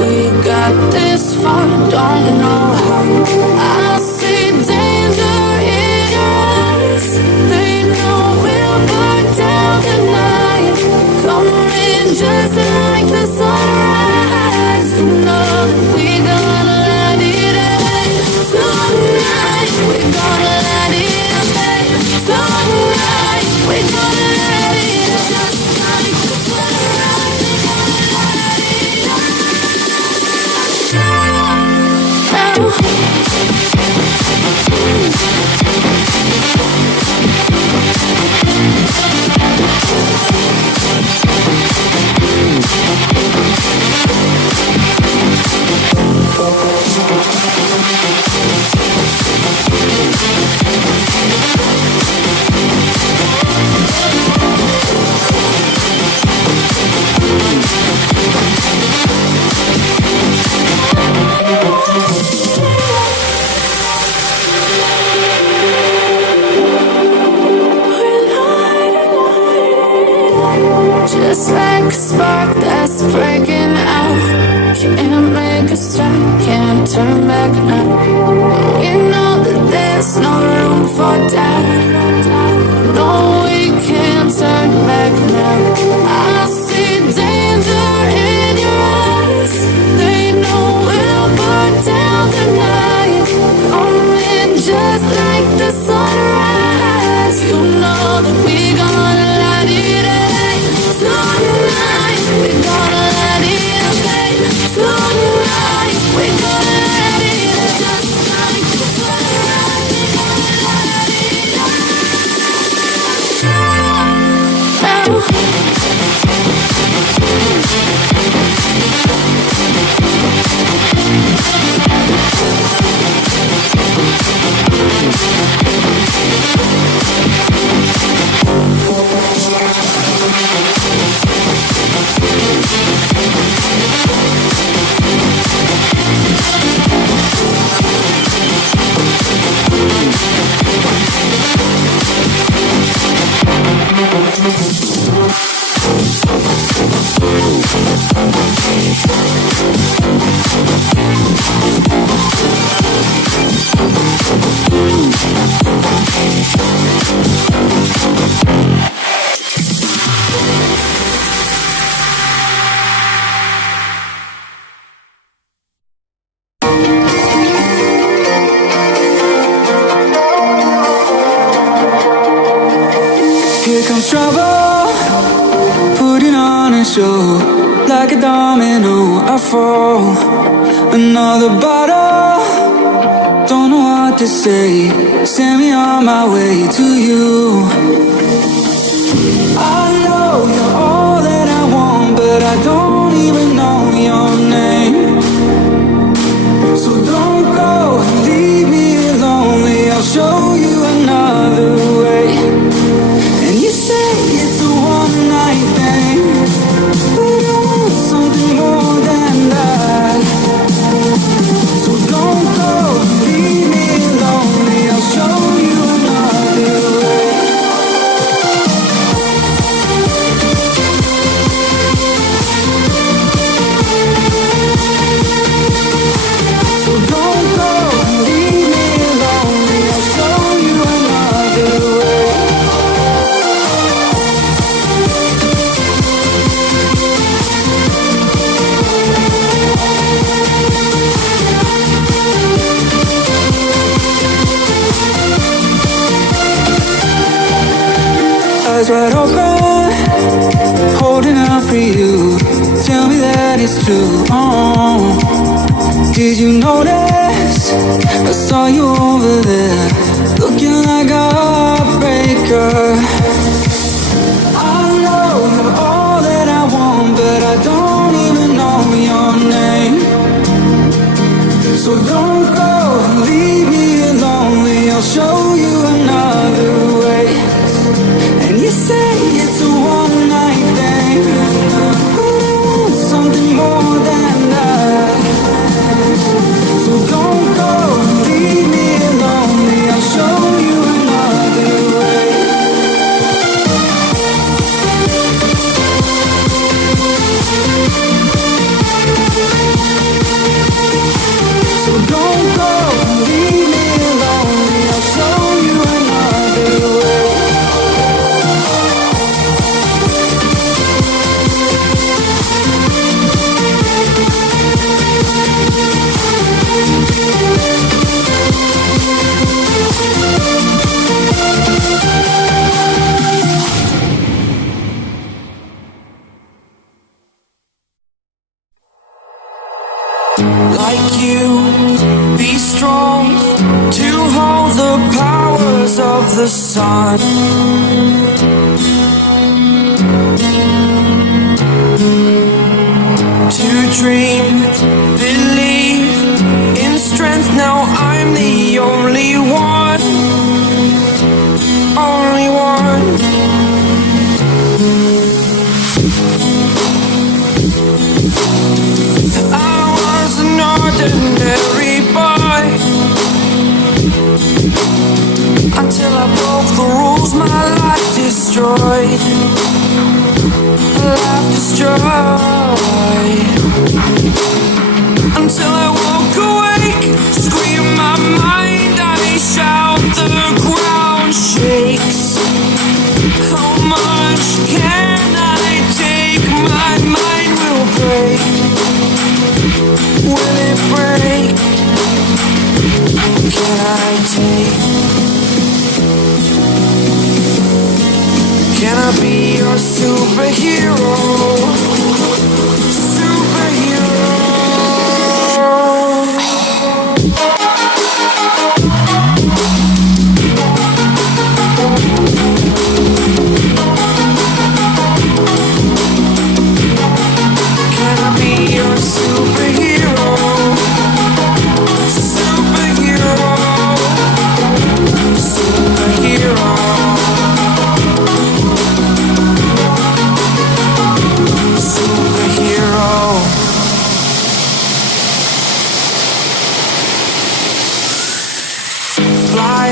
We got this far, don't know how. I see danger in your eyes. They know we'll burn down the night. Coming just like the sunrise. You know that we gonna let it end. Tonight, we're gonna let it end. Tonight, we're gonna let it end. Just like the sunrise, we're gonna let it end. show. Like a domino, I fall. Another bottle, don't know what to say. Send me on my way to you. I know you're all that I want, but I don't even know your name. So don't go and leave me lonely. I'll show you another way. And you say it's a one night thing, but I want something more than that. So don't go and leave me lonely. I'll show you another way. So don't go and leave me lonely. I'll show you another way. Eyes wide open, holding out for you. Tell me that it's true. Oh, did you notice? I saw you over there, looking like a heartbreaker. I know you're all that I want, but I don't even know your name. So don't go and leave me lonely. I'll show you another way. And you say it's a one night thing, but I want something more than that. So don't go and leave me lonely. I'll show you another way. So don't go and leave me lonely. I'll show you another way. Like you, be strong to hold the powers of the sun. To dream, believe in strength. Now I'm the only one, only one. I was an ordinary boy until I broke the rules. My life destroyed, life destroyed. Until I woke awake, scream my mind, I shout, the ground shakes. How much can I take? My mind will break. Will it break? Can I take? Can I be your superhero? Superhero. Can I be your superhero? Superhero. Superhero. Superhero. Fly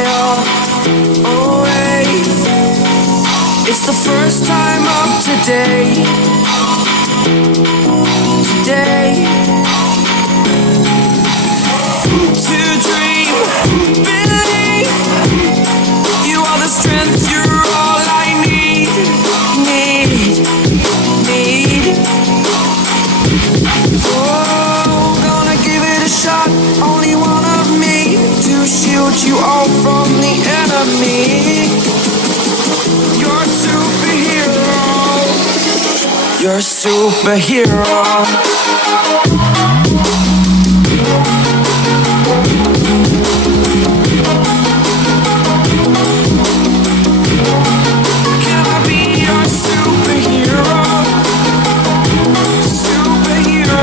away. It's the first time of today. Today. To dream, believe. You are the strength, you're all I need. Oh, gonna give it a shot. Only one of me to shield you all from the enemy. You're a superhero. You're a superhero. Can I be your superhero? Superhero.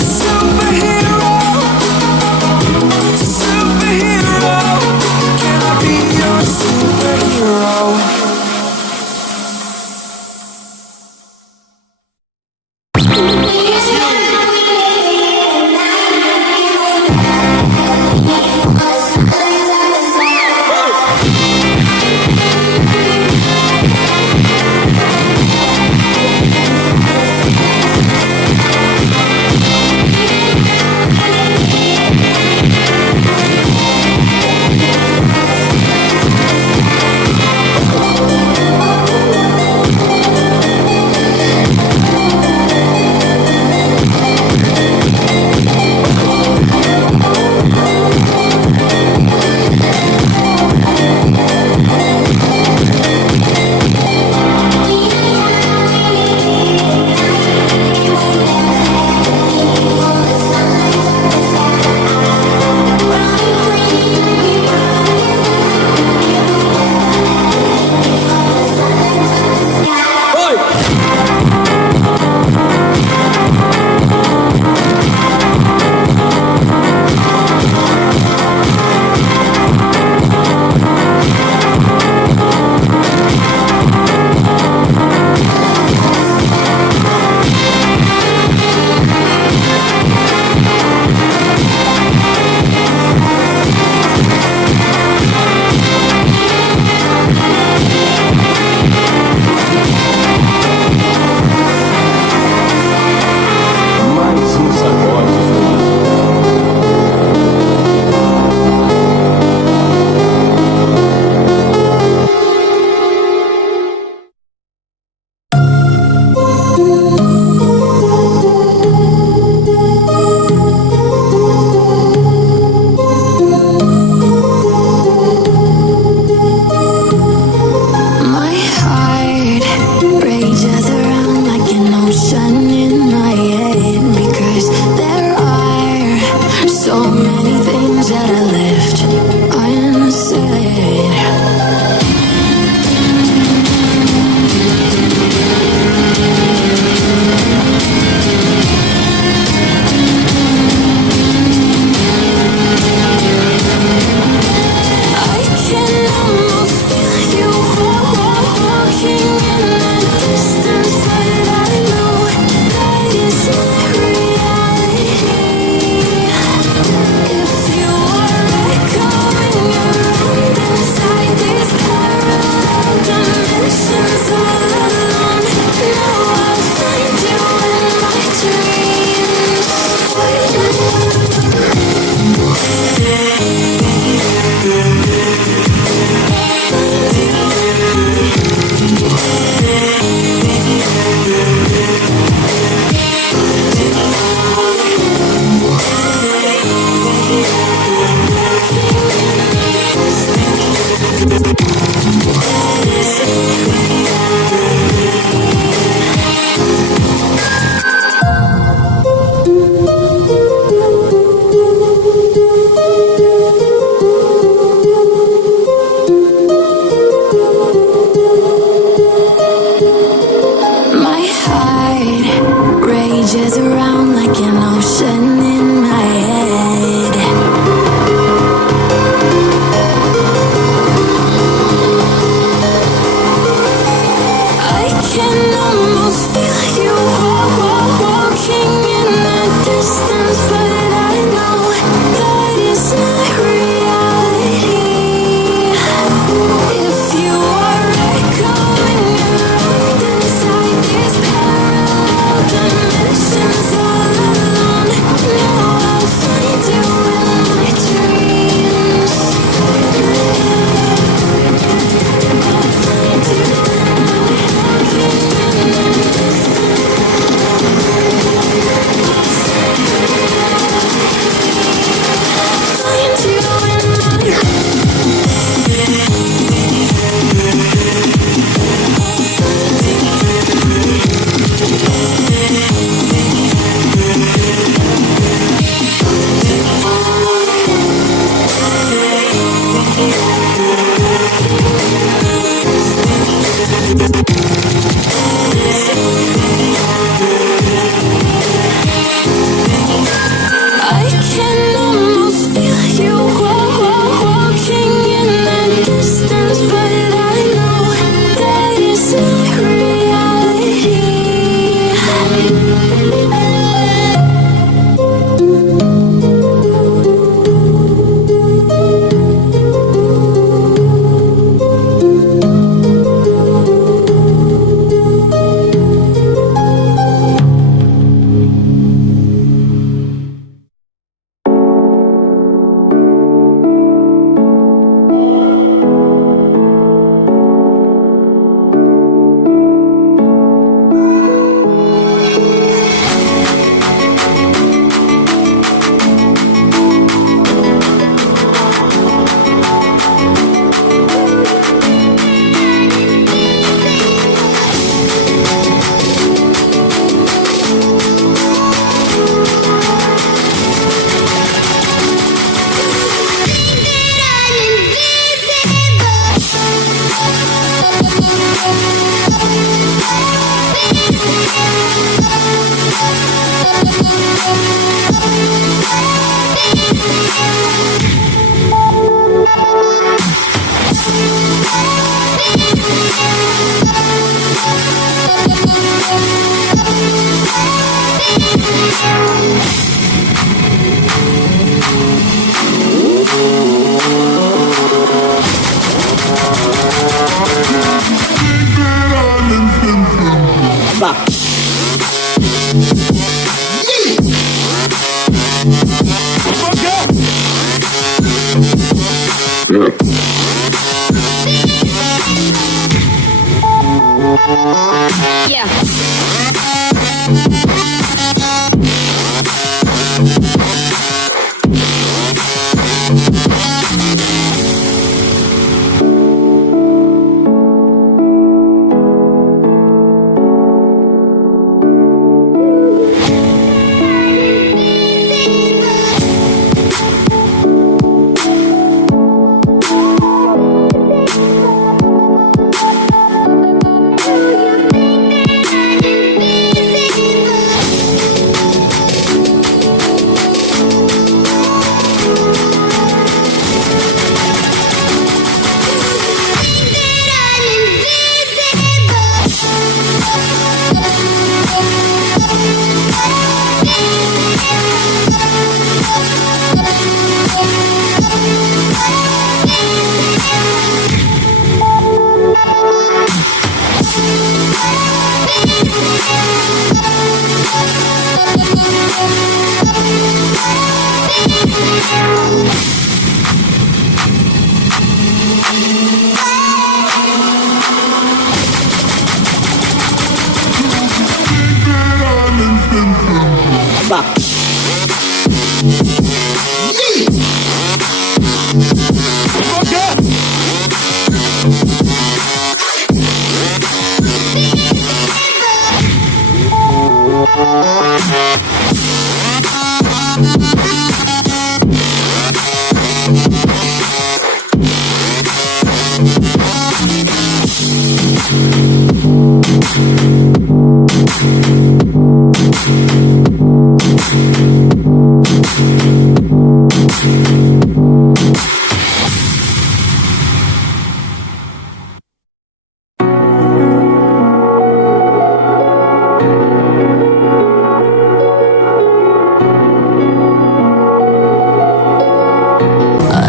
Superhero. Superhero. Can I be your superhero?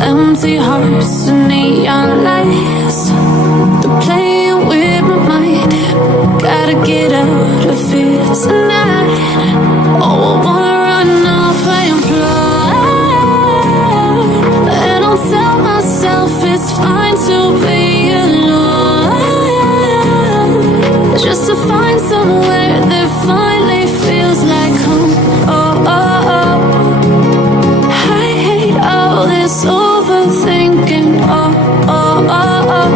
Empty hearts and neon lights, they're playing with my mind. Gotta get out of here tonight. Oh, I wanna run off and fly, and I'll tell myself it's fine to be alone, just to find somewhere that finally feels like home. Oh, oh, oh. I hate all this overthinking. Oh, oh, oh, oh.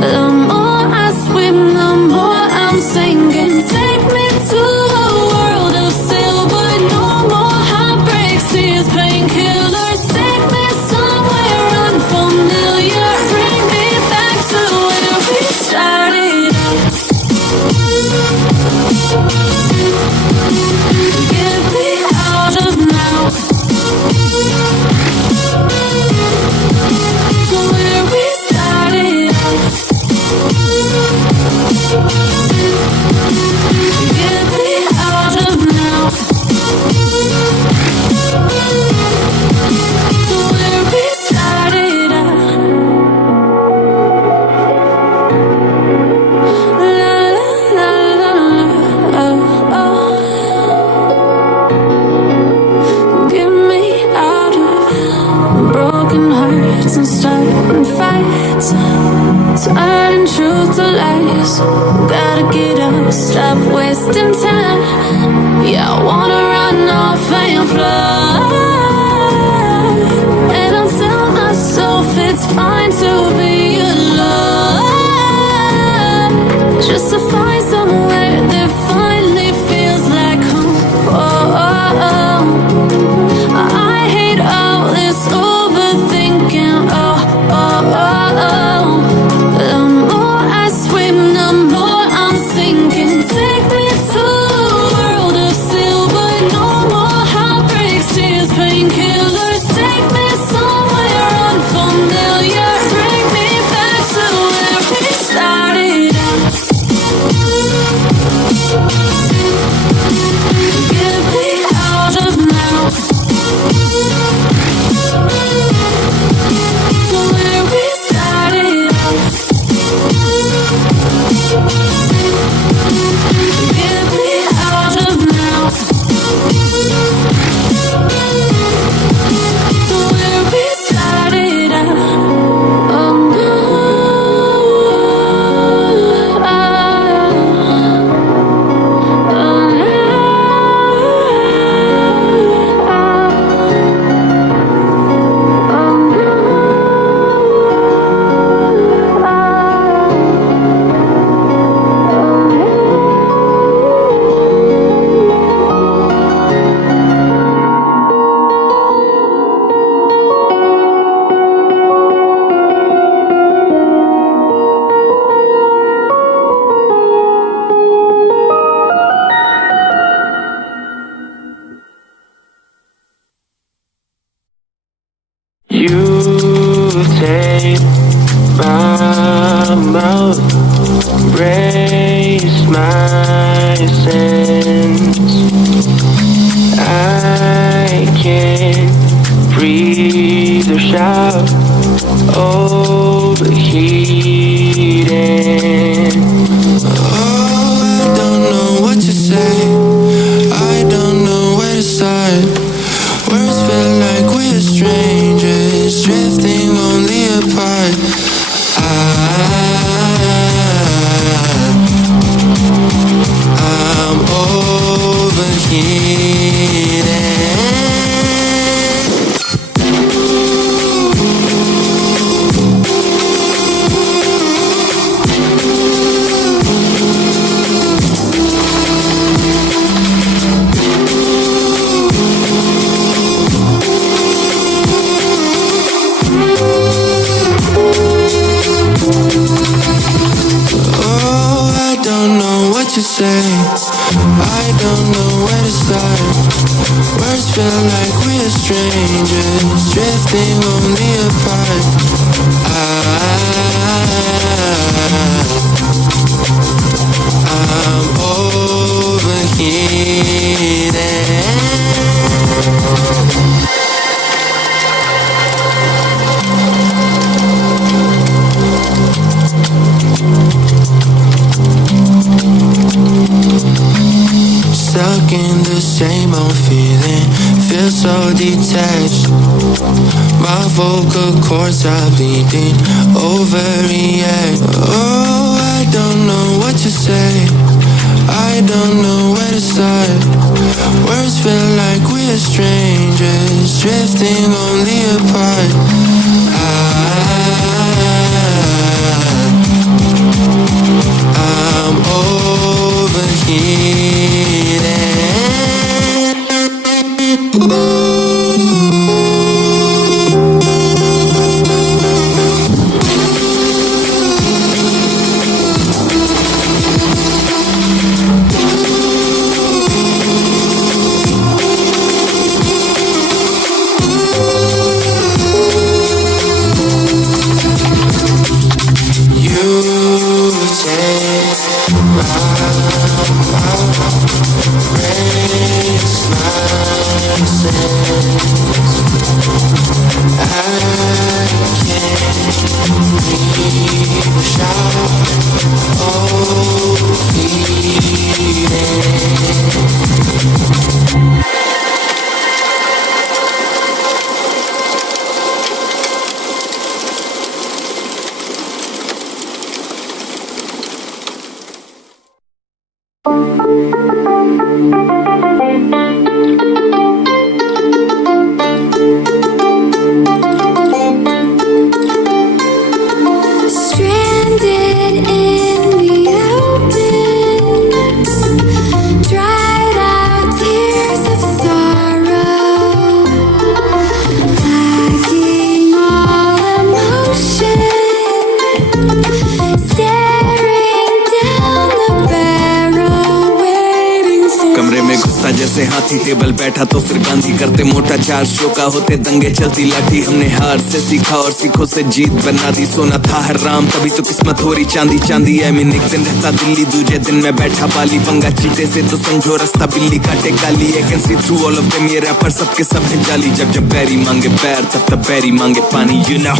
The more I swim, the more I'm sinking. Take me to a world of silver. No more heartbreaks, tears, painkillers. Take me somewhere unfamiliar. Bring me back to where we started out. Get me out of now. To where we started out. Get me out of now. To where we started out. La la la la, oh, oh. Get me out of broken hearts and starting fights, turning truth to lies. Gotta get up, stop wasting time. Yeah, I wanna run off and fly, and I'll tell myself it's fine to be alone, just to find somewhere that finally feels like home. Oh, oh, oh. I hate all this overthinking. Oh, oh, oh, oh. The more I swim, the more I'm sinking. Take me to a world of silver. No more heartbreaks, tears, painkillers. Take me somewhere unfamiliar. Bring me back to where we started out. Get me out of now. To where we started out. Get me out of now. To where we started out. Oh no. You take my mouth, raise my sense. I can't breathe or shout, overheating. Oh, I don't know what to say. I don't know where to start. Words feel like we're strangers, drifting only apart. I'm overheating. apart. Words feel like we're strangers, drifting only apart. I'm overheating. Stuck in the same old feeling, feel so detached. My vocal cords are bleeding, overreact. Oh, I don't know what to say, I don't know where to start. Words feel like we're strangers, drifting only apart. I'm जैसे हाथी table बैठा तो फिर गांधी करते मोटा चार show का होते दंगे चलती लाठी। हमने हार से सीखा और सीखों से जीत बना दी। सोना था हराम तभी तो किस्मत हो रही चांदी चांदी। आई मीन एक दिन रहता दिल्ली दूजे दिन मैं बैठा बाली। पंगा चीते से तो समझो रास्ता बिल्ली काटे काली। I can see through all of them ये रैपर सबके सब हैं जाली। जब जब बैरी मांगे पैर तब तब बैरी मांगे पानी यू नो।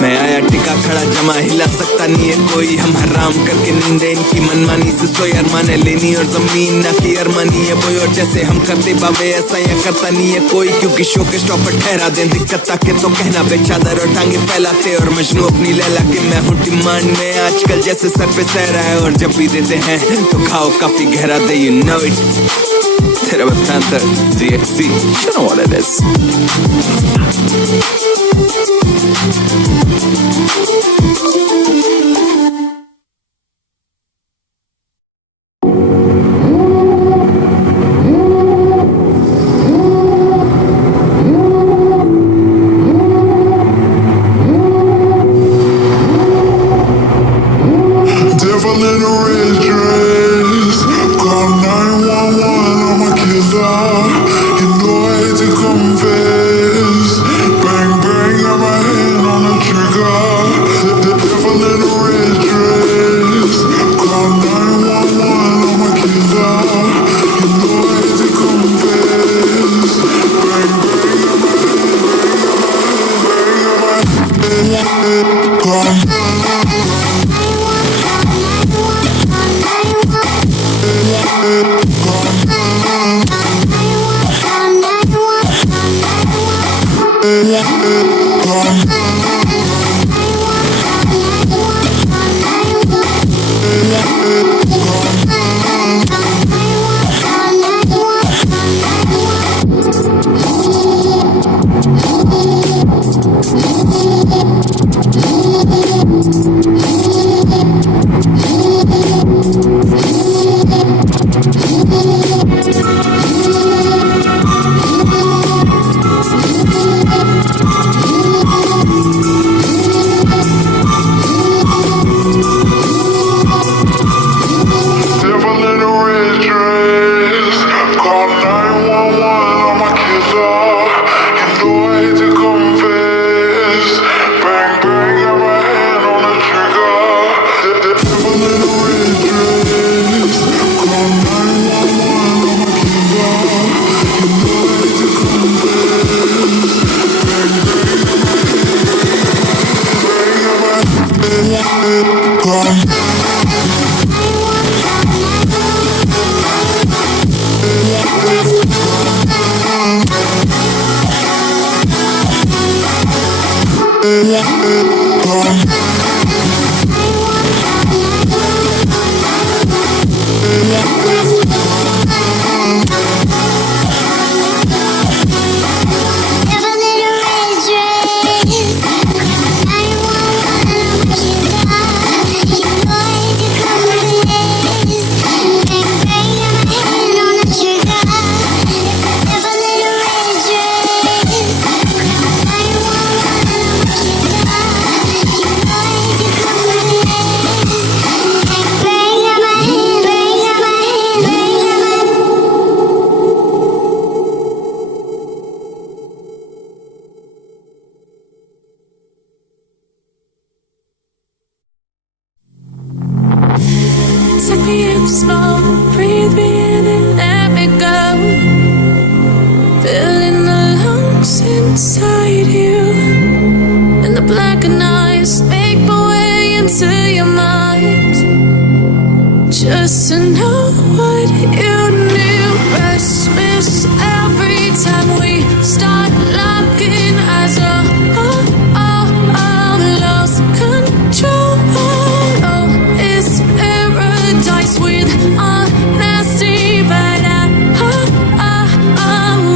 मैं आया टिका खड़ा जमा हिला सकता नहीं है कोई। हम हराम करके नींदे इनकी मनमानी से सोई। अरमाने लेनी और जमीन ना की अरमानी है कोई। और जैसे हम करते बाबे ऐसा या करता नहीं है कोई। क्योंकि शो के स्टॉपर ठहरा दें दिक्कत ताके तो कहना बेचादर और टांगे फैलाते। और मजनू अपनी लैला के मैं हूँ डिमांड में आजकल जैसे सर पे सह रहा है। और जब भी देते हैं तो खाओ काफी गहरा दे यू नो इट। तेरा Panther, DXC, you know what it is. Devil in a red dress, call 911, I'm a killer. You know I hate to confess, but Take me in slow, breathe me in and let me go. Filling the lungs inside you, and the blackened eyes make my way into your mind. Just to know what you knew. Restless every time we start locking eyes. Lost control. It's paradise with honesty, but I'm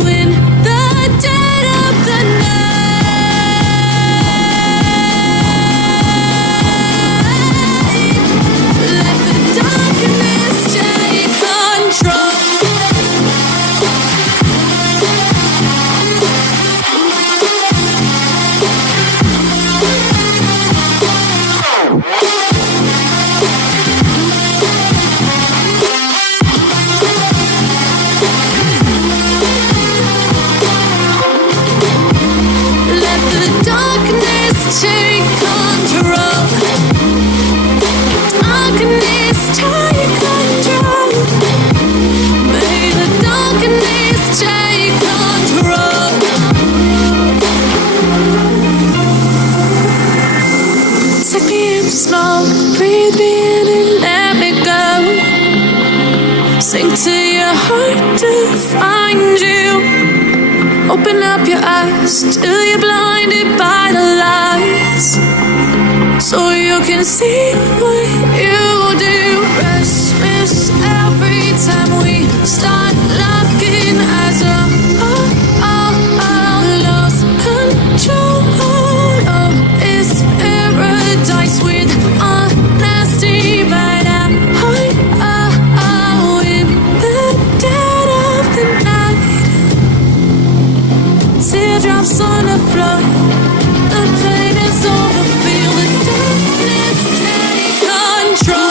in the dead of the night. Let the darkness take control. Let the darkness take control. Darkness take control. May the darkness take control. Take me in slow, breathe me in and let me go. Sink to your heart to find you. Open up your eyes till you're blinded by the lies, so you can see what you do. Restless every time we start locking eyes. Lost control. It's paradise with honesty, but I'm in the dead of the night. Teardrops on the floor. The pain is over. Feel the darkness take control.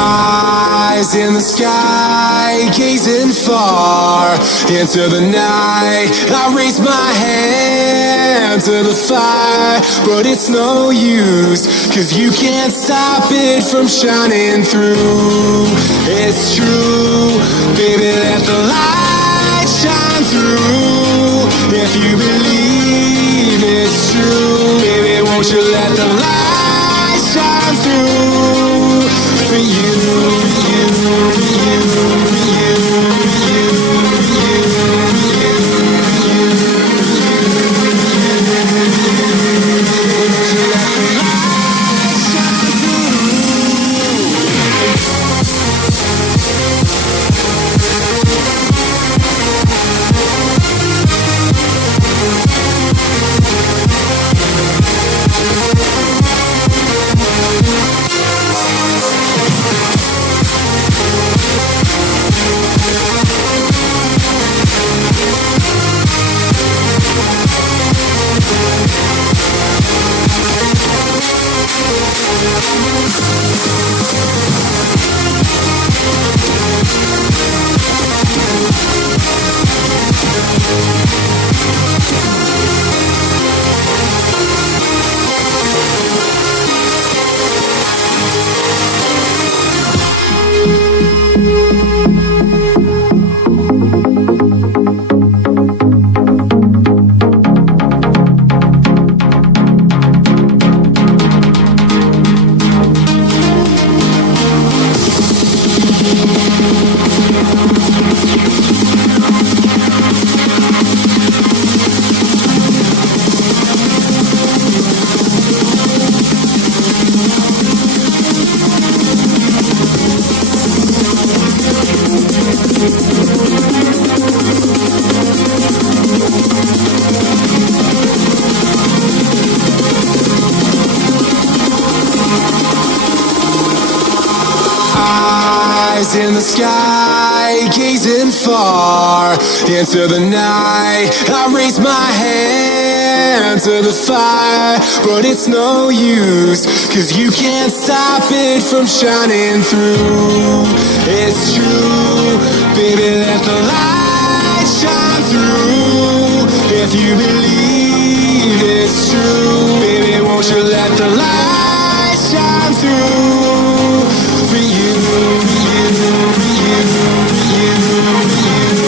Eyes in the sky, gazing far into the night. I raise my hand to the fire, but it's no use, 'cause you can't stop it from shining through. It's true, baby, let the light shine through. If you believe it's true, baby, won't you let the light shine through? For you, for you, for you, for you, for you, for you, for you, for you, for you, let the light shine Eyes in the sky, gazing far into the night. I raise my hand to the fire, but it's no use, 'cause you can't stop it from shining through. It's true, baby, let the light shine through. If you believe it's true, baby, won't you let the light shine through? For you, for you, for you, for you, for you, for you,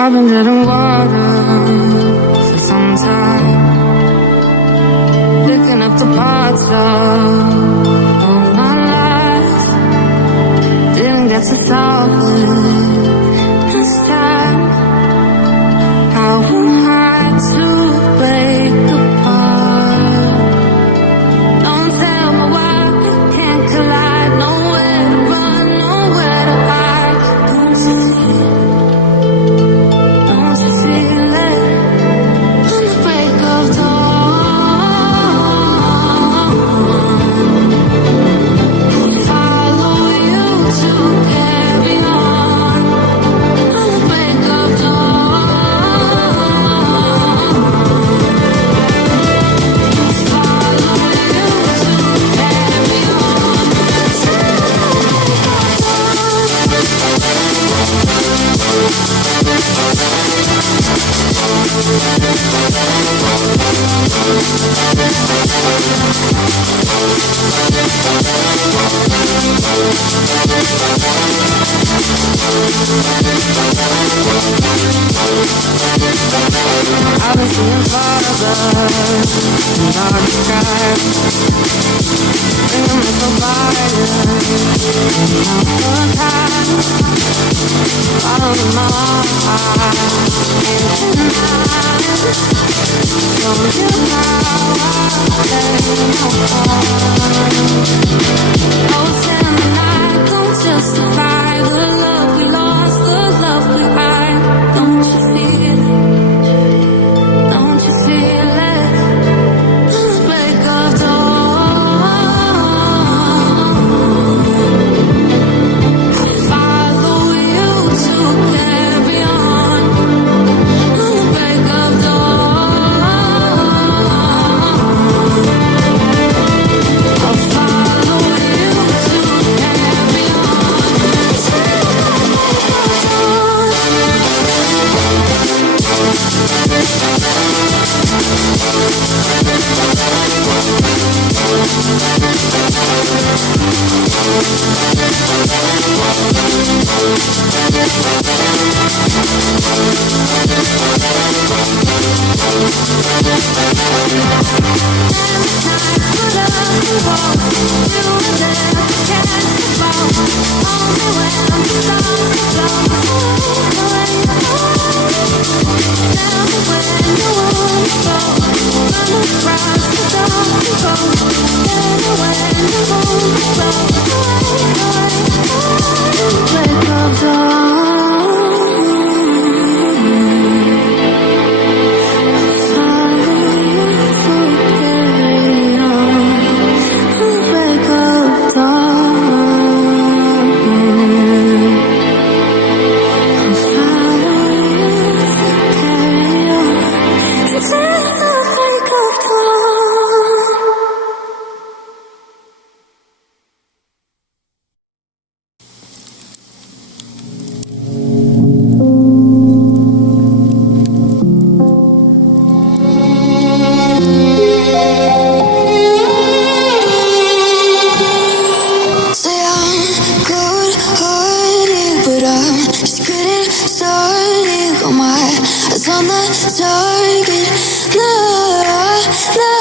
I've been dead in water for some time, picking up the parts of my life. I've been seeing flowers in dark skies, bringing me so violent out the time. Bottom of my heart, and tonight, show you how I stay on. Ghosts in the night don't justify the love we lost, the love we hide. Don't you feel it? Don't you feel it? This break of dawn. I follow you to carry on. This break of dawn. I follow you to carry on. Say I'm good-hearted, but I'm just getting started. Got my eyes on the target. No, no.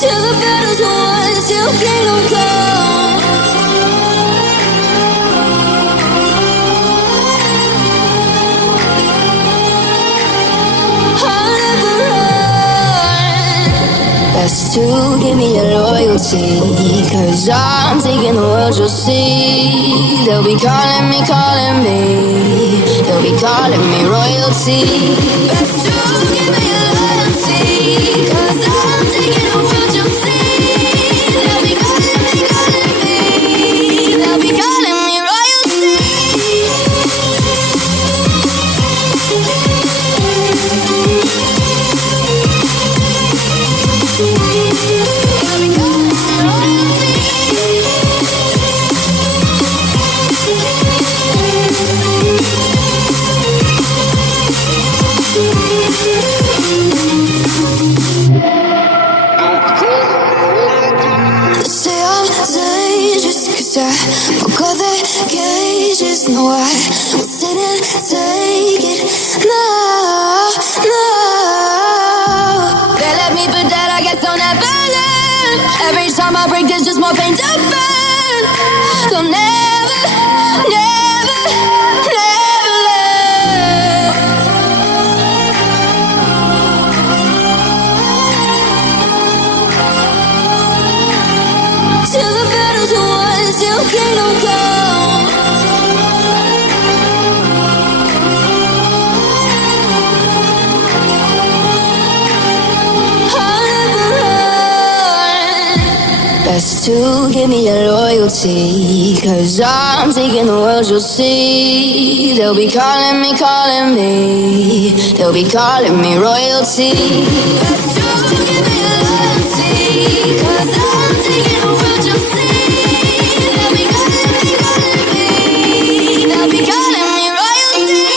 Till the battle's won, till kingdom come. I'll never run. Best to give me your loyalty, 'cause I'm taking the world, you'll see. They'll be calling me, they'll be calling me royalty. Best to give me your loyalty, 'cause I'm taking the world, you'll see. They'll be calling me, they'll be calling me royalty. Say I'm dangerous 'cause I broke all the cages. No, I won't sit and take it. No, no. They left me for dead, I guess I'll never learn. Every time I break, there's just more pain to burn. They'll never, never, never learn. Till the battle's won, till kingdom come. I'll never run. Best to give me your loyalty, 'cause I'm taking the world, you'll see. They'll be calling me, they'll be calling me royalty. Best to give me your loyalty, 'cause I'm taking the world, you'll see. They'll be calling me, they'll be calling me royalty.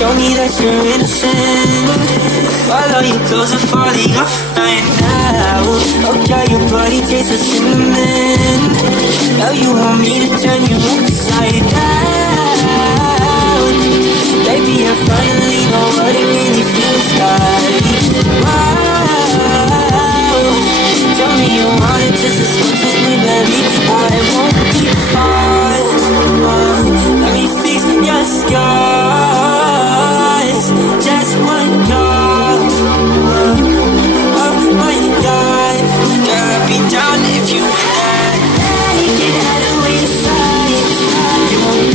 Tell me that you're innocent. While all your clothes are falling off right now. Oh girl, your body tastes of cinnamon. Now you want me to turn you upside down. Baby, I finally know what it really feels like. Wow. Tell me you want it just as much as me, baby. I won't keep far. Let me fix your scars. Just one call. Oh my God, girl, be down if you want that. You can hide away inside. You won't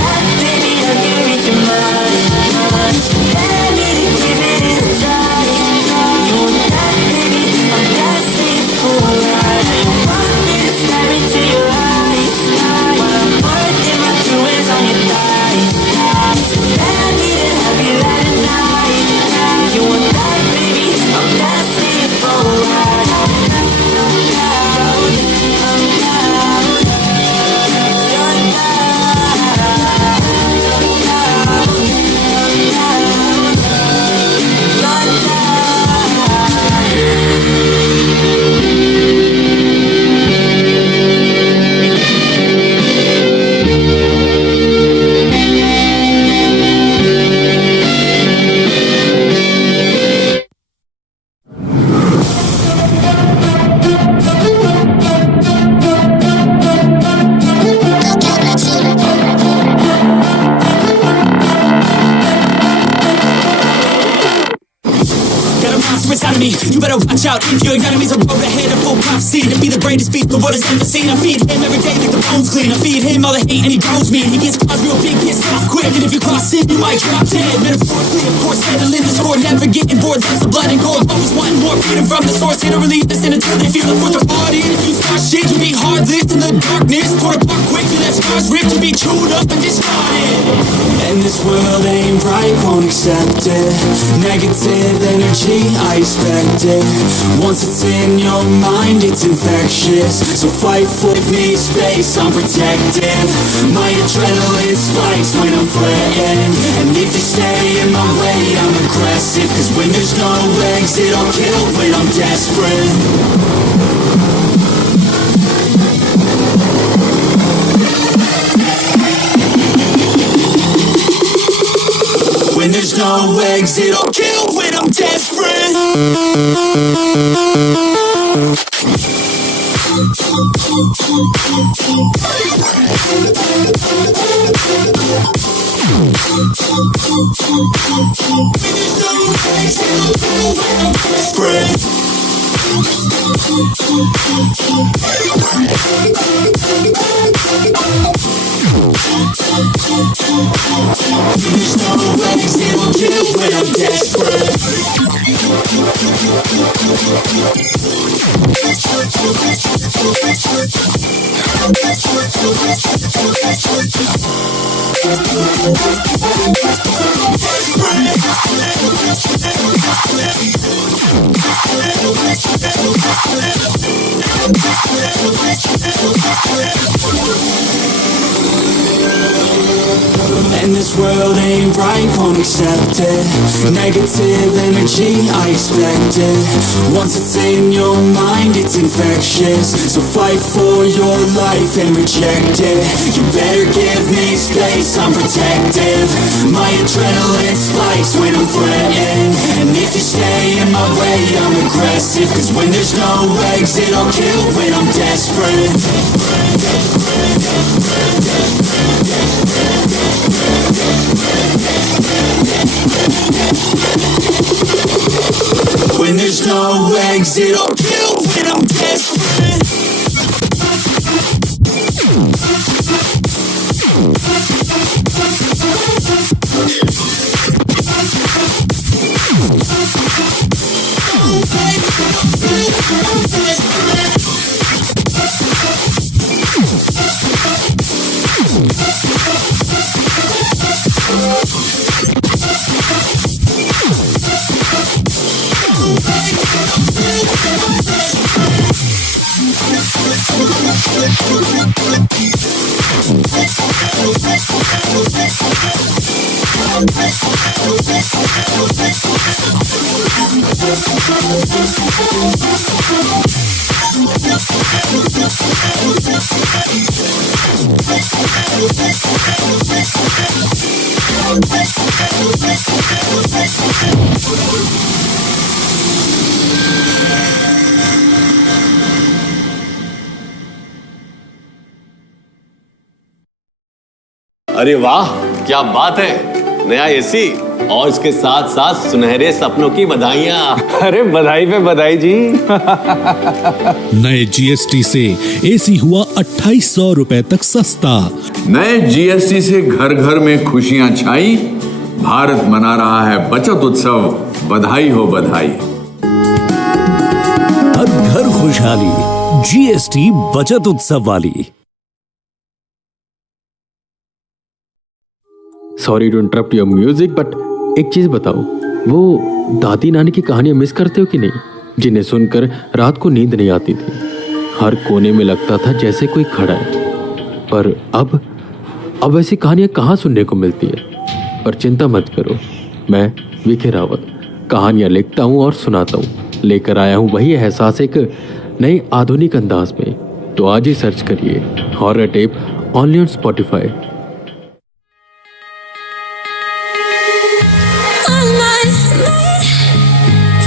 economy. You better watch out if your enemy's a road ahead of full prophecy to be the greatest beast the world has ever seen. I feed him every day like the bones clean. I feed him all the hate and he grows me. He gets caught real big, gets off quick, and if you cross him, you might drop dead. Metaphorically, of course, settling the score, never getting bored. That's the blood and gore. Always wanting more freedom from the source. They don't release this until they feel the force of hard in. If you start shit, you be heartless in the darkness. Torn apart quick, you let scars rip to be chewed up and discarded. And this world ain't right, won't accept it. Negative energy, I expect it. Once it's in your mind, it's infectious. So fight for me, space, I'm protected. My adrenaline spikes when I'm threatened. And if you stay in my way, I'm aggressive. Cause when there's no exit, I'll kill when I'm desperate. When there's no exit, I'll kill when I'm desperate. And this world ain't right, won't accept it. Negative energy, I expect it. Once it's in your mind, it's infectious. So fight for your life and reject it. You better give me space, I'm protective. My adrenaline spikes when I'm threatened. And if you stay in my way, I'm aggressive. Cause when there's no exit, I'll kill when I'm desperate. When there's no exit, I'll kill when I'm desperate. अरे वाह, क्या बात है, नया AC और इसके साथ साथ सुनहरे सपनों की बधाइयाँ। अरे बधाई पे बधाई जी। नए जीएसटी से एसी हुआ 2800 रुपए तक सस्ता। नए जीएसटी से घर घर में खुशियां छाई, भारत मना रहा है बचत उत्सव, बधाई हो बधाई। हर घर खुशहाली, जीएसटी बचत उत्सव वाली। Sorry to interrupt your music, but एक चीज बताओ, वो दादी नानी की कहानियां मिस करते हो कि नहीं, जिन्हें सुनकर रात को नींद नहीं आती थी। हर कोने में लगता था जैसे कोई खड़ा है। पर अब ऐसी कहानियां कहाँ सुनने को मिलती है। पर चिंता मत करो, मैं विखे रावत कहानियां लिखता हूँ और सुनाता हूँ। लेकर आया हूँ वही एहसास एक नए आधुनिक अंदाज में। तो आज ही सर्च करिए horror tape only on Spotify.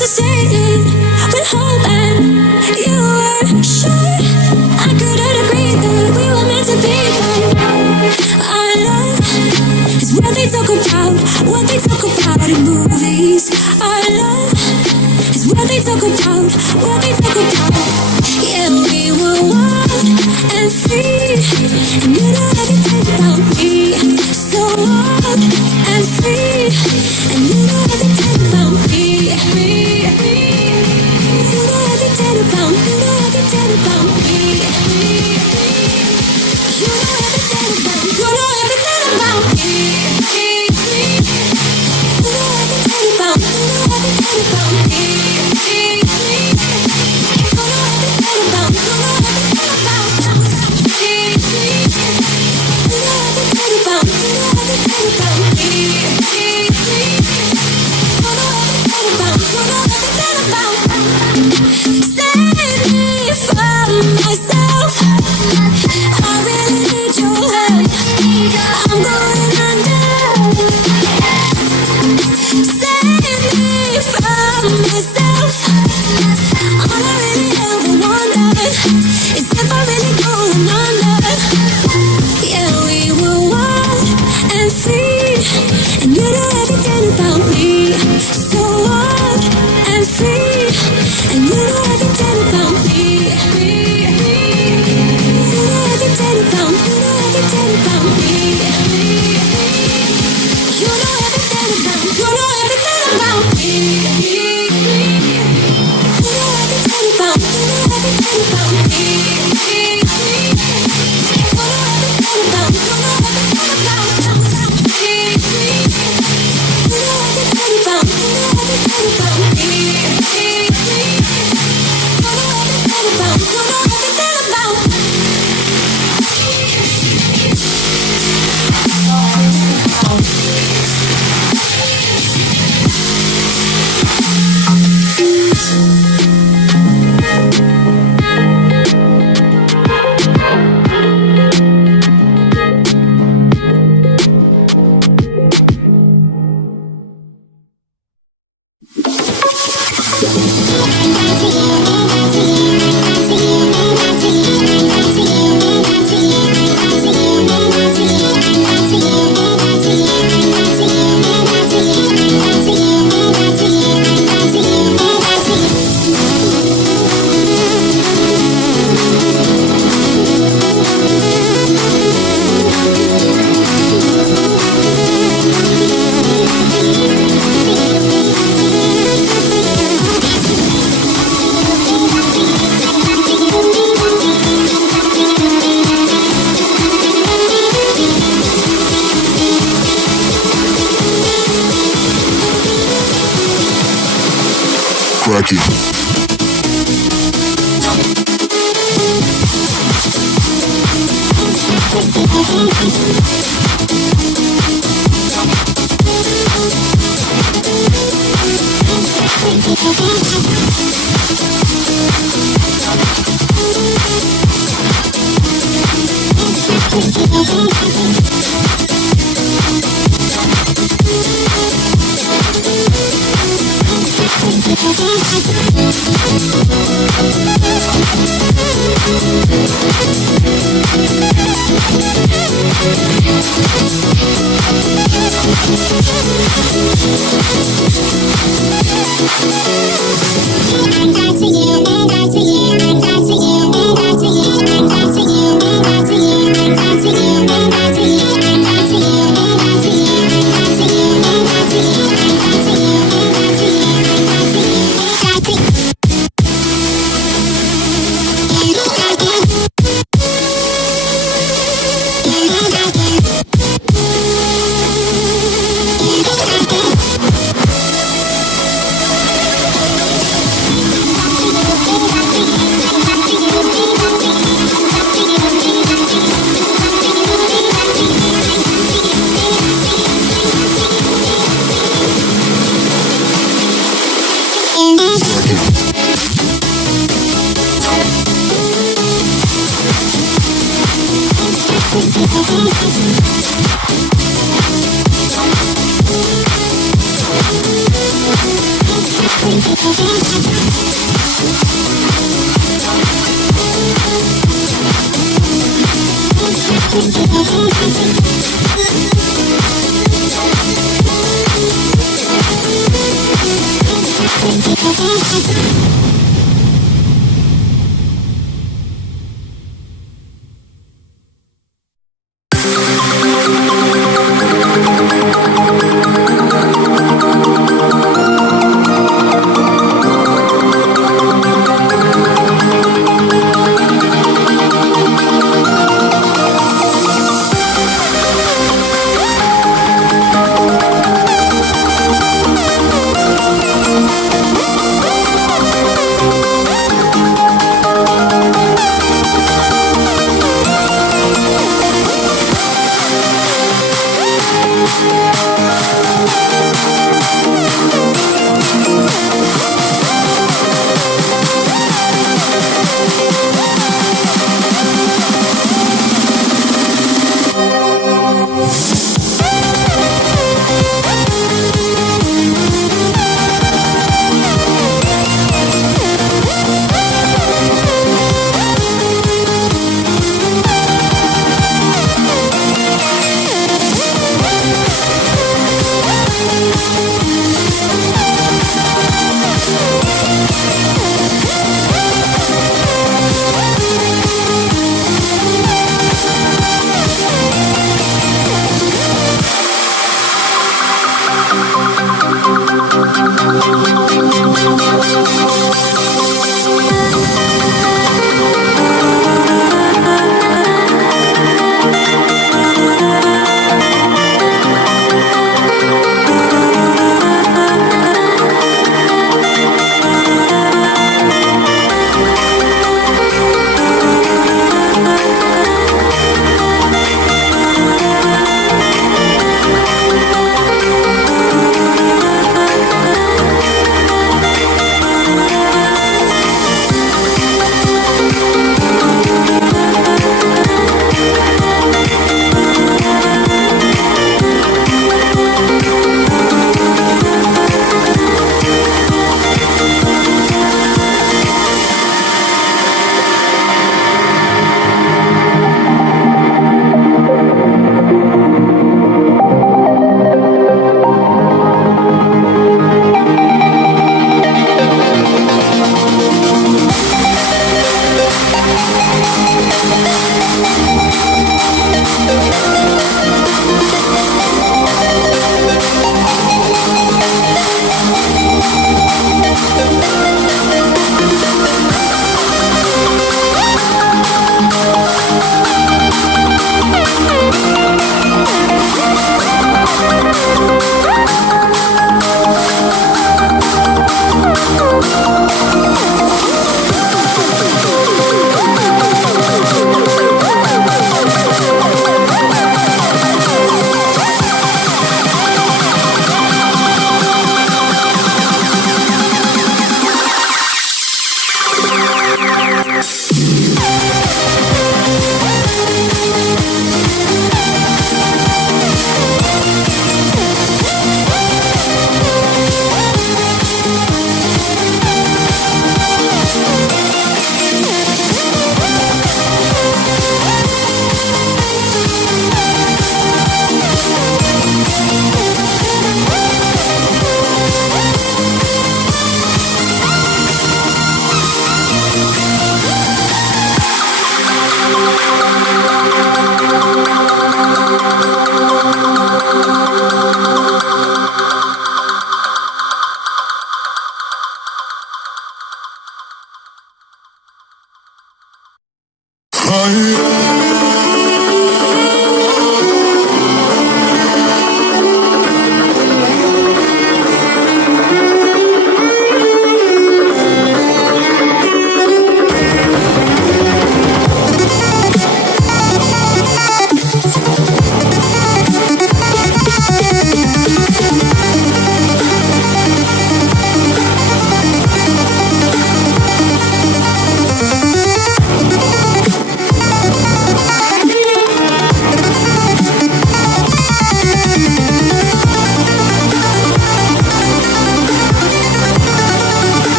Sustaining with hope and you were sure I couldn't agree that we were meant to be. But I love is what they talk about in movies. I love is what they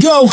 go.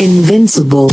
Invincible.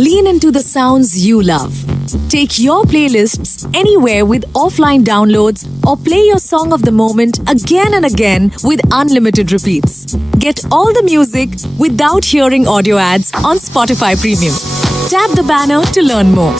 Lean into the sounds you love. Take your playlists anywhere with offline downloads or play your song of the moment again and again with unlimited repeats. Get all the music without hearing audio ads on Spotify Premium. Tap the banner to learn more.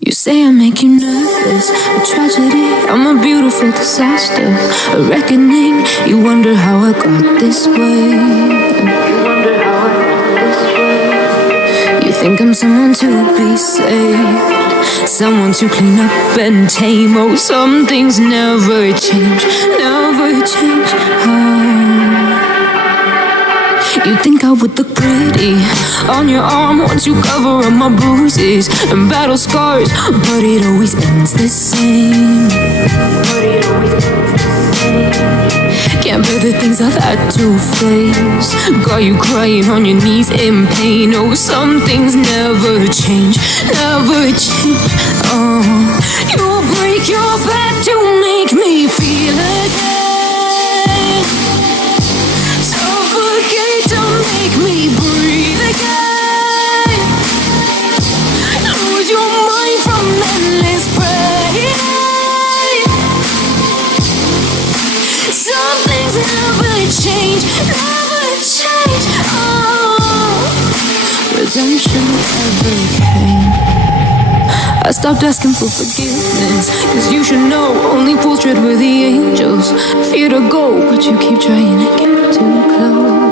You say I make you nervous, a tragedy, I'm a beautiful disaster, a reckoning. You wonder how I got this way. You think I'm someone to be saved, someone to clean up and tame. Oh, some things never change, never change. You think I would look pretty on your arm once you cover up my bruises and battle scars, but it always ends the same. Can't bear the things I've had to face, got you crying on your knees in pain. Oh, some things never change, never change. Oh, you break your back to make me feel again, suffocate to make me breathe again, lose your mind from endless pain. Some things never change, never change. Oh, redemption never came. I stopped asking for forgiveness, cause you should know only fools tread where the angels fear to go, but you keep trying to get too close.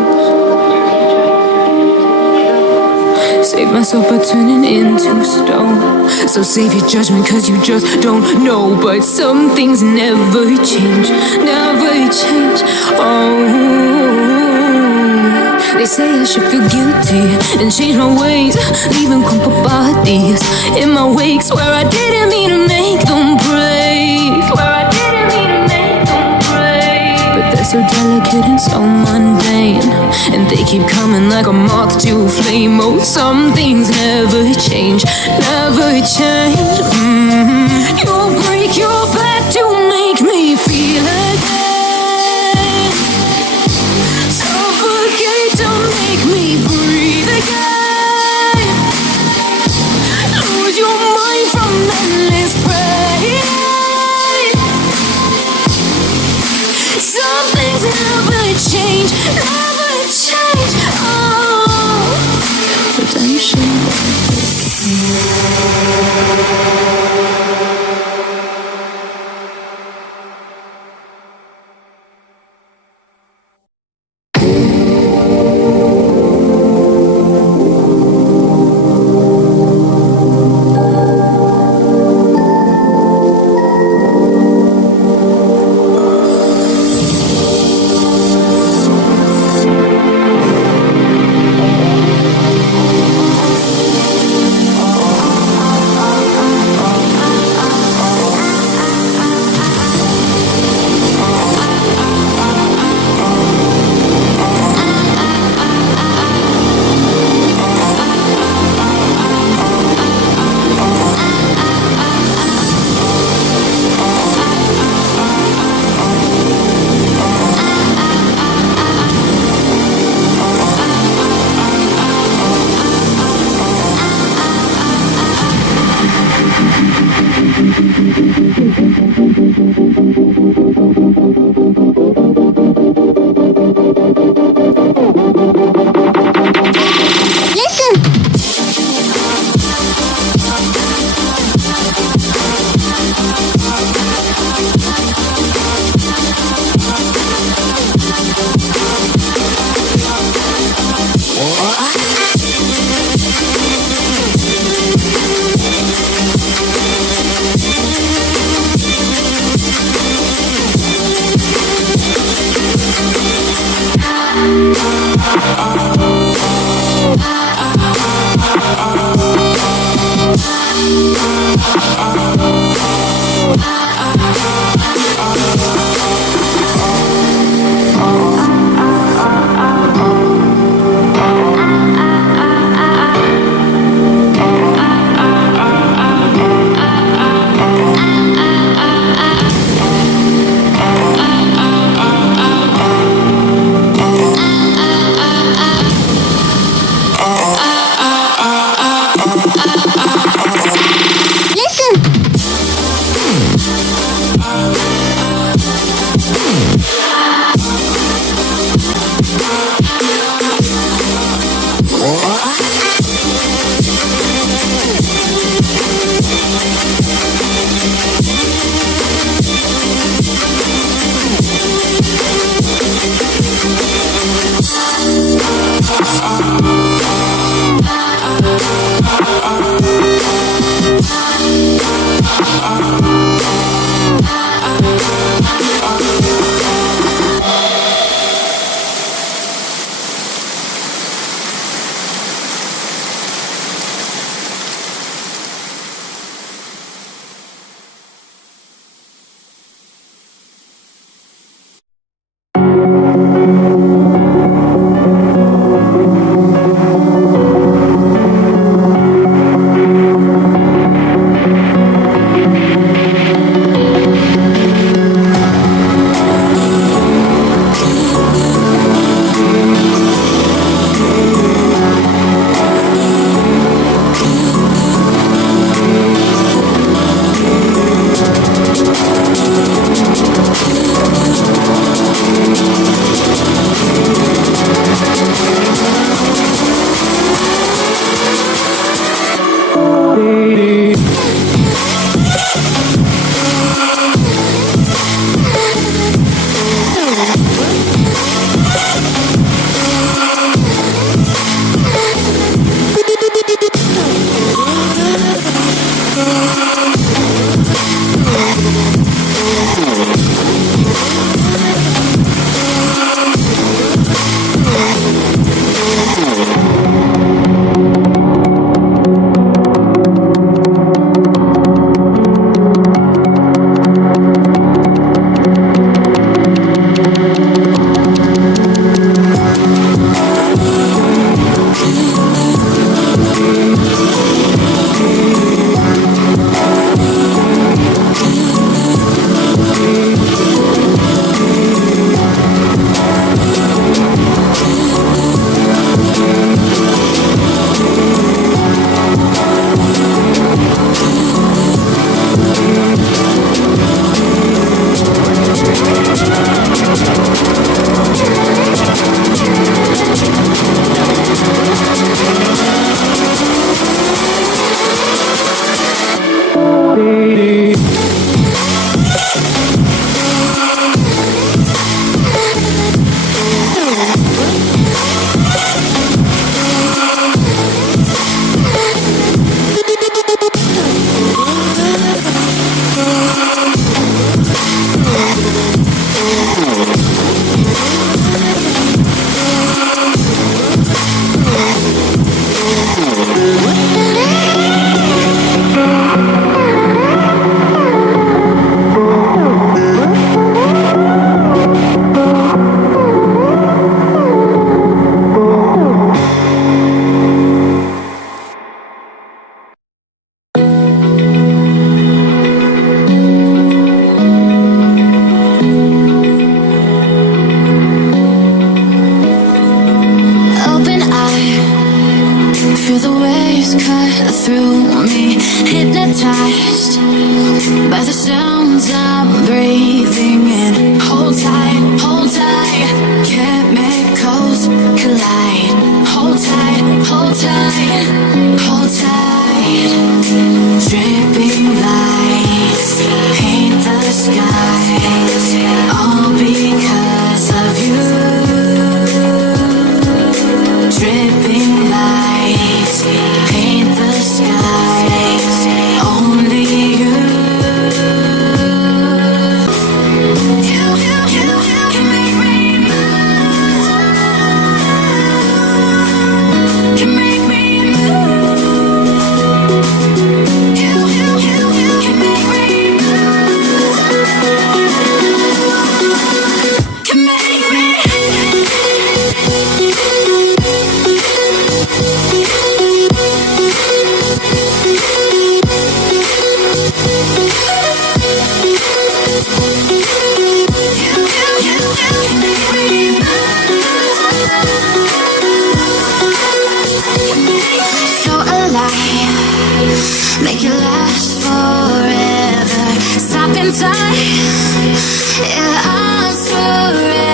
Save myself by turning into stone, so save your judgment cause you just don't know. But some things never change, never change. Oh, they say I should feel guilty and change my ways, leaving crumpled bodies in my wake. Swear I didn't mean to make them break, swear I didn't mean to make them break. But they're so delicate and so mundane, and they keep coming like a moth to a flame. Oh, some things never change, never change. You break your back to make me feel again. Suffocate to make me breathe again. Lose your mind from endless pain. Some things never change, never change. Oh, redemption. waves cut through me, hypnotized by the sounds I'm breathing in. Hold tight, hold tight, chemicals collide. Hold tight, hold tight, hold tight. Dripping lights paint the skies, all because of you. Dripping lights paint the skies, only you. You can make rainbows, can make me move. You can make rainbows, can make me. So alive, make it last forever. Stop in time, yeah, I'm surrendering.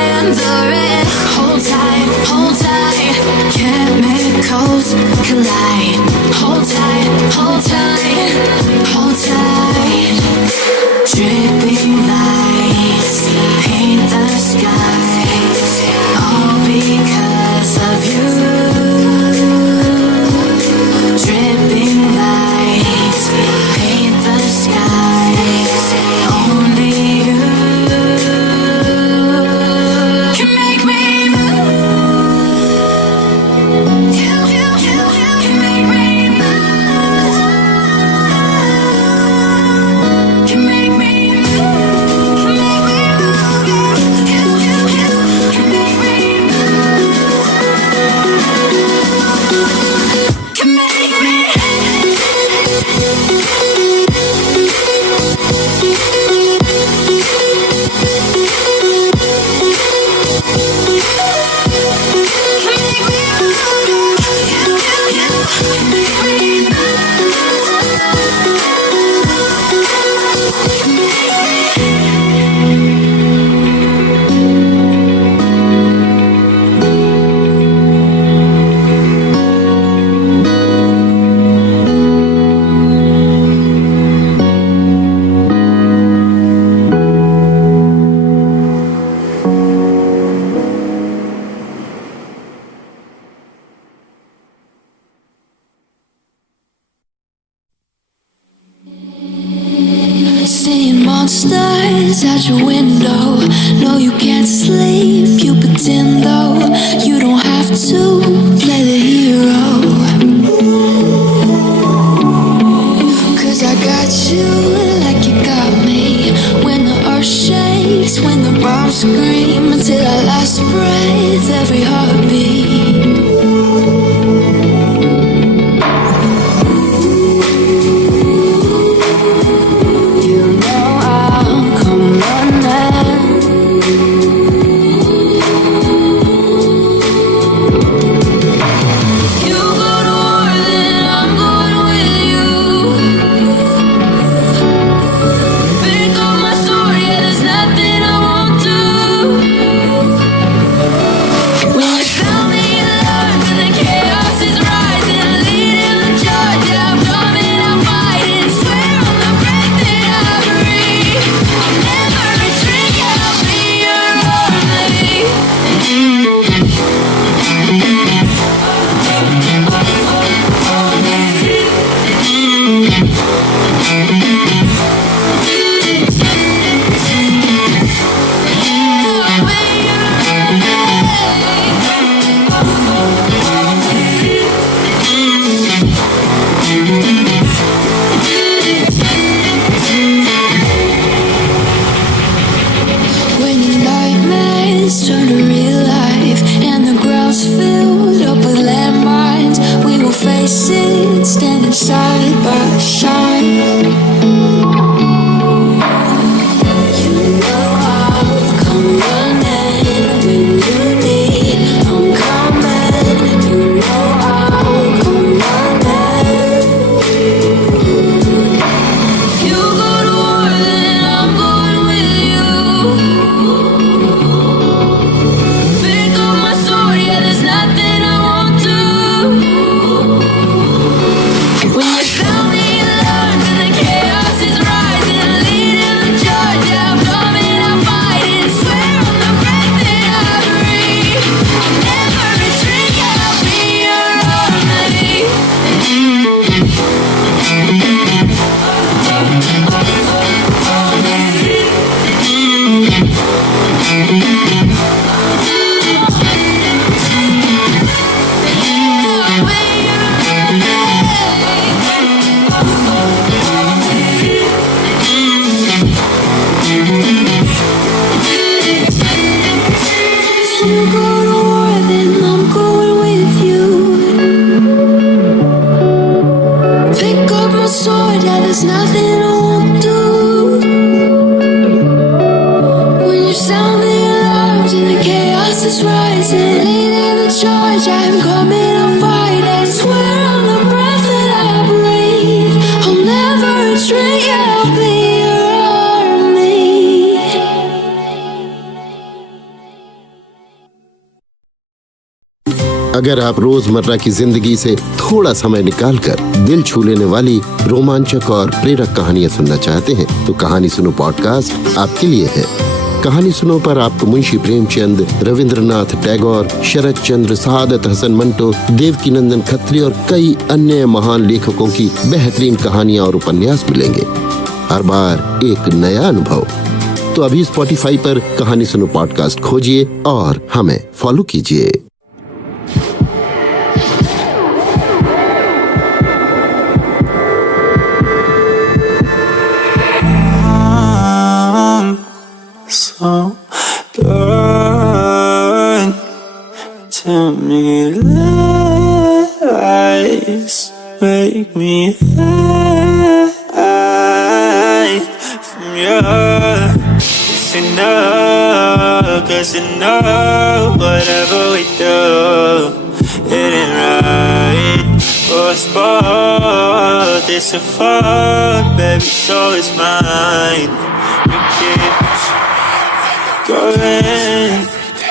Hold tight, chemicals collide. Hold tight, hold tight, hold tight. Dripping lights paint the skies, all because of you. Dripping lights paint the skies, only you can make me move. You can make rainbows, can make me move, can make me move. You can make rainbows, can make me. Seeing monsters out your window. No, you can't sleep, you pretend though. You don't have to play the hero, 'cause I got you like you got me. When the earth shakes, when the bombs scream, until our last breath, every heartbeat. अगर आप रोजमर्रा की जिंदगी से थोड़ा समय निकालकर दिल छू लेने वाली रोमांचक और प्रेरक कहानियां सुनना चाहते हैं तो कहानी सुनो पॉडकास्ट आपके लिए है। कहानी सुनो पर आपको मुंशी प्रेमचंद, रविंद्रनाथ टैगोर, शरद चंद्र, सआदत हसन मंटो, देवकीनंदन खत्री और कई अन्य महान लेखकों की बेहतरीन कहानियां और उपन्यास मिलेंगे। हर बार एक नया अनुभव। तो अभी स्पॉटिफाई पर कहानी सुनो पॉडकास्ट खोजिए और हमें फॉलो कीजिए। So good to me, lies make me high from you. It's enough, 'cause enough, whatever we do, it ain't right for us both. It's a fuck, baby, so it's mine. We keep going,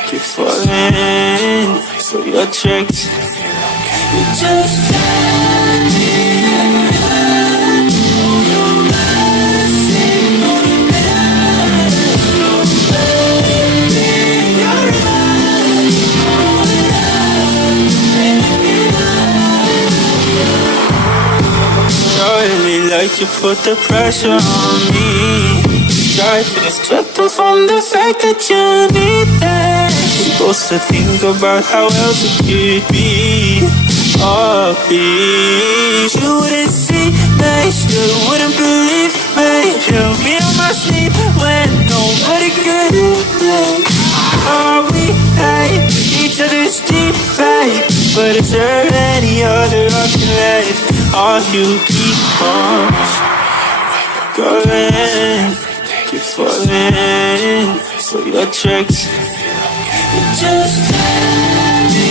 keep falling for your tricks. You just tell me like you put the pressure on me. Try to distract us from the fact that you need that. We both to think about how else it could be. Oh, please, you wouldn't see me, you wouldn't believe me. You'll be on my sleep when nobody could hear me. Oh, we hate each other's deep fight, but is there any other option left? Or you keep on going, keep falling for your tricks. You just tell me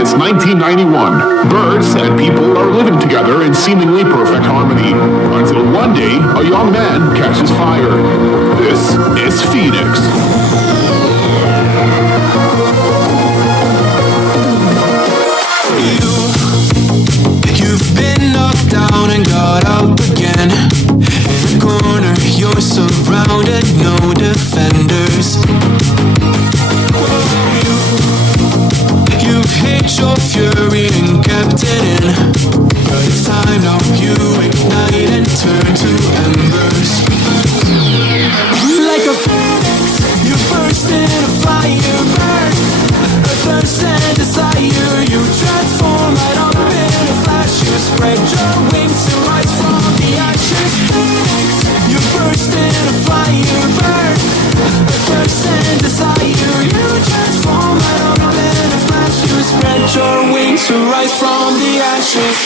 It's 1991. Birds and people are living together in seemingly perfect harmony. Until one day, a young man catches fire. This is Phoenix. You've been knocked down and got up again. In a corner, you're surrounded, no defenders. You've hid your fury and kept it in, but it's time now you ignite and turn to embers. Like a phoenix, you burst in a fire, burn a thirst and desire. You transform right up in a flash. You spread your wings to rise from the ashes. Phoenix, you burst in a fire, burn a thirst and desire. You transform right up in a flash. You spread your wings to rise from the ashes.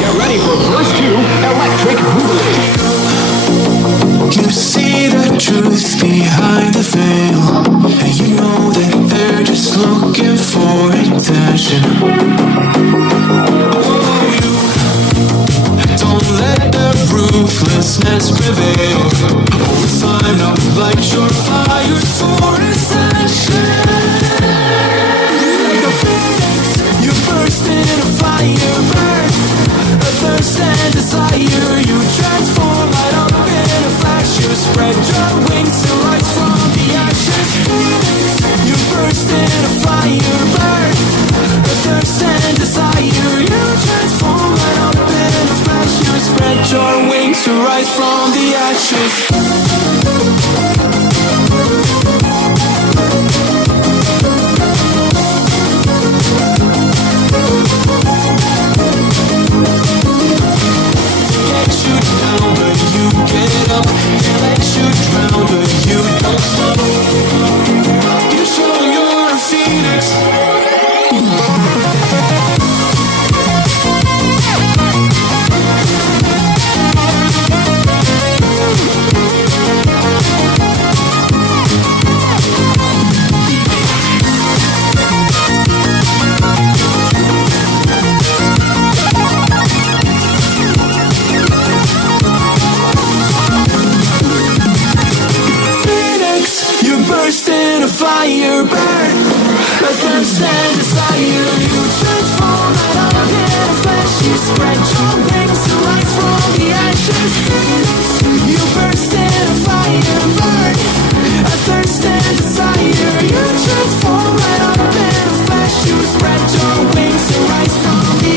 Get ready for verse 2, Electric Boogaloo. You see the truth behind the veil, and you know that they're just looking for attention. Don't let the ruthlessness prevail. Over time now, light your fire for ascension. Like a phoenix, rise from the ashes. Let you down, but you get up. They let you drown, but you don't stop. You show you're a phoenix. You burst in a fire, burn a thirst and desire. You transform out of it a flesh. You spread your wings to rise from the ashes. You burst in a fire, burn a thirst and desire. You transform out of it a flesh. You spread your wings to rise from the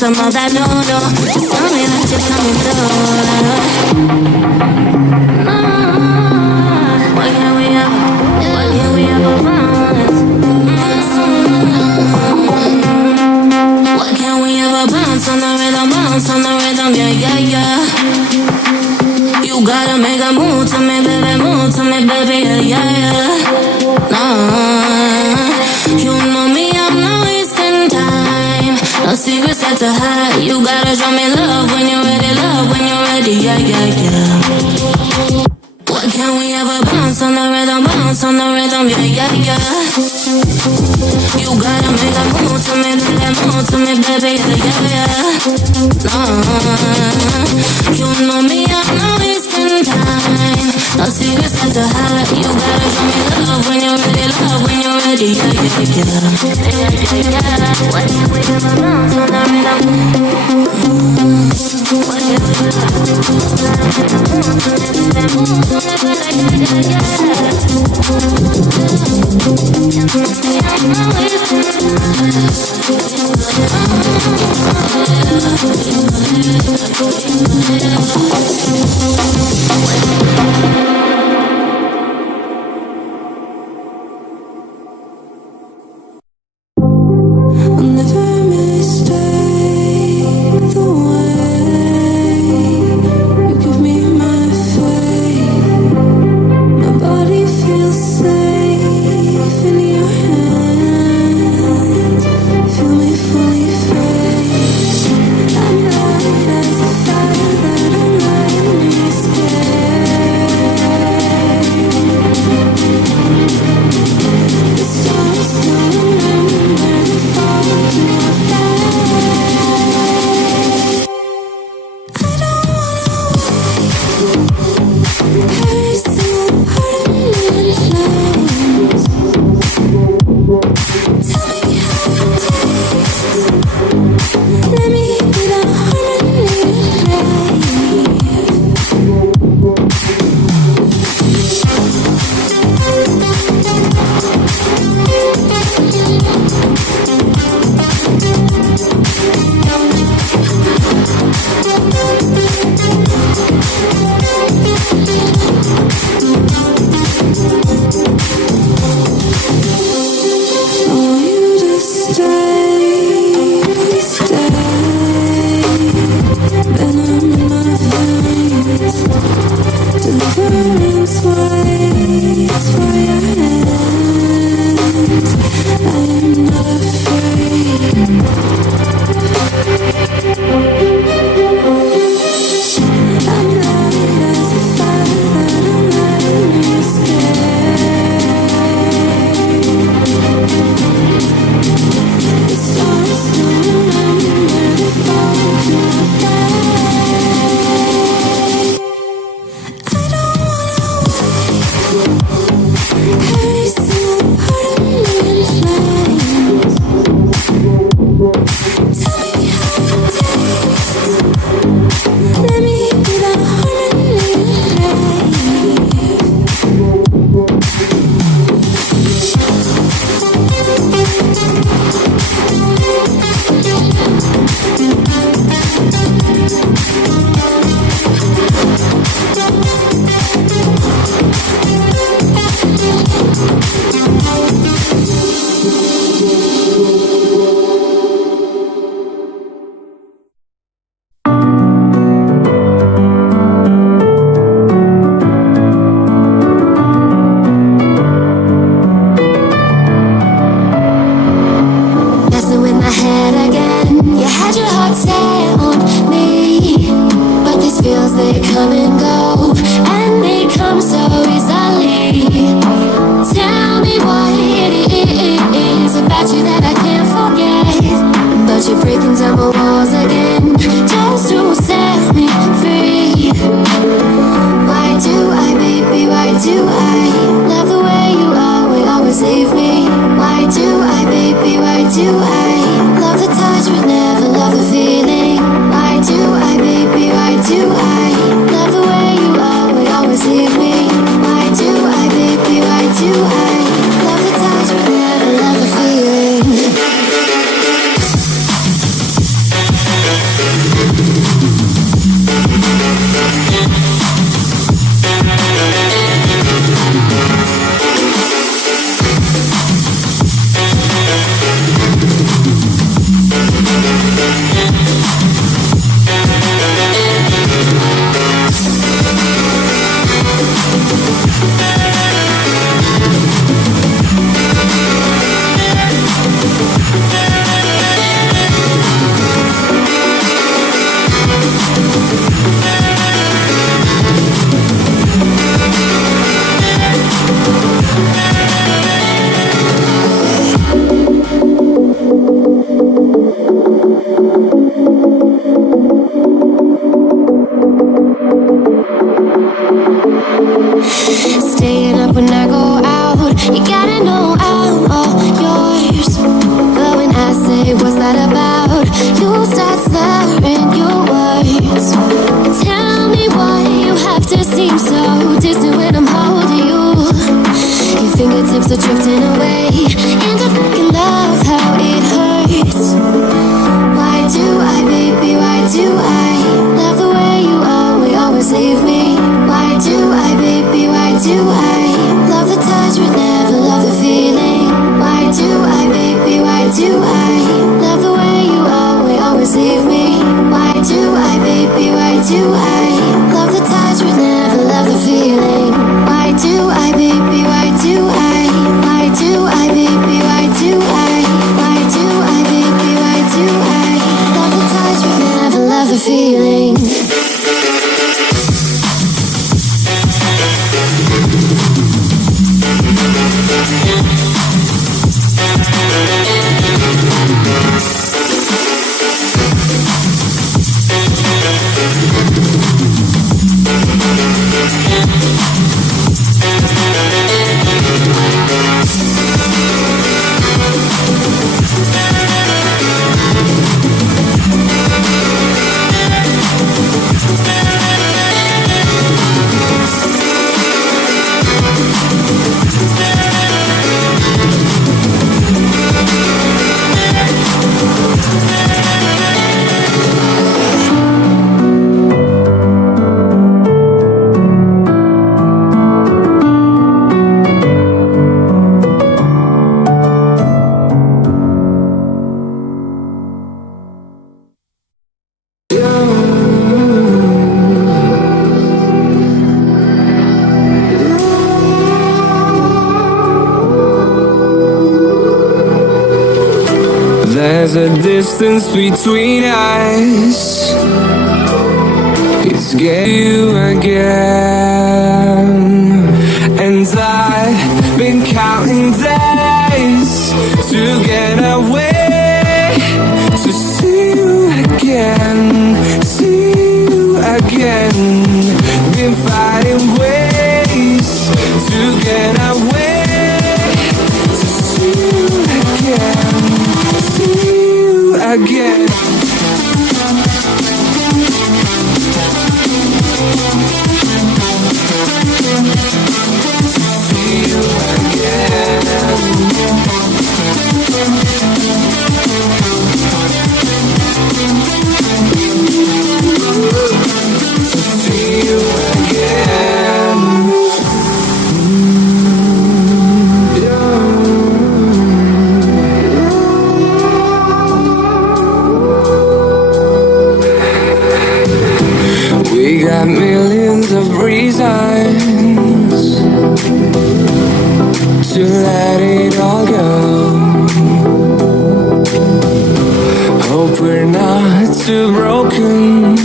Some of that no, just tell me that you're coming through. bounce on the rhythm, yeah, yeah, yeah. You gotta make a move to me, baby, yeah, yeah, yeah. You know me, I'm not wasting time. No secrets set to hide. You gotta show me love when you're ready, yeah, yeah, yeah. Why can't we ever bounce on the rhythm, yeah, yeah, yeah. You gotta make a move to me, baby, yeah, yeah, yeah. You know me, I'm not wasting time. No secrets set to hide. You gotta show me love when you're ready, yeah, yeah, yeah. Why can't we ever bounce on the rhythm? Why can't we ever Feel me fully fade. I'm light as a fire. wearing your words. Tell me why you have to seem so distant when I'm holding you. Your fingertips are drifting away, and I fucking love how it hurts. Why do I, baby, why do I love the way you always leave me? Why do I, baby, why do I love the touch but never love the feeling? Why do I, baby, why do I love the way you always leave me? Why do I, baby, why do I love the touch but never love the feeling? Why do I, baby, why do I? Why do I, baby, why do I? Why do I, baby, why do I love the touch but never love the feeling? There's a distance between us. It's getting you again. And I've been counting days to get away, to see you again, see you again. Been finding ways to get away, to see you again, see you again. We got millions of reasons to let it all go. Hope we're not too broken.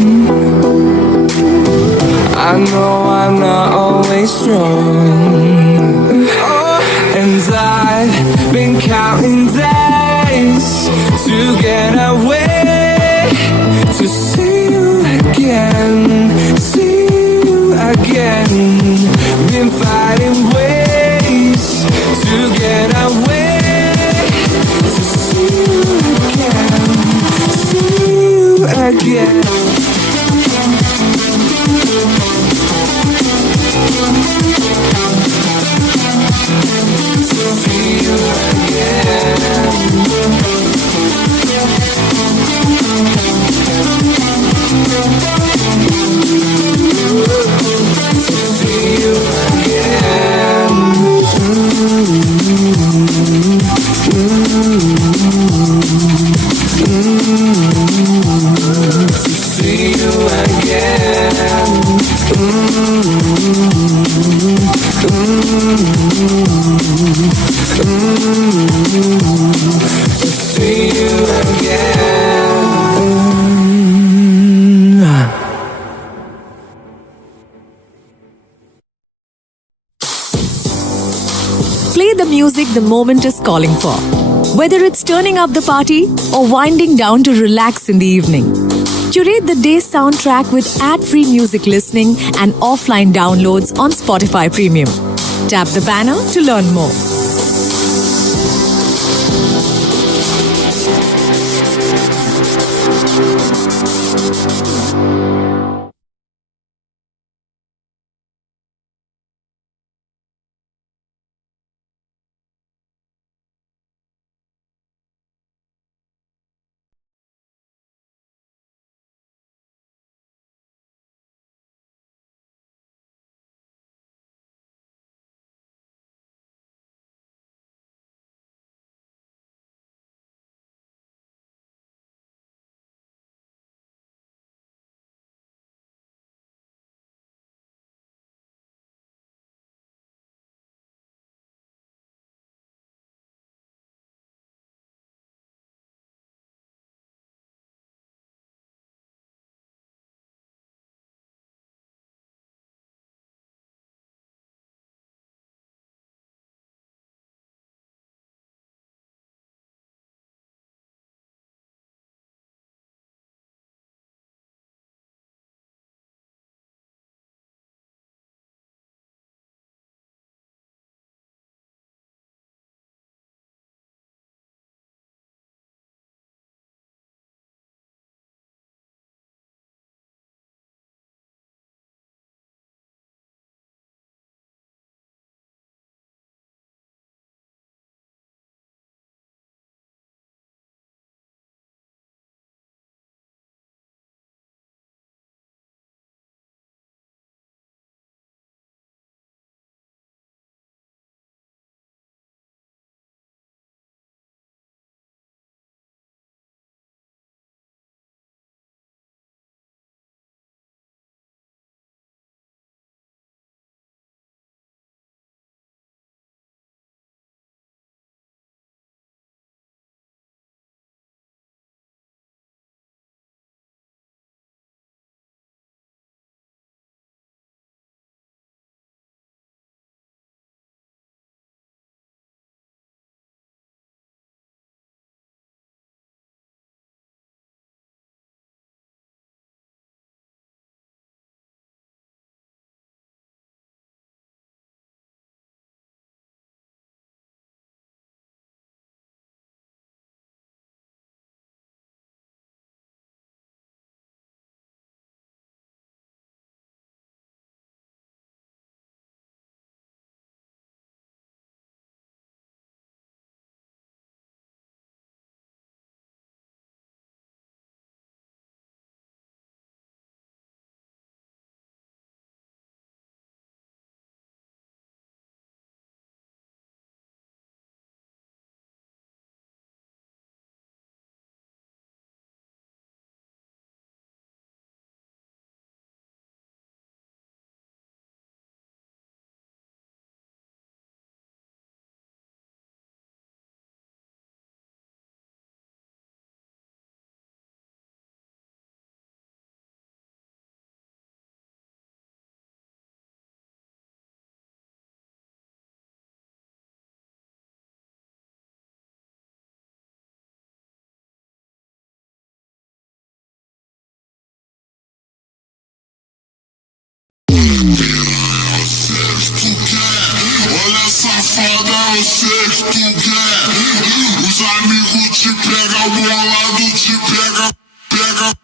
I know I'm not always strong. And I've been counting days to get away, to see you again, see you again. Been finding ways to get away, to see you again, see you again. See you Play the music the moment is calling for. Whether it's turning up the party or winding down to relax in the evening. Curate the day's soundtrack with ad-free music listening and offline downloads on Spotify Premium. Tap the banner to learn more. Olha safada, eu sei que tu quer. Os amigos te pegam, bolado te pega, pega,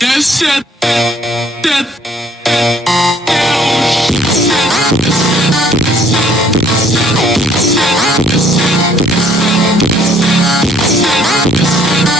That's it. That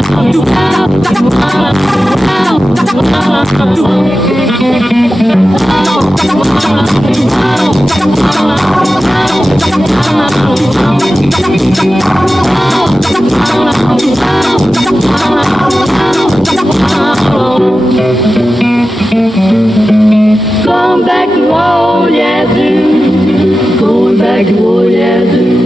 Going back to old Yazoo, going back to old Yazoo.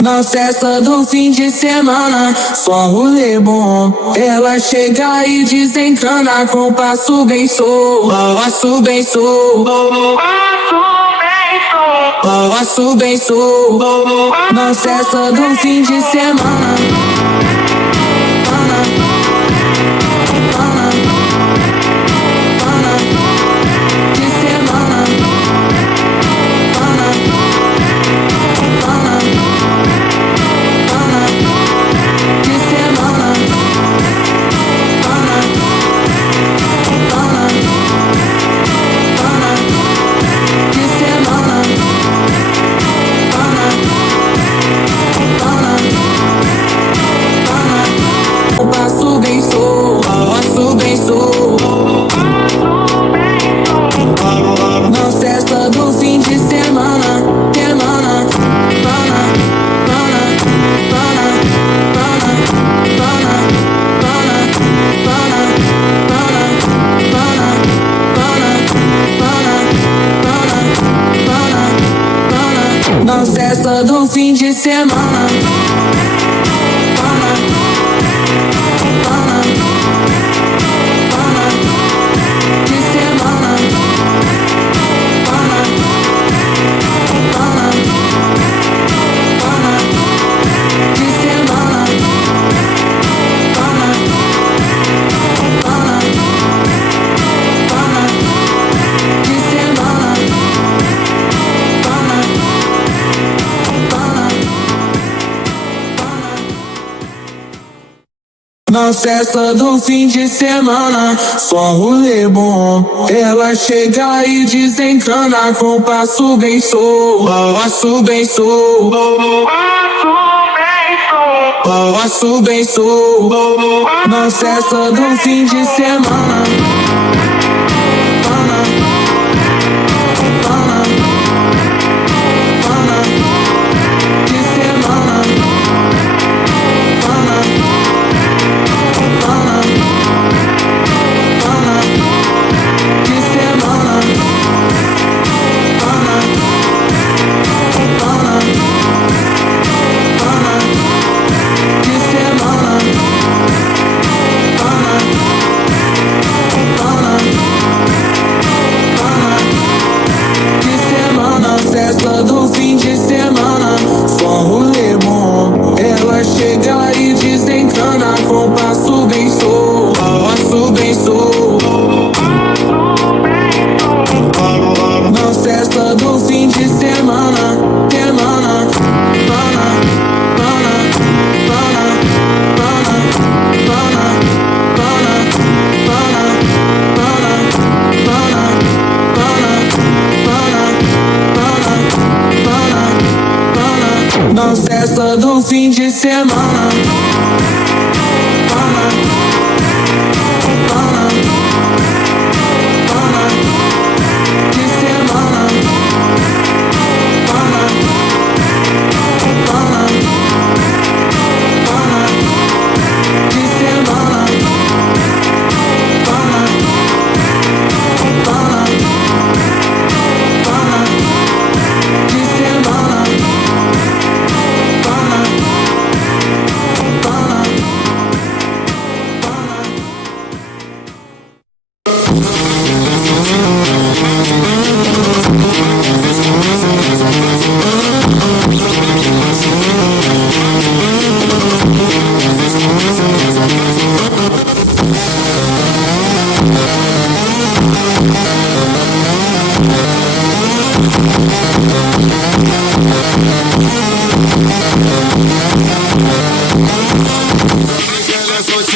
Na festa do fim de semana, só rolê bom. Ela chega e desencana com passo bem solto, passo bem solto, passo bem solto. Na festa do fim de semana. Na festa do fim de semana, na festa do fim de semana. Na festa do fim de semana, só rolê bom. Ela chega e desencana com passo bem solto, passo bem solto, passo bem solto. Na festa do fim de semana. Festa do fim de semana, só rolê bom. Ela chega e desencana com passo bem solto, passo bem solto. Na festa do fim de semana, na festa do fim de semana. De semana.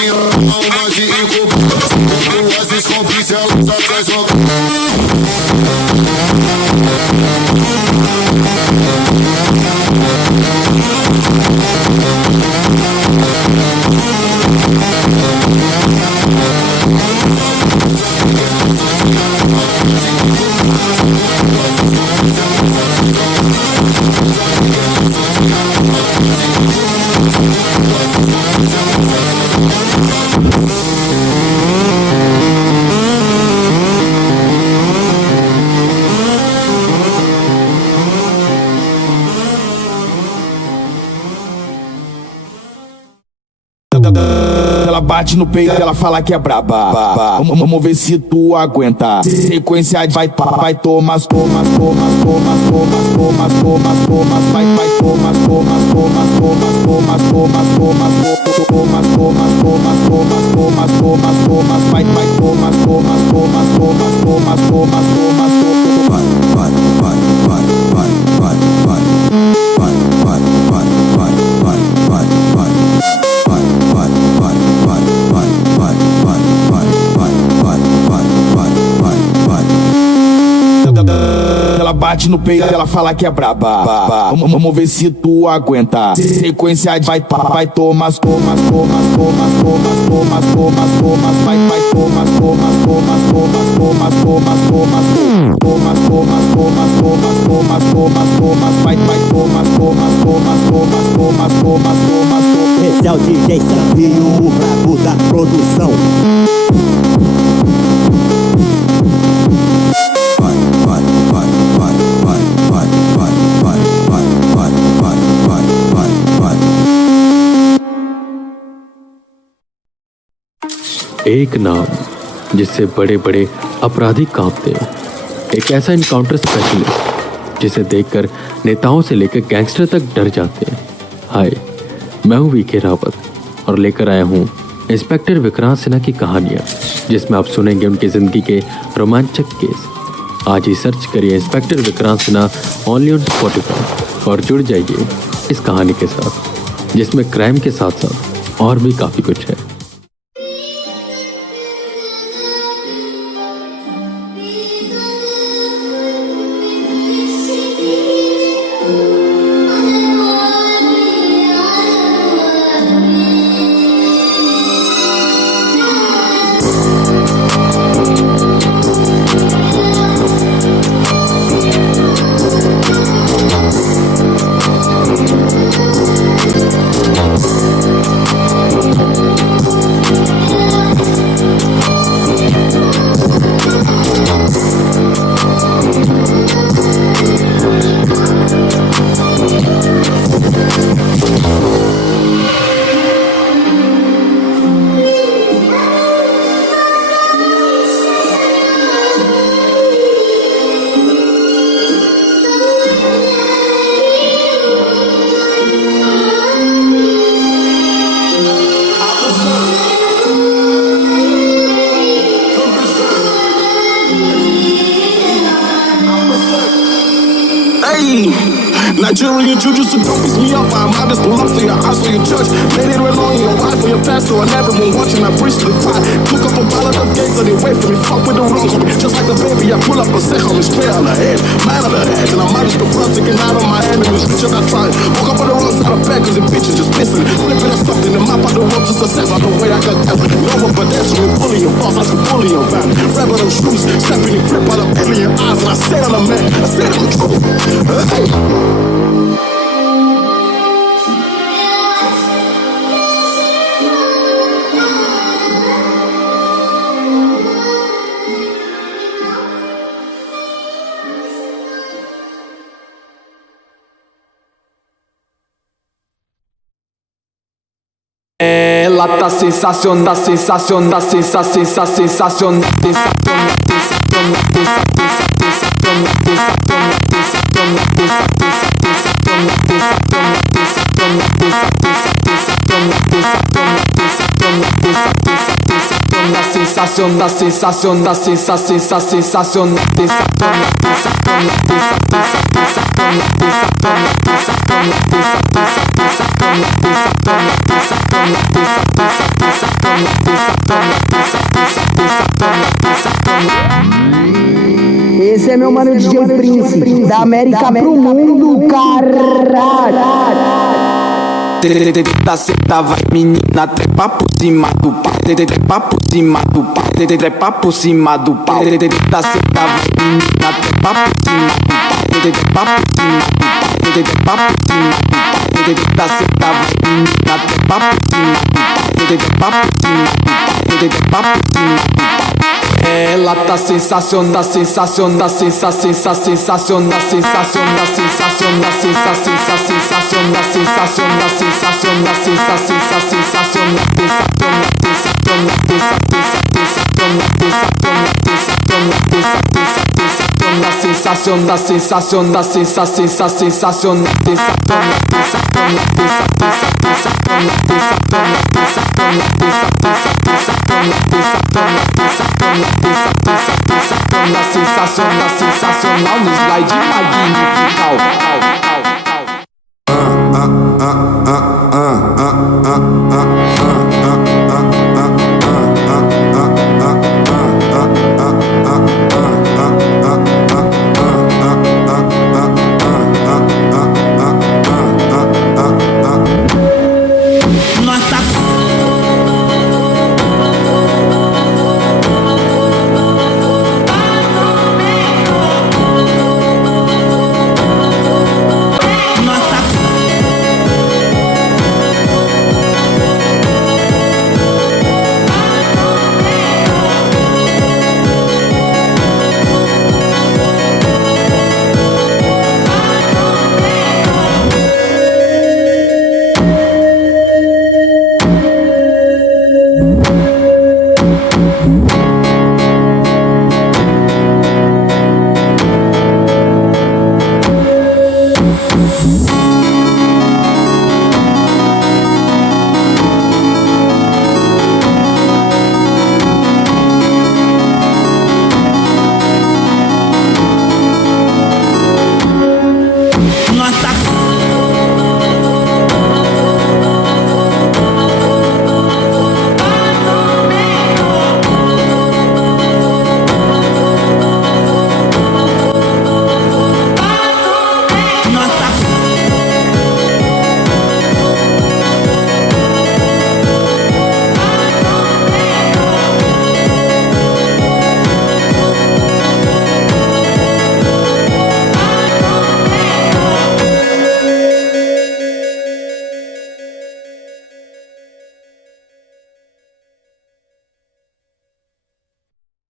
novinha, uma de incompleto. Duas cúmplices, ela só quer jogar. Ela bate no peito, ela fala que é braba. Vamos ver se tu aguenta. Sequência de vai tomas, tomas, tomas, tomas, tomas, tomas, tomas, tomas, vai tomas, tomas, tomas, tomas, tomas, tomas, tomas, tomas, tomas, tomas, tomas, tomas, tomas, tomas, vai tomas, tomas, tomas, tomas, tomas, tomas, tomas, Ela bate no peito, ela fala que é braba. Vamos ver se tu aguenta. Sequência de vai tomas, tomas, tomas, tomas, tomas, tomas, tomas, tomas, vai tomas, tomas, tomas, tomas, tomas, tomas, tomas, tomas, tomas, tomas, tomas, tomas, tomas, tomas, vai tomas, tomas, tomas, tomas, tomas, tomas, tomas. Esse é o DJ Sampinho, o brabo da produção. एक नाम जिससे बड़े बड़े अपराधी कांपते हैं, एक ऐसा इनकाउंटर स्पेशलिस्ट जिसे देखकर नेताओं से लेकर गैंगस्टर तक डर जाते हैं। हाय, मैं हूँ वीके रावत और लेकर आया हूँ इंस्पेक्टर विक्रांत सिन्हा की कहानियाँ, जिसमें आप सुनेंगे उनकी ज़िंदगी के रोमांचक केस। आज ही सर्च करिए inspector Vikrant Sinha only on Spotify और जुड़ जाइए इस कहानी के साथ, जिसमें क्राइम के साथ साथ और भी काफ़ी कुछ है। Nigerian juju, so don't piss me off. I might just pull up for your house, for your church. Let it roll on your wife, for your pastor, and everyone watching. I preach to the choir. Cook up a bottle of gates, so they wait for me. Fuck with the wrong homie. Just like the baby, I pull up a set, homie, straight on the head. Man on the head, and I might just go blood taking out on my enemies. Reach out, I try. Woke up on the wrong side of bed, cause the bitches just pissing. Flipping and something, the map out the road to success. Out the way I got out. Nova pedestrian, bullying your boss, I can bully your van. Rebel them shoes, stepping in grip out of alien eyes, and I said I'm a man. I said I'm true. Hey. Ela tá sensacional, tá sensacional, tá sensacional, sensacional, Esse é meu mano DJ Prince, da América pro mundo, caralho. Senta, vai menina, trepa por cima do pau, trepa por cima do pau, trepa por cima do pau. Senta, vai menina, trepa por cima do pau, trepa por cima do pau, trepa por cima do pau. Senta, vai menina, trepa por cima do pau, trepa por cima do pau, trepa por cima do pau. Ela tá sensacional, sensacional, sensacional, sensacional, sensacional, sensacional, sensacional, sensacional, sensacional, sensacional, sensacional, sensacional, sensacional, sensacional, sensacional, sensacional, sensacional no slide magnifical.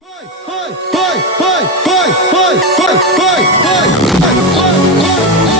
Vai, vai, vai, vai, vai, vai, vai, vai, vai.